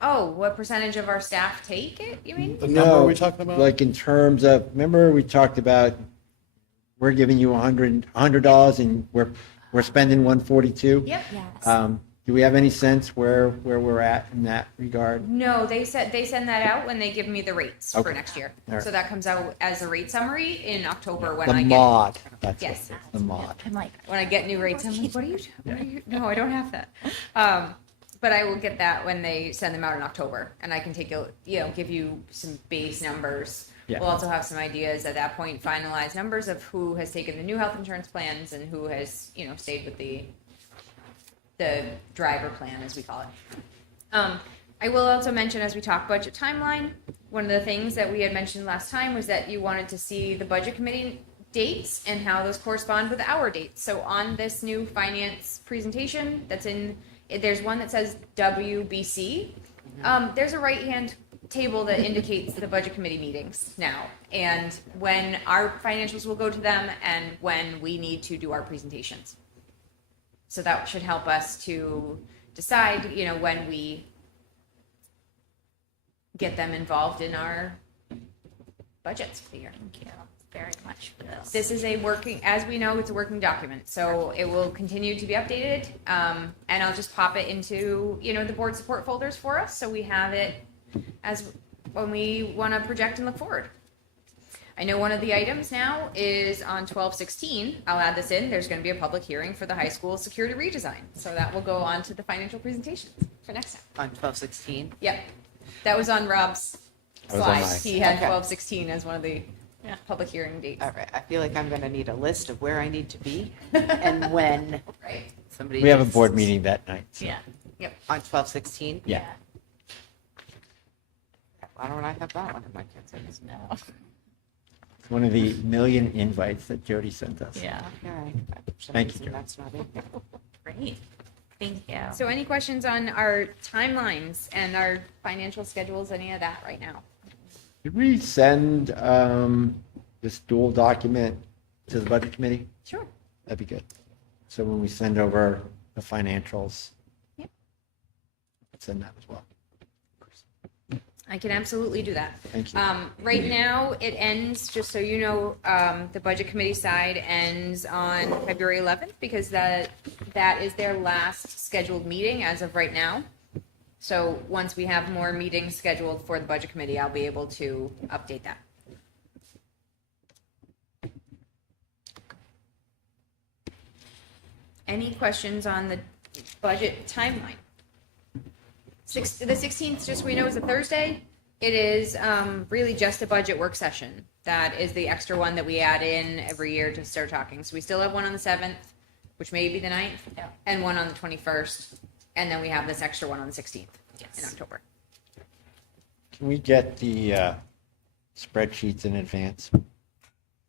Oh, what percentage of our staff take it, you mean? The number we're talking about? Like in terms of, remember we talked about, we're giving you $100 and we're spending 142? Yep. Yes. Do we have any sense where we're at in that regard? No, they send that out when they give me the rates for Okay. next year. All right. So that comes out as a rate summary in October when The I get mod, that's Yes. what, the mod. I'm like, when I get new rates. I'm like, what are you? No, I don't have that. But I will get that when they send them out in October, and I can take give you some base numbers. Yeah. We'll also have some ideas at that point, finalize numbers of who has taken the new health insurance plans and who has stayed with the driver plan, as we call it. I will also mention, as we talk budget timeline, one of the things that we had mentioned last time was that you wanted to see the budget committee dates and how those correspond with our dates. So on this new finance presentation there's one that says WBC. There's a right-hand table that indicates the budget committee meetings now, and when our financials will go to them and when we need to do our presentations. So that should help us to decide, when we get them involved in our budgets for the year. thank you very much for this. This is as we know, it's a working document, so it will continue to be updated. And I'll just pop it into, the board support folders for us, so we have it as when we want to project and look forward. I know one of the items now is on 12/16. I'll add this in. There's going to be a public hearing for the high school security redesign. So that will go on to the financial presentations for next time. On 12/16? Yep. That was on Rob's That was on slide. mine. He had Okay. 12/16 as one of the public hearing dates. All right, I feel like I'm going to need a list of where I need to be and when Right. somebody. We have a needs- board meeting that night. so- Yeah. On 12/16? Yeah. Why don't I have that one in my kids'? No. It's one of the million invites that Jody sent us. Yeah. All right. For some Thank you, reason, Joe. That's not in there. Great. Thank you. So any questions on our timelines and our financial schedules, any of that right now? Did we send this dual document to the budget committee? Sure. That'd be good. So when we send over the financials, Yep. send that as well. I can absolutely do that. Thank you. Right now, it ends, just so you know, the budget committee side ends on February 11th because that is their last scheduled meeting as of right now. So once we have more meetings scheduled for the budget committee, I'll be able to update that. Any questions on the budget timeline? The 16th, just so we know, is a Thursday. It is really just a budget work session. That is the extra one that we add in every year to start talking. So we still have one on the 7th, which may be the 9th, and one on the 21st. And then we have this extra one on the 16th in October. Can we get the spreadsheets in advance?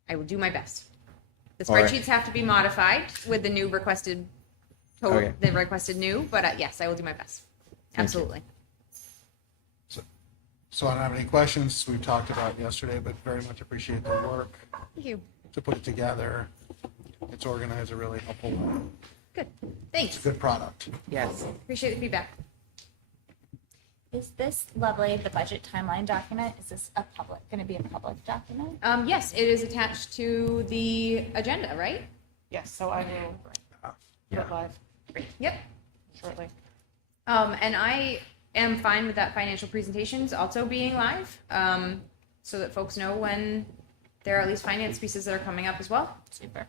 I will do my best. The All right. spreadsheets have to be modified with the new requested, Okay. the requested new, but yes, I will do my best. you. Absolutely. So I don't have any questions we talked about yesterday, but very much appreciate the work Thank you. to put it together. It's organized a really helpful way. Good. It's Thanks. a good product. Yes. Appreciate the feedback. Is this lovely, the budget timeline document, is this going to be a public document? Yes, it is attached to the agenda, right? Yes, so I will Yeah. go live Yep. shortly. And I am fine with that financial presentations also being live, so that folks know when there are at least finance pieces that are coming up as well. Super.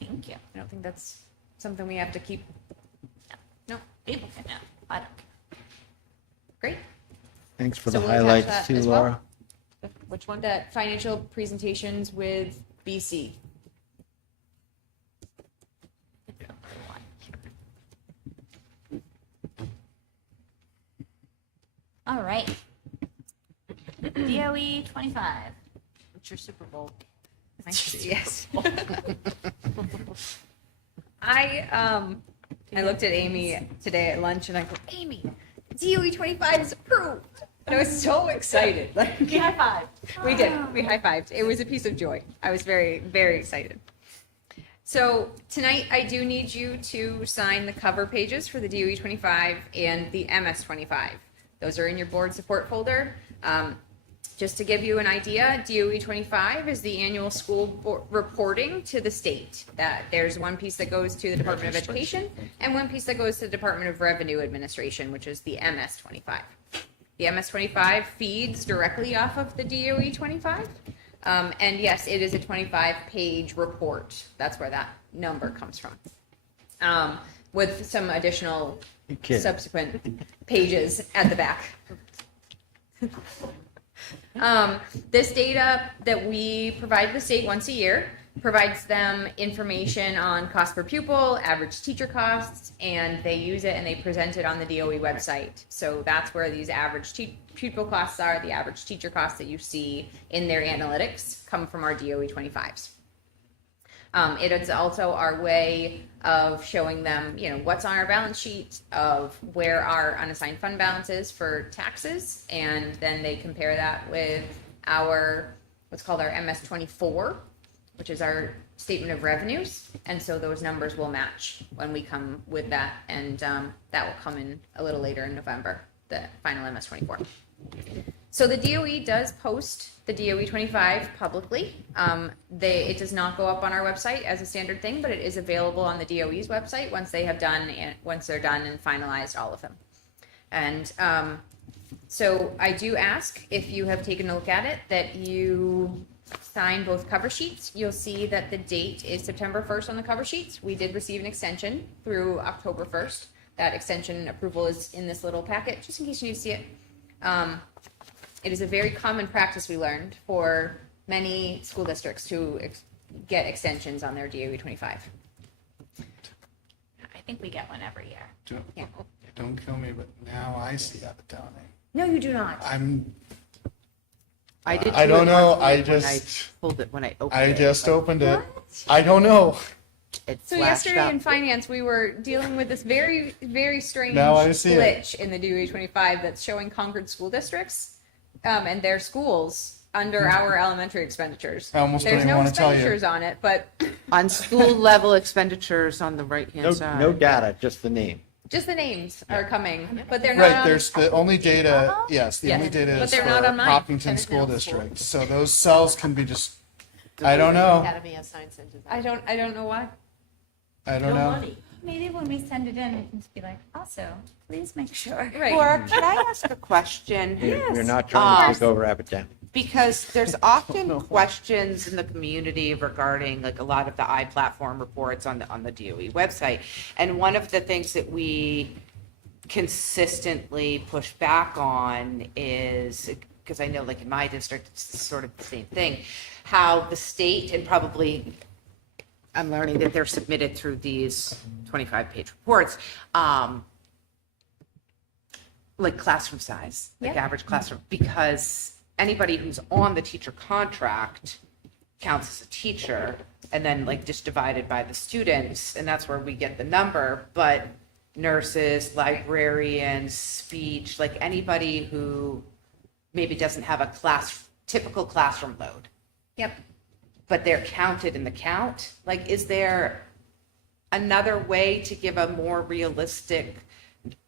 Thank you. I don't think that's something we have to keep. No. People can know. I don't care. Great. Thanks for So the we'll attach highlights that too, as well. Laura. Which one? That financial presentations with BC. All right. DOE 25. It's your Super Bowl. Yes. I looked at Amy today at lunch and I go, Amy, DOE 25 is approved. And I was so excited. Like, We high-fived. we did. We high-fived. It was a piece of joy. I was very, very excited. So tonight I do need you to sign the cover pages for the DOE 25 and the MS 25. Those are in your board support folder. Just to give you an idea, DOE 25 is the annual school reporting to the state. That there's one piece that goes to the Department of Education and one piece that goes to the Department of Revenue Administration, which is the MS 25. The MS 25 feeds directly off of the DOE 25. And yes, it is a 25-page report. That's where that number comes from. With some additional subsequent pages at the back. This data that we provide the state once a year provides them information on cost per pupil, average teacher costs, and they use it and they present it on the DOE website. So that's where these average pupil costs are. The average teacher costs that you see in their analytics come from our DOE 25s. It is also our way of showing them, what's on our balance sheet, of where our unassigned fund balance is for taxes, and then they compare that with our, what's called our MS-24, which is our statement of revenues, and so those numbers will match when we come with that, and that will come in a little later in November, the final MS-24. So the DOE does post the DOE 25 publicly. It does not go up on our website as a standard thing, but it is available on the DOE's website once they're done and finalized all of them. And so I do ask, if you have taken a look at it, that you sign both cover sheets. You'll see that the date is September 1st on the cover sheets. We did receive an extension through October 1st. That extension approval is in this little packet, just in case you need to see it. It is a very common practice we learned for many school districts to get extensions on their DOE 25. I think we get one every year. Don't kill me, but now I see Abbottoni. No, you do not. I did. I don't know. I pulled it when I opened it. I just opened it. I don't know. It So flashed yesterday up. in finance, we were dealing with this very, very strange Now I see it. glitch in the DOE 25 that's showing Concord school districts and their schools under our elementary expenditures. I almost don't There's even no want to tell you. expenditures on it, but On school level expenditures on the right-hand No, side. no data, just the name. just the names are coming, but they're not Right, on. there's the only data, yes, the Yes, only data but is they're for not on mine. Hopkinton School District. So those cells can be just, I don't know. Academy of Science and Design. I don't know why. I don't No know. money. Maybe when we send it in, we can just be like, also, please make sure. Right. Laura, can I ask a question? You're not trying to take over Abbottoni. Because there's often questions in the community regarding like a lot of the iPlatform reports on the DOE website. And one of the things that we consistently push back on is, because I know like in my district, it's sort of the same thing, how the state, and probably I'm learning that they're submitted through these 25-page reports, like classroom size, like Yeah. average classroom, because anybody who's on the teacher contract counts as a teacher, and then like just divided by the students, and that's where we get the number. But nurses, librarians, speech, like anybody who maybe doesn't have a typical classroom load, Yep. but they're counted in the count. Like, is there another way to give a more realistic,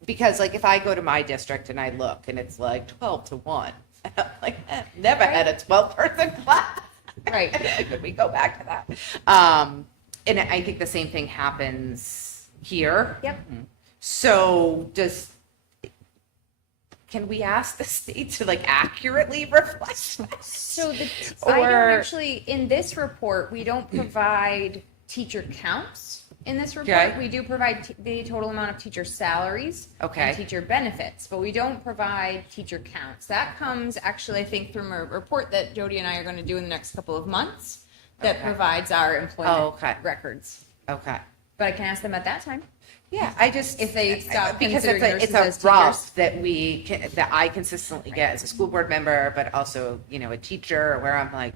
because like if I go to my district and I look and it's like 12-1, like never had a 12-person class. Right. Could we go back to that? And I think the same thing happens here. Yep. So can we ask the state to like accurately reflect that? So I don't Or- actually, in this report, we don't provide teacher counts. In this report, Okay. we do provide the total amount of teacher salaries Okay. and teacher benefits, but we don't provide teacher counts. That comes actually, I think, from a report that Jody and I are going to do in the next couple of months that Okay. provides our employment okay. records. Okay. But I can ask them at that time. Yeah, I just If they stop because considering it's nurses as a rub teachers. that I consistently get as a school board member, but also a teacher, where I'm like,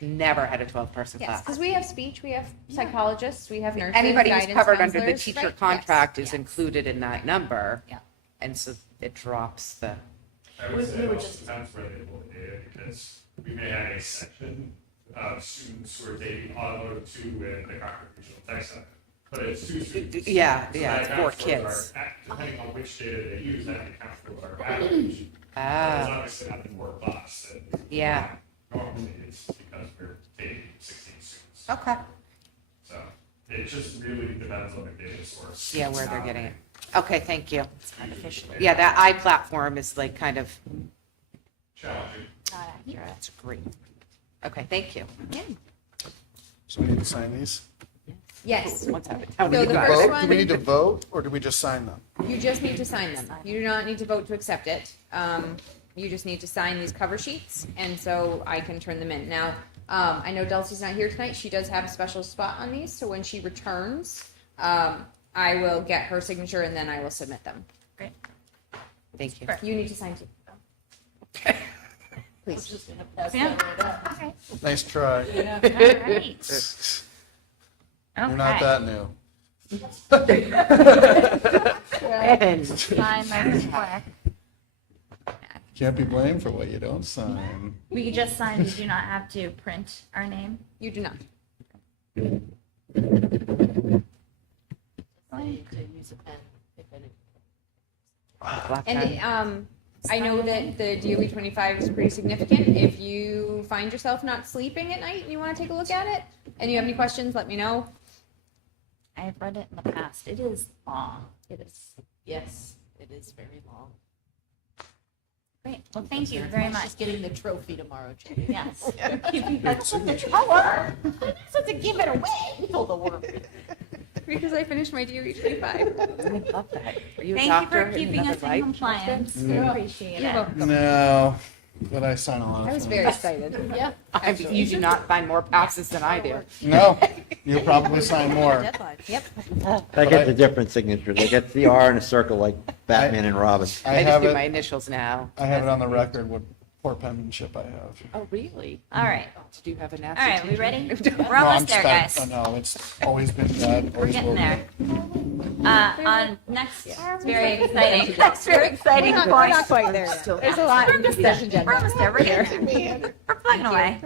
never had a 12-person Yes, class. because we have speech, we have psychologists, we have nurses, Anybody who's guidance covered under the counselors, teacher right? contract Yes, is yes. included in that number. Yeah. And so it drops the. I would say it also depends where they pull the data, because we may have a section of students who are taking automotive 2 in the Concord Regional Tech Center, but it's 2 students. Yeah, So yeah, that it's accounts 4 for kids. depending on which data they use, that accounts for our average. It's Ah, obviously not the 4 class that yeah, normally it's because we're taking 16 students. okay. So it just really depends on the data source. Yeah, where they're getting it. Okay, thank you. Yeah, that I-platform is like kind of, Challenging. that's great. Okay, thank you. So we need to sign these? Yes, Once I have it. So the first Vote? one- Do we need to vote, or do we just sign them? you just need to sign them. You do not need to vote to accept it. You just need to sign these cover sheets, and so I can turn them in. Now, I know Delsey's not here tonight. She does have a special spot on these, so when she returns, I will get her signature and then I will submit them. Great. Thank you. You need to sign too. Please. Just gonna pass Yeah. that right up. Okay. Nice try. Yeah. All right. You're not Okay. that new. And Sign those quick. Can't be blamed for what you don't sign. We could just sign. You do not have to print our name. You do not. Say to use a pen if any. black pen. And I know that the DOE 25 is pretty significant. If you find yourself not sleeping at night and you want to take a look at it, and you have any questions, let me know. I have read it in the past. It is long. It is, yes, it is very long. Great. Well, thank you very much. She's getting the trophy tomorrow, Judy. Yes. That's what the trouble. I'm not supposed to give it away. Told the world. Because I finished my DOE 25. I love that. Are you a Thank you doctor for in keeping another us in life? compliance. We appreciate You're it. welcome. No, but I sign a lot of I was them. very excited. Yeah. You do not find more passes than I do. No, you probably sign more. Deadline. Yep. They get the different signature. They get the R in a circle like Batman and Robin. I I just have do my it, initials now. I have it on the record what poor penmanship I have. Oh, really? All right. Did you have a nasty All right. We teacher? ready? No, We're I'm almost there, spent. guys. Oh, no, it's always been bad. We're always getting will be. there. On next, very exciting. Next, very exciting We're point. not quite there yet. There's a lot in the discussion agenda. We're almost there. We're here. We're plugging away.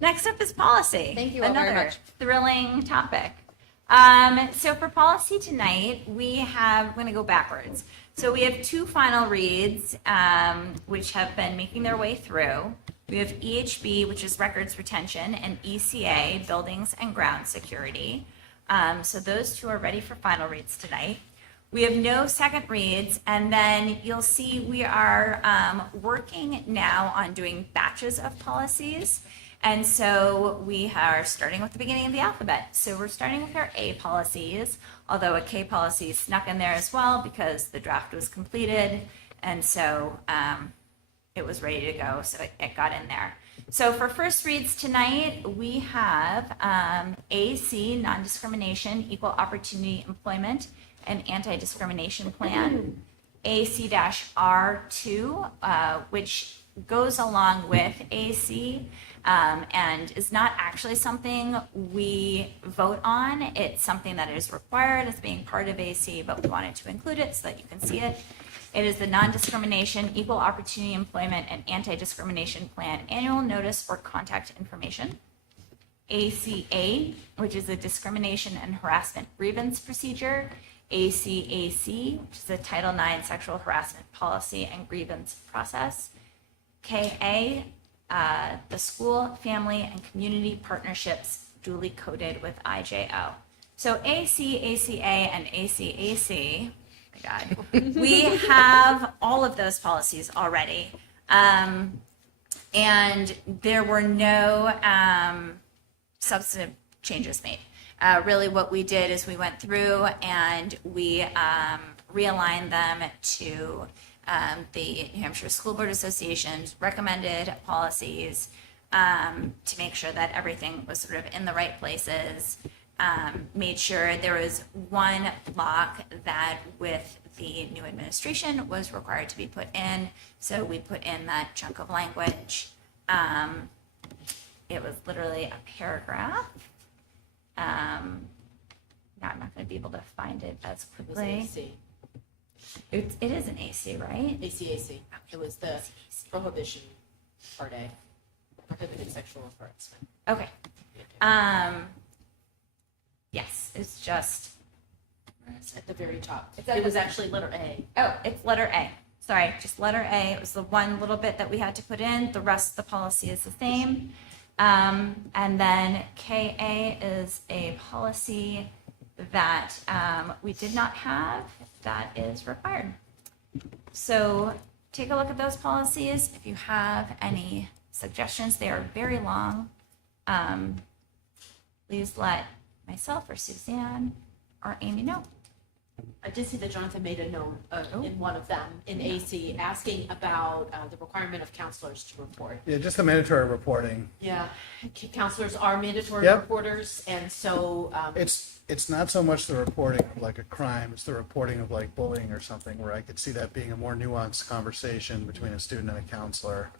Next up is policy. Thank you all very Another much. thrilling topic. So for policy tonight, we're going to go backwards. So we have 2 final reads, which have been making their way through. We have EHB, which is records retention, and ECA, buildings and ground security. So those 2 are ready for final reads tonight. We have no second reads, and then you'll see we are working now on doing batches of policies. And so we are starting with the beginning of the alphabet. So we're starting with our A policies, although a K policy snuck in there as well because the draft was completed. And so it was ready to go, so it got in there. So for first reads tonight, we have AC, non-discrimination, equal opportunity employment, and anti-discrimination plan. AC-R2, which goes along with AC and is not actually something we vote on. It's something that is required as being part of AC, but we wanted to include it so that you can see it. It is the non-discrimination, equal opportunity employment, and anti-discrimination plan annual notice or contact information. ACA, which is a discrimination and harassment grievance procedure. ACAC, which is the Title IX sexual harassment policy and grievance process. KA, the school, family, and community partnerships duly coded with IJO. So AC, ACA, and ACAC, my God, we have all of those policies already. And there were no substantive changes made. Really what we did is we went through and we realigned them to the New Hampshire School Board Association's recommended policies to make sure that everything was sort of in the right places. Made sure there was one block that with the new administration was required to be put in. So we put in that chunk of language. It was literally a paragraph. Now I'm not going to be able to find it as It was quickly. AC. It is an AC, right? ACAC. It was the prohibition part A. Prohibited sexual harassment. Okay. Yes, it's just. Where is it? At the very top. It's at It the- was actually letter A. Oh, it's letter A. Sorry, just letter A. It was the one little bit that we had to put in. The rest of the policy is the same. And then KA is a policy that we did not have that is required. So take a look at those policies. If you have any suggestions, they are very long. Please let myself or Suzanne or Amy know. I did see that Jonathan made a note in one of them in AC asking about the requirement of counselors to report. Yeah, just the mandatory reporting. Yeah, counselors are mandatory Yep. reporters, and so It's not so much the reporting of like a crime, it's the reporting of like bullying or something, where I could see that being a more nuanced conversation between a student and a counselor.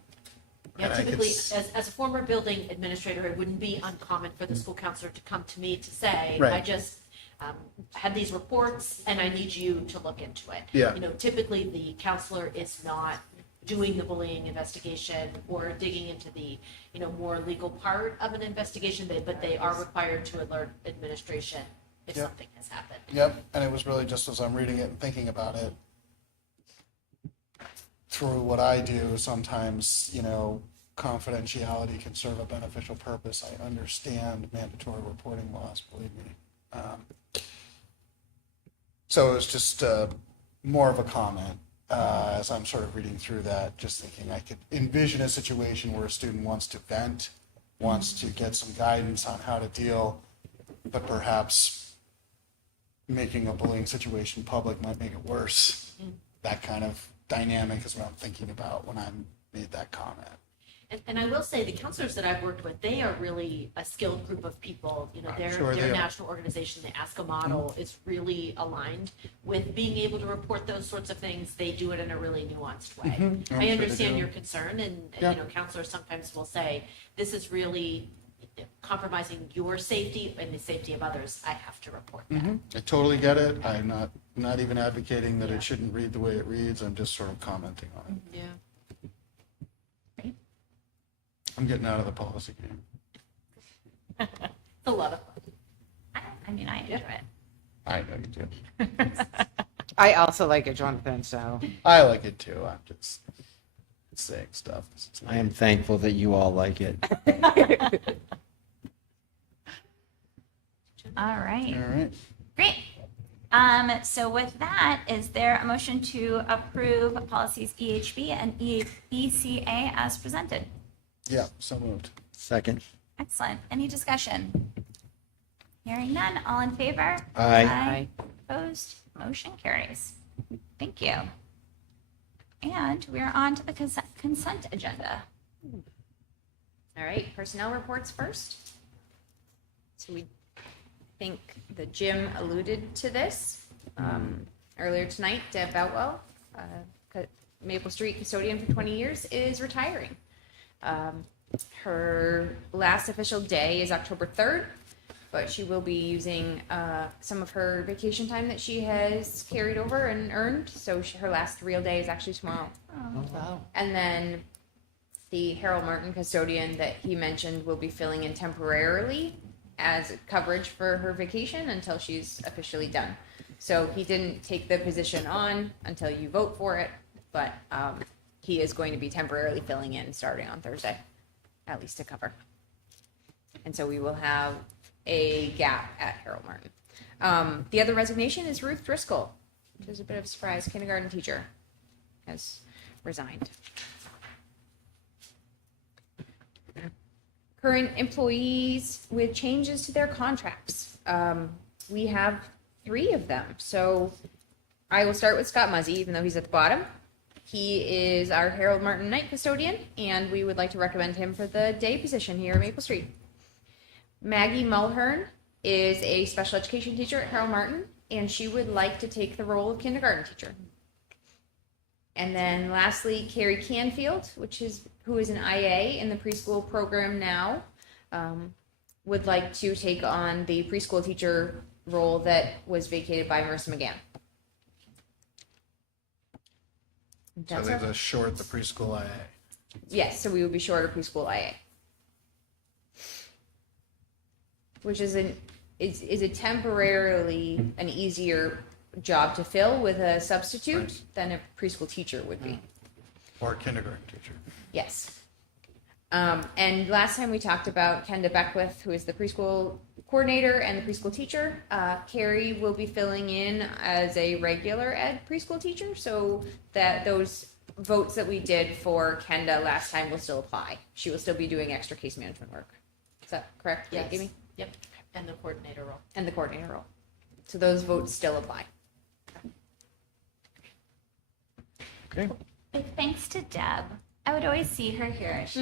yeah, And I could typically, s- as a former building administrator, it wouldn't be uncommon for the school counselor to come to me to say, Right. I just had these reports and I need you to look into it. Yeah. You know, typically the counselor is not doing the bullying investigation or digging into the, you know, more legal part of an investigation, but they are required to alert administration if Yep. something has happened. Yep, and it was really just as I'm reading it and thinking about it, through what I do, sometimes, you know, confidentiality can serve a beneficial purpose. I understand mandatory reporting laws, believe me. So it was just more of a comment as I'm sort of reading through that, just thinking I could envision a situation where a student wants to vent, wants to get some guidance on how to deal, but perhaps making a bullying situation public might make it worse. That kind of dynamic is what I'm thinking about when I made that comment. And I will say, the counselors that I've worked with, they are really a skilled group of people. You know, I'm their sure they their are. national organization, the ASCA model, is really aligned with being able to report those sorts of things. They do it in a really nuanced way. I'm sure I they understand do. your concern, and Yeah. you know, counselors sometimes will say, "This is really compromising your safety and the safety of others. I have to report that." I totally get it. I'm not even advocating that it shouldn't read the way it reads. I'm just sort of commenting on it. Yeah. I'm getting out of the policy game. It's a lot of fun. I mean, I enjoy it. I know you do. I also like it, Jonathan, so. I like it too. I'm just saying stuff. I am thankful that you all like it. All right. All right. Great. So with that, is there a motion to approve policies EHB and ECA as presented? Yeah, so moved. Second. Excellent. Any discussion? Hearing none, all in favor? Aye. Opposed? Motion carries. Thank you. And we're on to the consent agenda. All right, personnel reports first. So we think that Jim alluded to this earlier tonight. Deb Boutwell, Maple Street custodian for 20 years, is retiring. Her last official day is October 3rd, but she will be using some of her vacation time that she has carried over and earned. So her last real day is actually tomorrow. Wow. And then the Harold Martin custodian that he mentioned will be filling in temporarily as coverage for her vacation until she's officially done. So he didn't take the position on until you vote for it, but he is going to be temporarily filling in starting on Thursday, at least to cover. And so we will have a gap at Harold Martin. The other resignation is Ruth Driscoll, which is a bit of a surprise. Kindergarten teacher has resigned. Current employees with changes to their contracts. We have 3 of them. So I will start with Scott Muzzy, even though he's at the bottom. He is our Harold Martin night custodian, and we would like to recommend him for the day position here at Maple Street. Maggie Mulhern is a special education teacher at Harold Martin, and she would like to take the role of kindergarten teacher. And then lastly, Carrie Canfield, who is an IA in the preschool program now, would like to take on the preschool teacher role that was vacated by Marissa McGann. So they just short the preschool IA. Yes, so we would be short of preschool IA. Which is a temporarily an easier job to fill with a substitute than a preschool teacher would be. Or kindergarten teacher. Yes. And last time we talked about Kenda Beckwith, who is the preschool coordinator and the preschool teacher. Carrie will be filling in as a regular ed preschool teacher, so that those votes that we did for Kenda last time will still apply. She will still be doing extra case management work. Is that correct? Yes. Amy? Yep. And the coordinator role. And the coordinator role. So those votes still apply. Okay. Big thanks to Deb. I would always see her here. She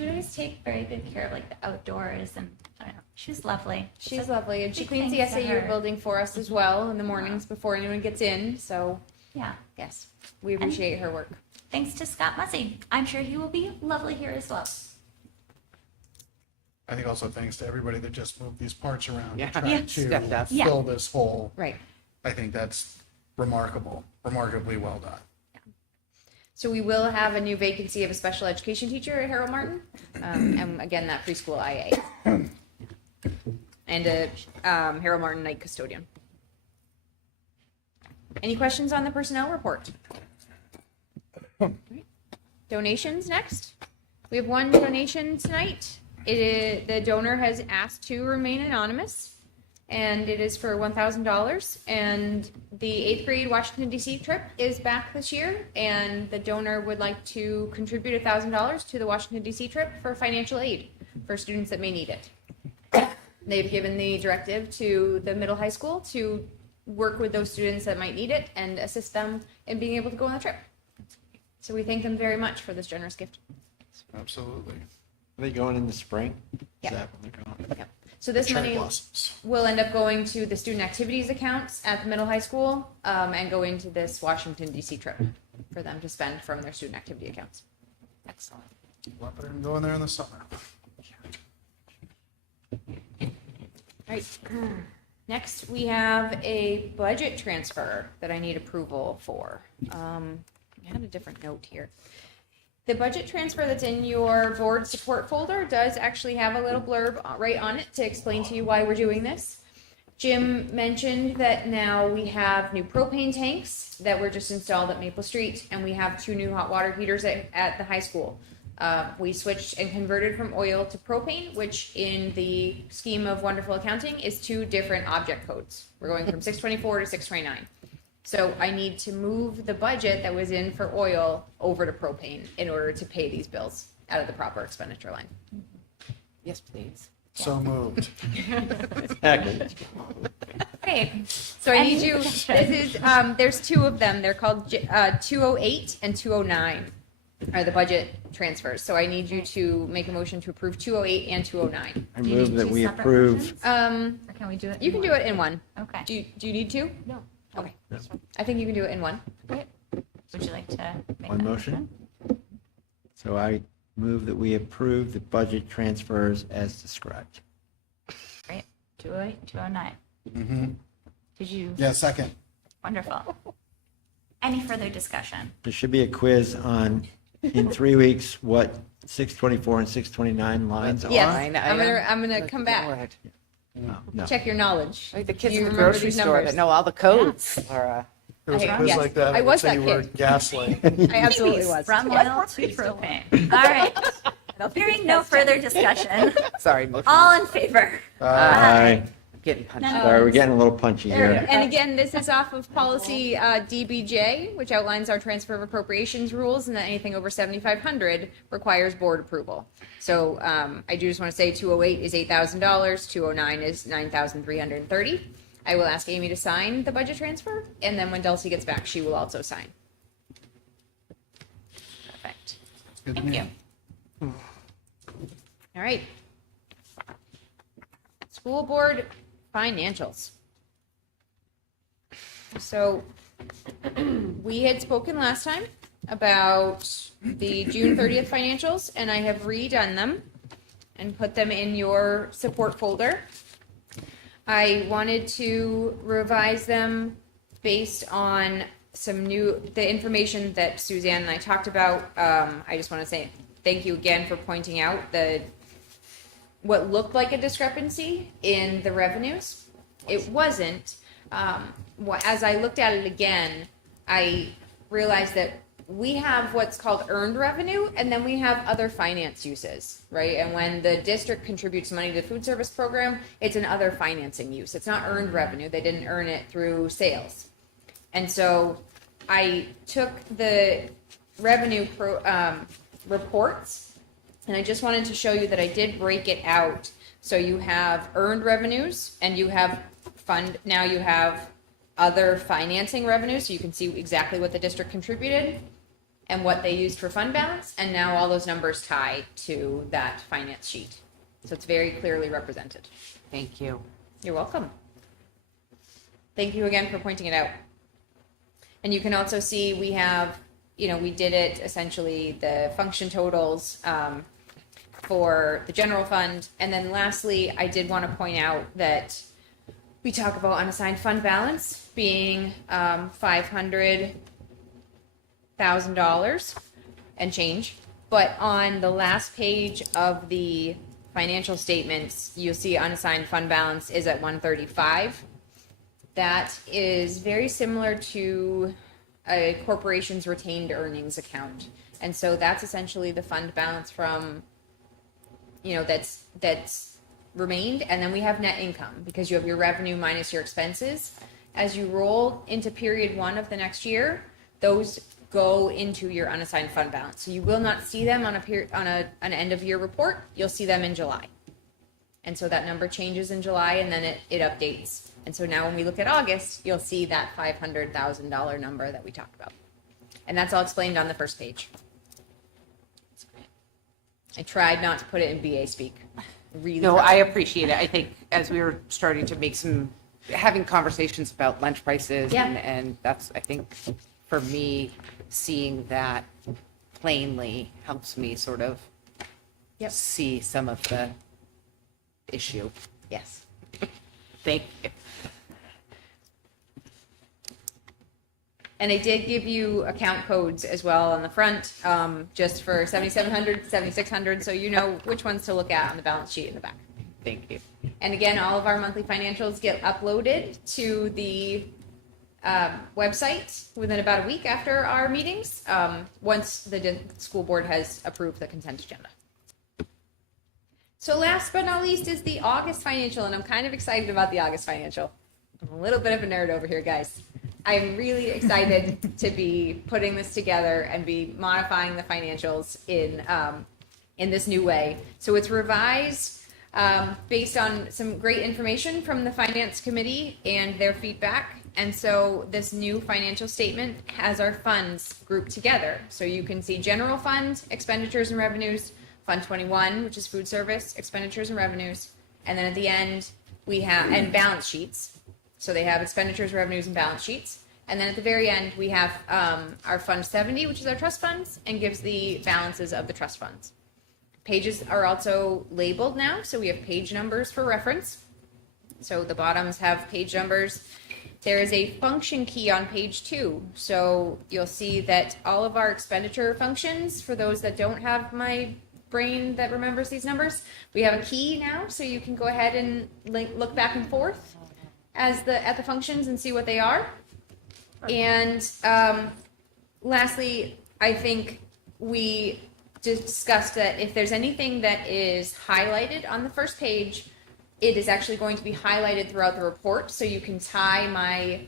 would always take very good care of like the outdoors, and I don't know. She was lovely. She's So lovely, and she big cleans the thanks to SAU her. building for us as well in the mornings before anyone gets in. So Yeah. yes, we appreciate her work. Thanks to Scott Muzzy. I'm sure he will be lovely here as well. I think also thanks to everybody that just moved these parts around Yeah. to try Yeah. to Steph. Yeah. fill this hole. Right. I think that's remarkably well done. So we will have a new vacancy of a special education teacher at Harold Martin, and again that preschool IA, and a Harold Martin night custodian. Any questions on the personnel report? Donations next. We have one donation tonight. The donor has asked to remain anonymous, and it is for $1,000. And the 8th grade Washington, D.C. trip is back this year, and the donor would like to contribute $1,000 to the Washington, D.C. trip for financial aid for students that may need it. They've given the directive to the middle high school to work with those students that might need it and assist them in being able to go on the trip. So we thank them very much for this generous gift. Absolutely. Are they going in the spring? Yeah. Is that when they're going? Yep. So this Cherry money blossoms. will end up going to the student activities accounts at the middle high school, and go into this Washington DC trip for them to spend from their student activity accounts. Excellent. A lot better than going there in the summer. Right. Next, we have a budget transfer that I need approval for. I had a different note here. The budget transfer that's in your board support folder does actually have a little blurb right on it to explain to you why we're doing this. Jim mentioned that now we have new propane tanks that were just installed at Maple Street, and we have 2 new hot water heaters at the high school. We switched and converted from oil to propane, which in the scheme of wonderful accounting is 2 different object codes. We're going from 624 to 629. So I need to move the budget that was in for oil over to propane in order to pay these bills out of the proper expenditure line. Yes, please. So moved. Second. Great. So I need you, this is, there's 2 of them. They're called 208 and 209 are the budget transfers. So I need you to make a motion to approve 208 and 209. I Do you move need that 2 we separate approve. motions? Or can we do it? You can do it in one. Okay. Do you need 2? No. Okay. I think you can do it in one. Would you like to make One that motion? So I move that we approve the budget transfers as described. Great. 208, 209. Mm-hmm. Did you? Yeah, second. Wonderful. Any further discussion? There should be a quiz on, in 3 weeks, what 624 and 629 lines are. Yes, Line I'm gonna item. come back. Lord. No. Check your knowledge. Like the kids Do you in the remember grocery these store numbers? that know all the codes. Or, There was a Okay, quiz yes. like that. I It would was say that you were kid. gaslighting. I absolutely was. From oil to propane. All right. Hearing no further discussion. sorry, motion. All in favor? Aye. Getting punched. Sorry, we're getting a little punchy here. And again, this is off of policy DBJ, which outlines our transfer of appropriations rules, and that anything over 7,500 requires board approval. So I do just want to say 208 is $8,000, 209 is 9,330. I will ask Amy to sign the budget transfer, and then when Dulcie gets back, she will also sign. Perfect. Good Thank you. man. All right. School board financials. So we had spoken last time about the June 30th financials, and I have redone them and put them in your support folder. I wanted to revise them based on the information that Suzanne and I talked about. I just want to say thank you again for pointing out what looked like a discrepancy in the revenues. It wasn't. As I looked at it again, I realized that we have what's called earned revenue, and then we have other finance uses, right? And when the district contributes money to the food service program, it's an other financing use. It's not earned revenue. They didn't earn it through sales. And so I took the revenue reports, and I just wanted to show you that I did break it out. So you have earned revenues, and you have now you have other financing revenues, so you can see exactly what the district contributed and what they used for fund balance, and now all those numbers tie to that finance sheet. So it's very clearly represented. Thank you. You're welcome. Thank you again for pointing it out. And you can also see we have, we did it essentially the function totals for the general fund. And then lastly, I did want to point out that we talk about unassigned fund balance being $500,000 and change. But on the last page of the financial statements, you'll see unassigned fund balance is at 135. That is very similar to a corporation's retained earnings account. And so that's essentially the fund balance from, that's remained. And then we have net income because you have your revenue minus your expenses. As you roll into period one of the next year, those go into your unassigned fund balance. So you will not see them on an end of year report. You'll see them in July. And so that number changes in July, and then it updates. And so now when we look at August, you'll see that $500,000 number that we talked about. And that's all explained on the first page. I tried not to put it in BA speak. Really No, tried. I appreciate it. I think as we were starting to having conversations about lunch prices, Yeah. and that's, I think, for me, seeing that plainly helps me sort of see some of the issue. Yes. Thank you. And I did give you account codes as well on the front, just for 7,700, 7,600, so you know which ones to look at on the balance sheet in the back. Thank you. And again, all of our monthly financials get uploaded to the website within about a week after our meetings, once the school board has approved the consent agenda. So last but not least is the August financial, and I'm kind of excited about the August financial. I'm a little bit of a nerd over here, guys. I'm really excited to be putting this together and be modifying the financials in this new way. So it's revised based on some great information from the Finance Committee and their feedback. And so this new financial statement has our funds grouped together. So you can see general fund, expenditures and revenues, Fund 21, which is food service, expenditures and revenues. And then at the end, we have, and balance sheets. So they have expenditures, revenues, and balance sheets. And then at the very end, we have our Fund 70, which is our trust funds, and gives the balances of the trust funds. Pages are also labeled now, so we have page numbers for reference. So the bottoms have page numbers. There is a function key on page 2. So you'll see that all of our expenditure functions, for those that don't have my brain that remembers these numbers, we have a key now, so you can go ahead and look back and forth at the functions and see what they are. And lastly, I think we discussed that if there's anything that is highlighted on the first page, it is actually going to be highlighted throughout the report, so you can tie my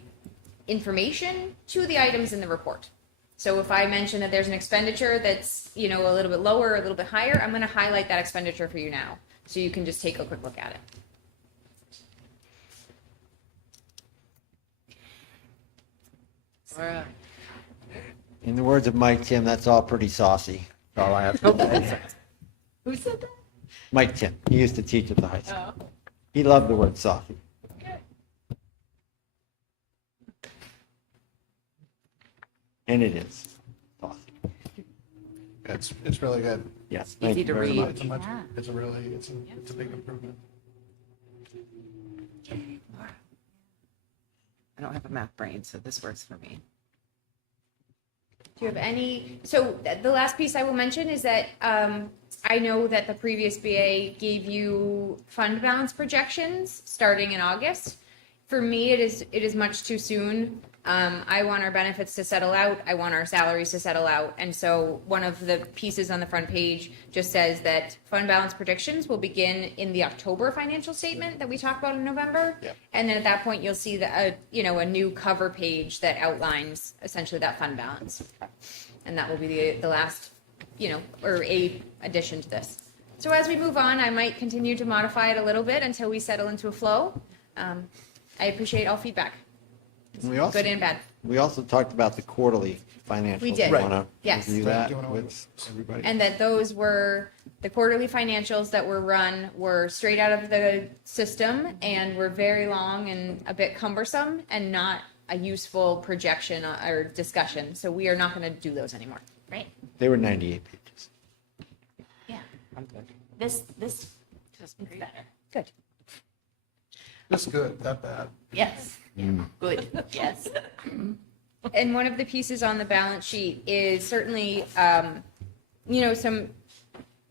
information to the items in the report. So if I mention that there's an expenditure that's, a little bit lower, or a little bit higher, I'm going to highlight that expenditure for you now, so you can just take a quick look at it. In the words of Mike Tim, that's all pretty saucy. That's all I have to say. Who said that? Mike Tim, he used to teach at the high school. Oh, He loved the word saucy. okay. And it is saucy. It's really good. Yes, thank Easy you to very read. much. It's a much, Yeah. it's a really, it's a big improvement. I don't have a math brain, so this works for me. Do you have any? So the last piece I will mention is that I know that the previous BA gave you fund balance projections starting in August. For me, it is much too soon. I want our benefits to settle out. I want our salaries to settle out. And so one of the pieces on the front page just says that fund balance predictions will begin in the October financial statement that we talked about in November. Yep. And then at that point, you'll see a new cover page that outlines essentially that fund balance. And that will be the last, or a addition to this. So as we move on, I might continue to modify it a little bit until we settle into a flow. I appreciate all feedback. And we also, Good and bad. we also talked about the quarterly financials. We did. Want to Yes. review Right, that doing it with everybody? And that those were, the quarterly financials that were run were straight out of the system and were very long and a bit cumbersome and not a useful projection or discussion. So we are not going to do those anymore. Right? They were 98 pages. Yeah. I'm good. This Just is great. better. Good. This good, that bad. Yes. Mm. Good. Yes. And one of the pieces on the balance sheet is certainly, some,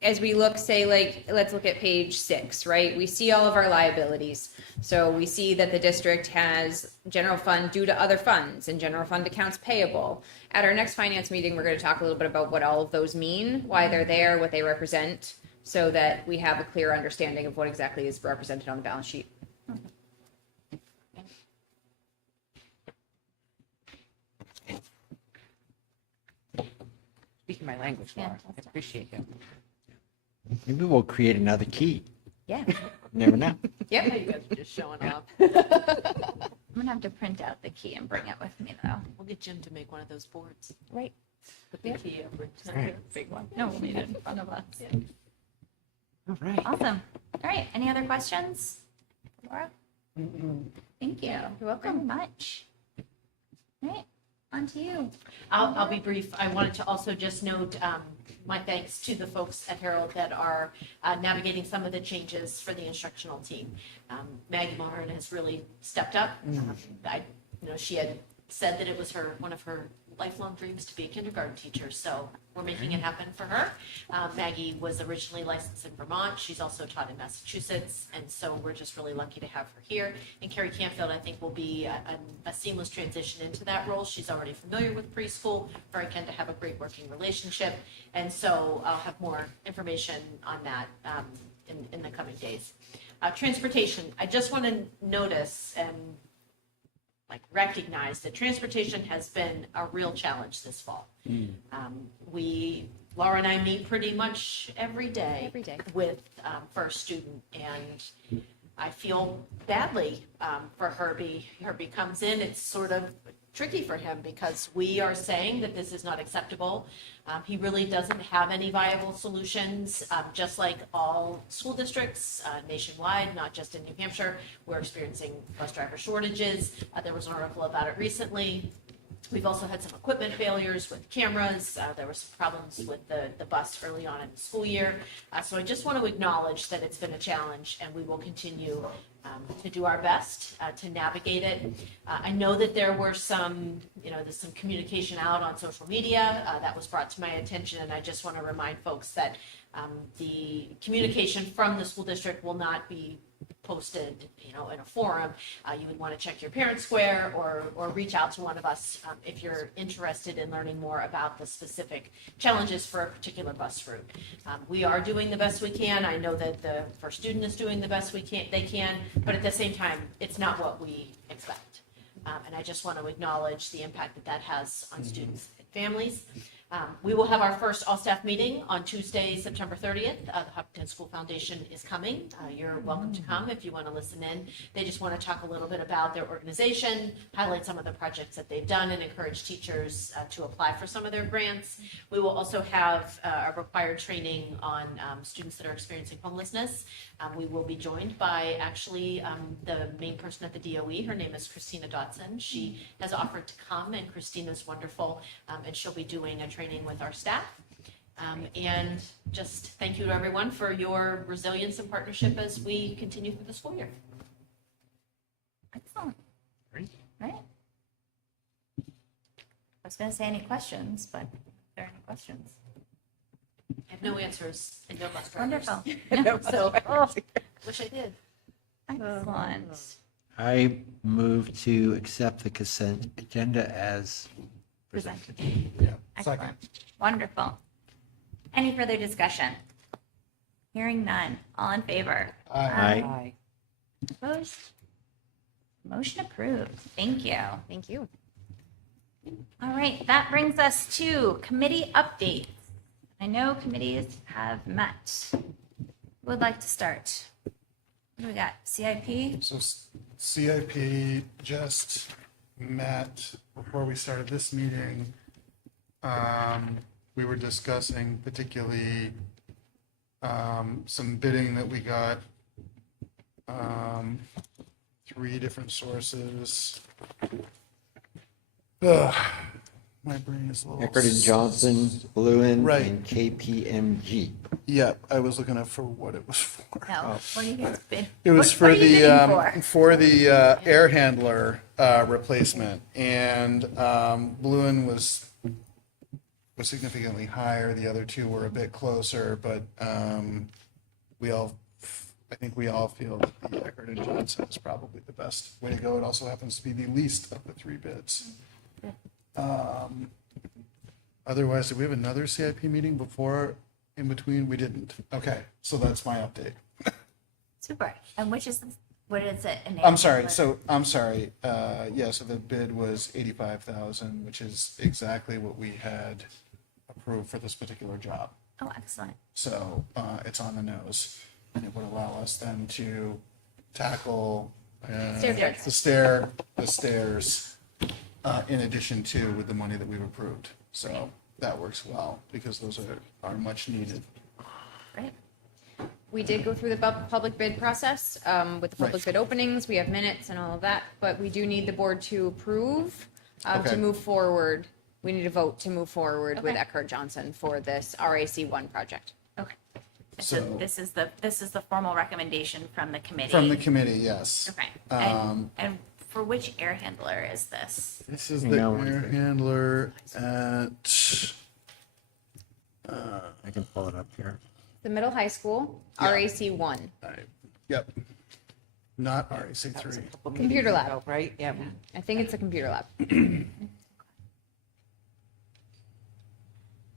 as we look, say, let's look at page 6, right? We see all of our liabilities. So we see that the district has general fund due to other funds and general fund accounts payable. At our next finance meeting, we're going to talk a little bit about what all of those mean, why they're there, what they represent, so that we have a clear understanding of what exactly is represented on the balance sheet. Speaking my language, Laura. I appreciate you. Maybe we'll create another key. Yeah. Never know. Yep. You guys are just showing off. I'm gonna have to print out the key and bring it with me though. We'll get Jim to make one of those boards. Right. Put the key over. Right. Big one. No, we'll need it in front of us. All right. Awesome. All right. Any other questions, Laura? Thank you. You're welcome. Very much. All right. On to you. I'll be brief. I wanted to also just note my thanks to the folks at Herald that are navigating some of the changes for the instructional team. Maggie Marin has really stepped up. She had said that it was one of her lifelong dreams to be a kindergarten teacher, so we're making it happen for her. Maggie was originally licensed in Vermont. She's also taught in Massachusetts, and so we're just really lucky to have her here. And Carrie Canfield, I think, will be a seamless transition into that role. She's already familiar with preschool. Her and Ken to have a great working relationship, and so I'll have more information on that in the coming days. Transportation, I just want to notice and recognize that transportation has been a real challenge this fall. Laura and I meet pretty much every day with First Student, and I feel badly for Herbie. Herbie comes in, it's sort of tricky for him because we are saying that this is not acceptable. He really doesn't have any viable solutions, just like all school districts nationwide, not just in New Hampshire. We're experiencing bus driver shortages. There was an article about it recently. We've also had some equipment failures with cameras. There were some problems with the bus early on in the school year. So I just want to acknowledge that it's been a challenge, and we will continue to do our best to navigate it. I know that there were some communication out on social media that was brought to my attention, and I just want to remind folks that the communication from the school district will not be posted, in a forum, you would want to check your parent square or reach out to one of us if you're interested in learning more about the specific challenges for a particular bus route. We are doing the best we can. I know that the first student is doing the best they can, but at the same time, it's not what we expect. And I just want to acknowledge the impact that has on students and families. We will have our first all-staff meeting on Tuesday, September 30th. The Hopkinton School Foundation is coming. You're welcome to come if you want to listen in. They just want to talk a little bit about their organization, highlight some of the projects that they've done, and encourage teachers to apply for some of their grants. We will also have a required training on students that are experiencing homelessness. We will be joined by actually the main person at the DOE. Her name is Christina Dotson. She has offered to come, and Christina's wonderful, and she'll be doing a training with our staff. And just thank you to everyone for your resilience and partnership as we continue through the school year. Excellent. Great. Right. I was going to say any questions, but if there are any questions. I have no answers and no bus drivers. Wonderful. So, wish I did. Excellent. I move to accept the consent agenda as presented. Yeah. Excellent. Wonderful. Any further discussion? Hearing none. All in favor? Aye. Opposed? Motion approved. Thank you. Thank you. All right, that brings us to committee updates. I know committees have met. Who would like to start? What do we got? CIP? So CIP just met before we started this meeting. We were discussing particularly some bidding that we got, 3 different sources. Ugh, my brain is a little. Eckert and Johnson, Bluen, Right. and KPMG. Yep, I was looking up for what it was for. No. What do you guys bid? It was What are for you the bidding air handler replacement, and Bluen was significantly higher. The other 2 were a bit closer, but I think we all feel that the Eckert and Johnson is probably the best way to go. It also happens to be the least of the 3 bids. Otherwise, did we have another CIP meeting before? In between, we didn't. Okay, so that's my update. Super. And what is it? I'm sorry. So the bid was 85,000, which is exactly what we had approved for this particular job. Oh, excellent. So it's on the nose, and it would allow us then to tackle the stairs in addition to with the money that we've approved. So that works well because those are much needed. Great. We did go through the public bid process with the public Right. bid openings. We have minutes and all of that, but we do need the board to approve Okay. to move forward. We need a vote to move forward with Okay. Eckert Johnson for this RAC1 project. Okay. So So- this is the formal recommendation from the committee. From the committee, yes. Okay. Um, And for which air handler is this? This is You the know, air handler at, I can pull it up here. The middle high school, Yeah. RAC1. yep, not RAC3. Computer lab. Right, yeah. I think it's a computer lab.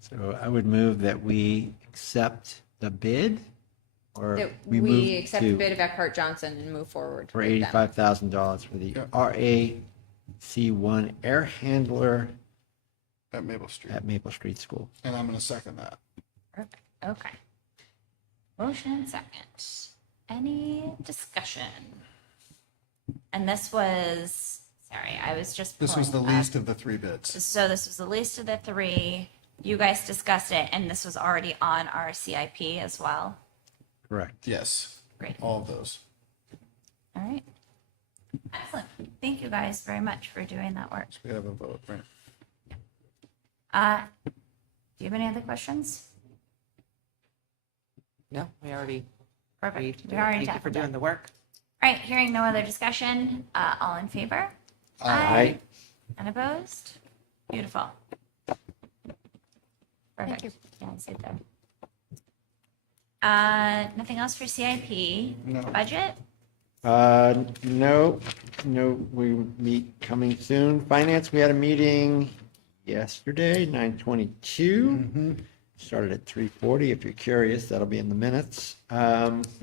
So I would move that we accept the bid, or That we we move accept the to bid of Eckert Johnson and move forward. for with them. $85,000 for the Yeah. RAC1 air handler At Maple Street. at Maple Street School. And I'm going to second that. Perfect. Okay. Motion and second. Any discussion? And this was, sorry, I was just This was the pulling up. least of the 3 bids. So this was the least of the 3. You guys discussed it, and this was already on our CIP as well. Correct. Yes, Great. all of those. All right. Excellent. Thank you guys very much for doing that work. We have a vote, right? Do you have any other questions? No, we already Perfect. agreed to do We it. already Thank you tackled for that. doing the work. All right, hearing no other discussion, all in favor? Aye. Unopposed? Beautiful. Perfect. Yeah, I see it there. Nothing else for CIP? No. Budget? No, we meet coming soon. Finance, we had a meeting yesterday, 9:22. Started at 3:40. If you're curious, that'll be in the minutes.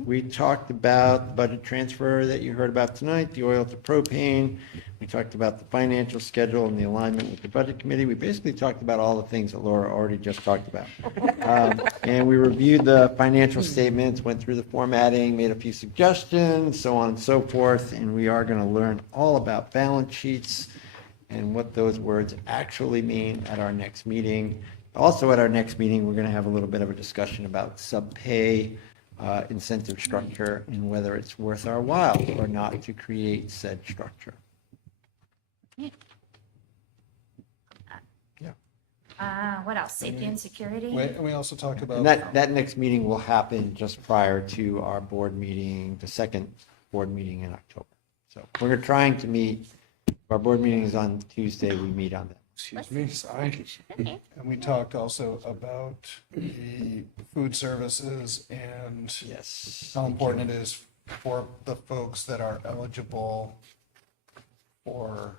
We talked about the budget transfer that you heard about tonight, the oil to propane. We talked about the financial schedule and the alignment with the budget committee. We basically talked about all the things that Laura already just talked about. And we reviewed the financial statements, went through the formatting, made a few suggestions, so on and so forth. And we are going to learn all about balance sheets and what those words actually mean at our next meeting. Also, at our next meeting, we're going to have a little bit of a discussion about sub-pay incentive structure and whether it's worth our while or not to create said structure. What else? Safety and security? And we also talked about. And that next meeting will happen just prior to our board meeting, the second board meeting in October. So we're trying to meet, our board meeting is on Tuesday, we meet on that. Excuse me, sorry. Okay. And we talked also about the food services and Yes. how important it is for the folks that are eligible for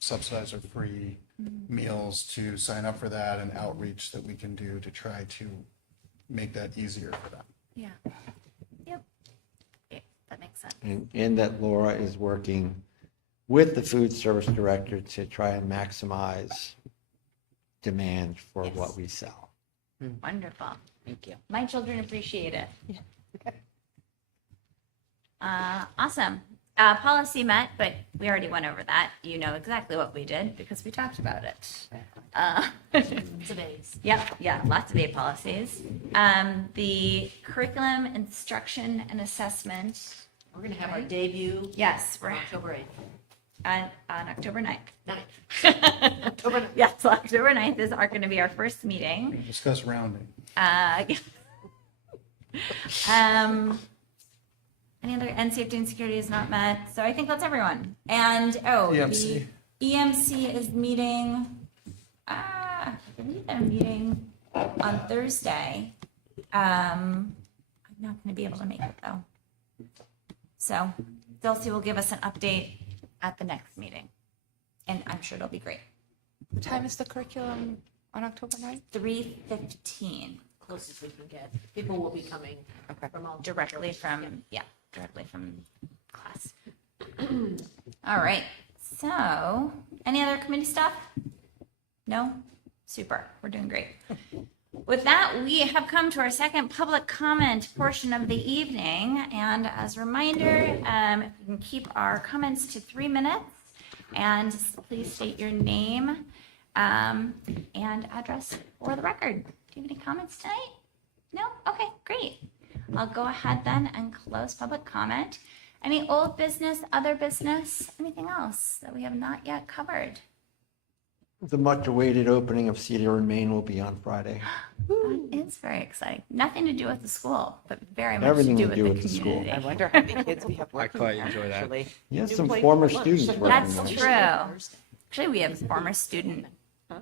subsidized or free meals to sign up for that, and outreach that we can do to try to make that easier for them. Yeah. Yep. Okay, that makes sense. And that Laura is working with the food service director to try and maximize demand for Yes. what we sell. Wonderful. Thank you. My children appreciate it. Awesome. Policy met, but we already went over that. You know exactly what we did because we talked about it. It's a base. Yeah, lots of A policies. The curriculum, instruction, and assessment. We're gonna have our debut Yes, we're on October 8th. on October 9th. 9th. October 9th. Yes, so October 9th is going to be our first meeting. We'll discuss rounding. Any other, and safety and security is not met, so I think that's everyone. And, EMC. the EMC is meeting, I believe they're meeting on Thursday. I'm not gonna be able to make it though. So, Dulcie will give us an update at the next meeting, and I'm sure it'll be great. What time is the curriculum on October 9th? 3:15, Closest we can get. People will be coming from all directly from class. All right, so, any other committee stuff? No? Super, we're doing great. With that, we have come to our second public comment portion of the evening, and as a reminder, we can keep our comments to 3 minutes, and please state your name and address for the record. Do you have any comments tonight? No? Okay, great. I'll go ahead then and close public comment. Any old business, other business, anything else that we have not yet covered? The much-awaited opening of Cedar and Main will be on Friday. It's very exciting. Nothing to do with the school, but very much Everything to to do do with with the the school. community. I wonder how many kids we have I working quite there, enjoy that. actually. You have New some place former for lunch. students working That's there. true. Actually, we have a former student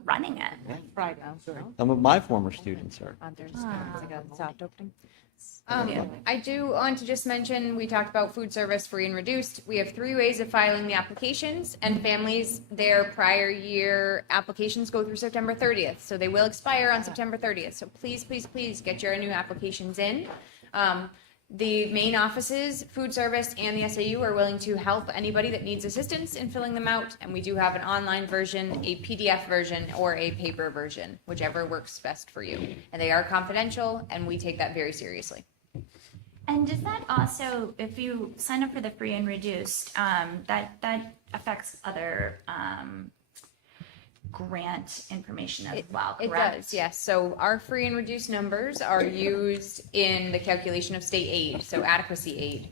running it. Friday. Some of my former students are. On Thursday, like a soft opening. I do want to just mention, we talked about food service free and reduced. We have 3 ways of filing the applications, and families, their prior year applications go through September 30th. So they will expire on September 30th. So please, please, please get your new applications in. The main offices, food service, and the SAU are willing to help anybody that needs assistance in filling them out. And we do have an online version, a PDF version, or a paper version, whichever works best for you. And they are confidential, and we take that very seriously. And does that also, if you sign up for the free and reduced, that affects other grant information as well, It correct? does, yes. So our free and reduced numbers are used in the calculation of state aid, so adequacy aid.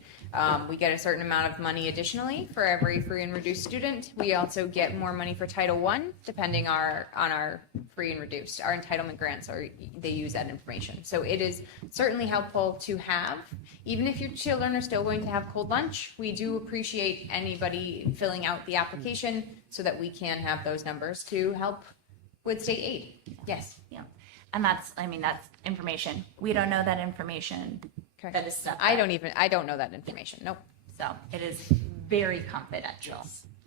We get a certain amount of money additionally for every free and reduced student. We also get more money for Title I, depending on our free and reduced. Our entitlement grants they use that information. So it is certainly helpful to have. Even if your children are still going to have cold lunch, we do appreciate anybody filling out the application so that we can have those numbers to help with state aid. Yes. Yeah, and that's information. We don't know that information That is stuff. I don't know that information. Nope. So it is very confidential.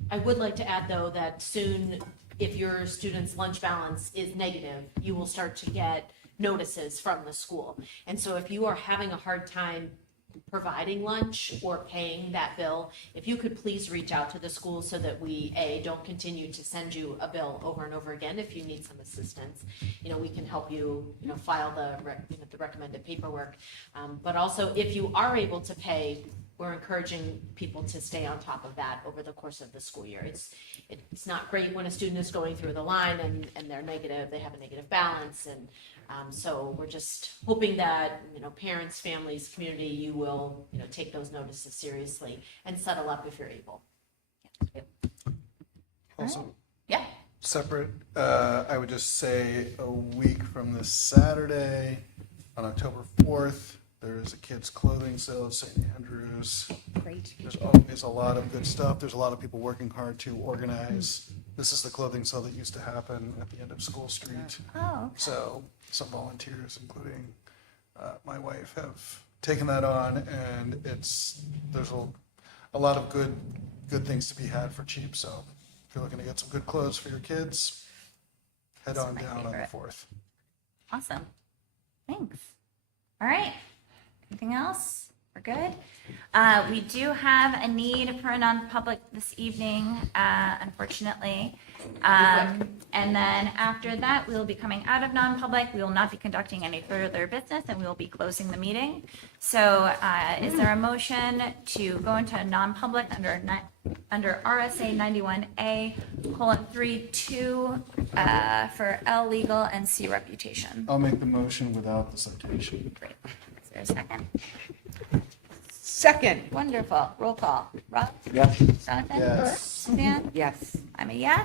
I would like to add, though, that soon, if your student's lunch balance is negative, you will start to get notices from the school. And so if you are having a hard time providing lunch or paying that bill, if you could please reach out to the school so that we, don't continue to send you a bill over and over again. If you need some assistance, we can help you, file the recommended paperwork. But also, if you are able to pay, we're encouraging people to stay on top of that over the course of the school year. It's not great when a student is going through the line and they're negative, they have a negative balance, and so we're just hoping that, parents, families, community, you will, take those notices seriously and settle up if you're able. Also, Yeah. separate, I would just say a week from this Saturday, on October 4th, there is a kids' clothing sale at St. Andrews. Great. There's always a lot of good stuff. There's a lot of people working hard to organize. This is the clothing sale that used to happen at the end of School Street. Oh, okay. So some volunteers, including my wife, have taken that on, and there's a lot of good things to be had for cheap. So if you're looking to get some good clothes for your kids, head Those are on my down on the favorite. 4th. Awesome. Thanks. All right. Anything else? We're good. We do have a need for a non-public this evening, unfortunately. And then after that, we will be coming out of non-public. We will not be conducting any further business, and we will be closing the meeting. So is there a motion to go into a non-public under RSA 91A:32 for L legal and C reputation? I'll make the motion without the citation. Great. Is there a second? Second. Wonderful. Roll call. Rob? Yes. Jonathan? Yes. Suzanne? Yes. I'm a yes.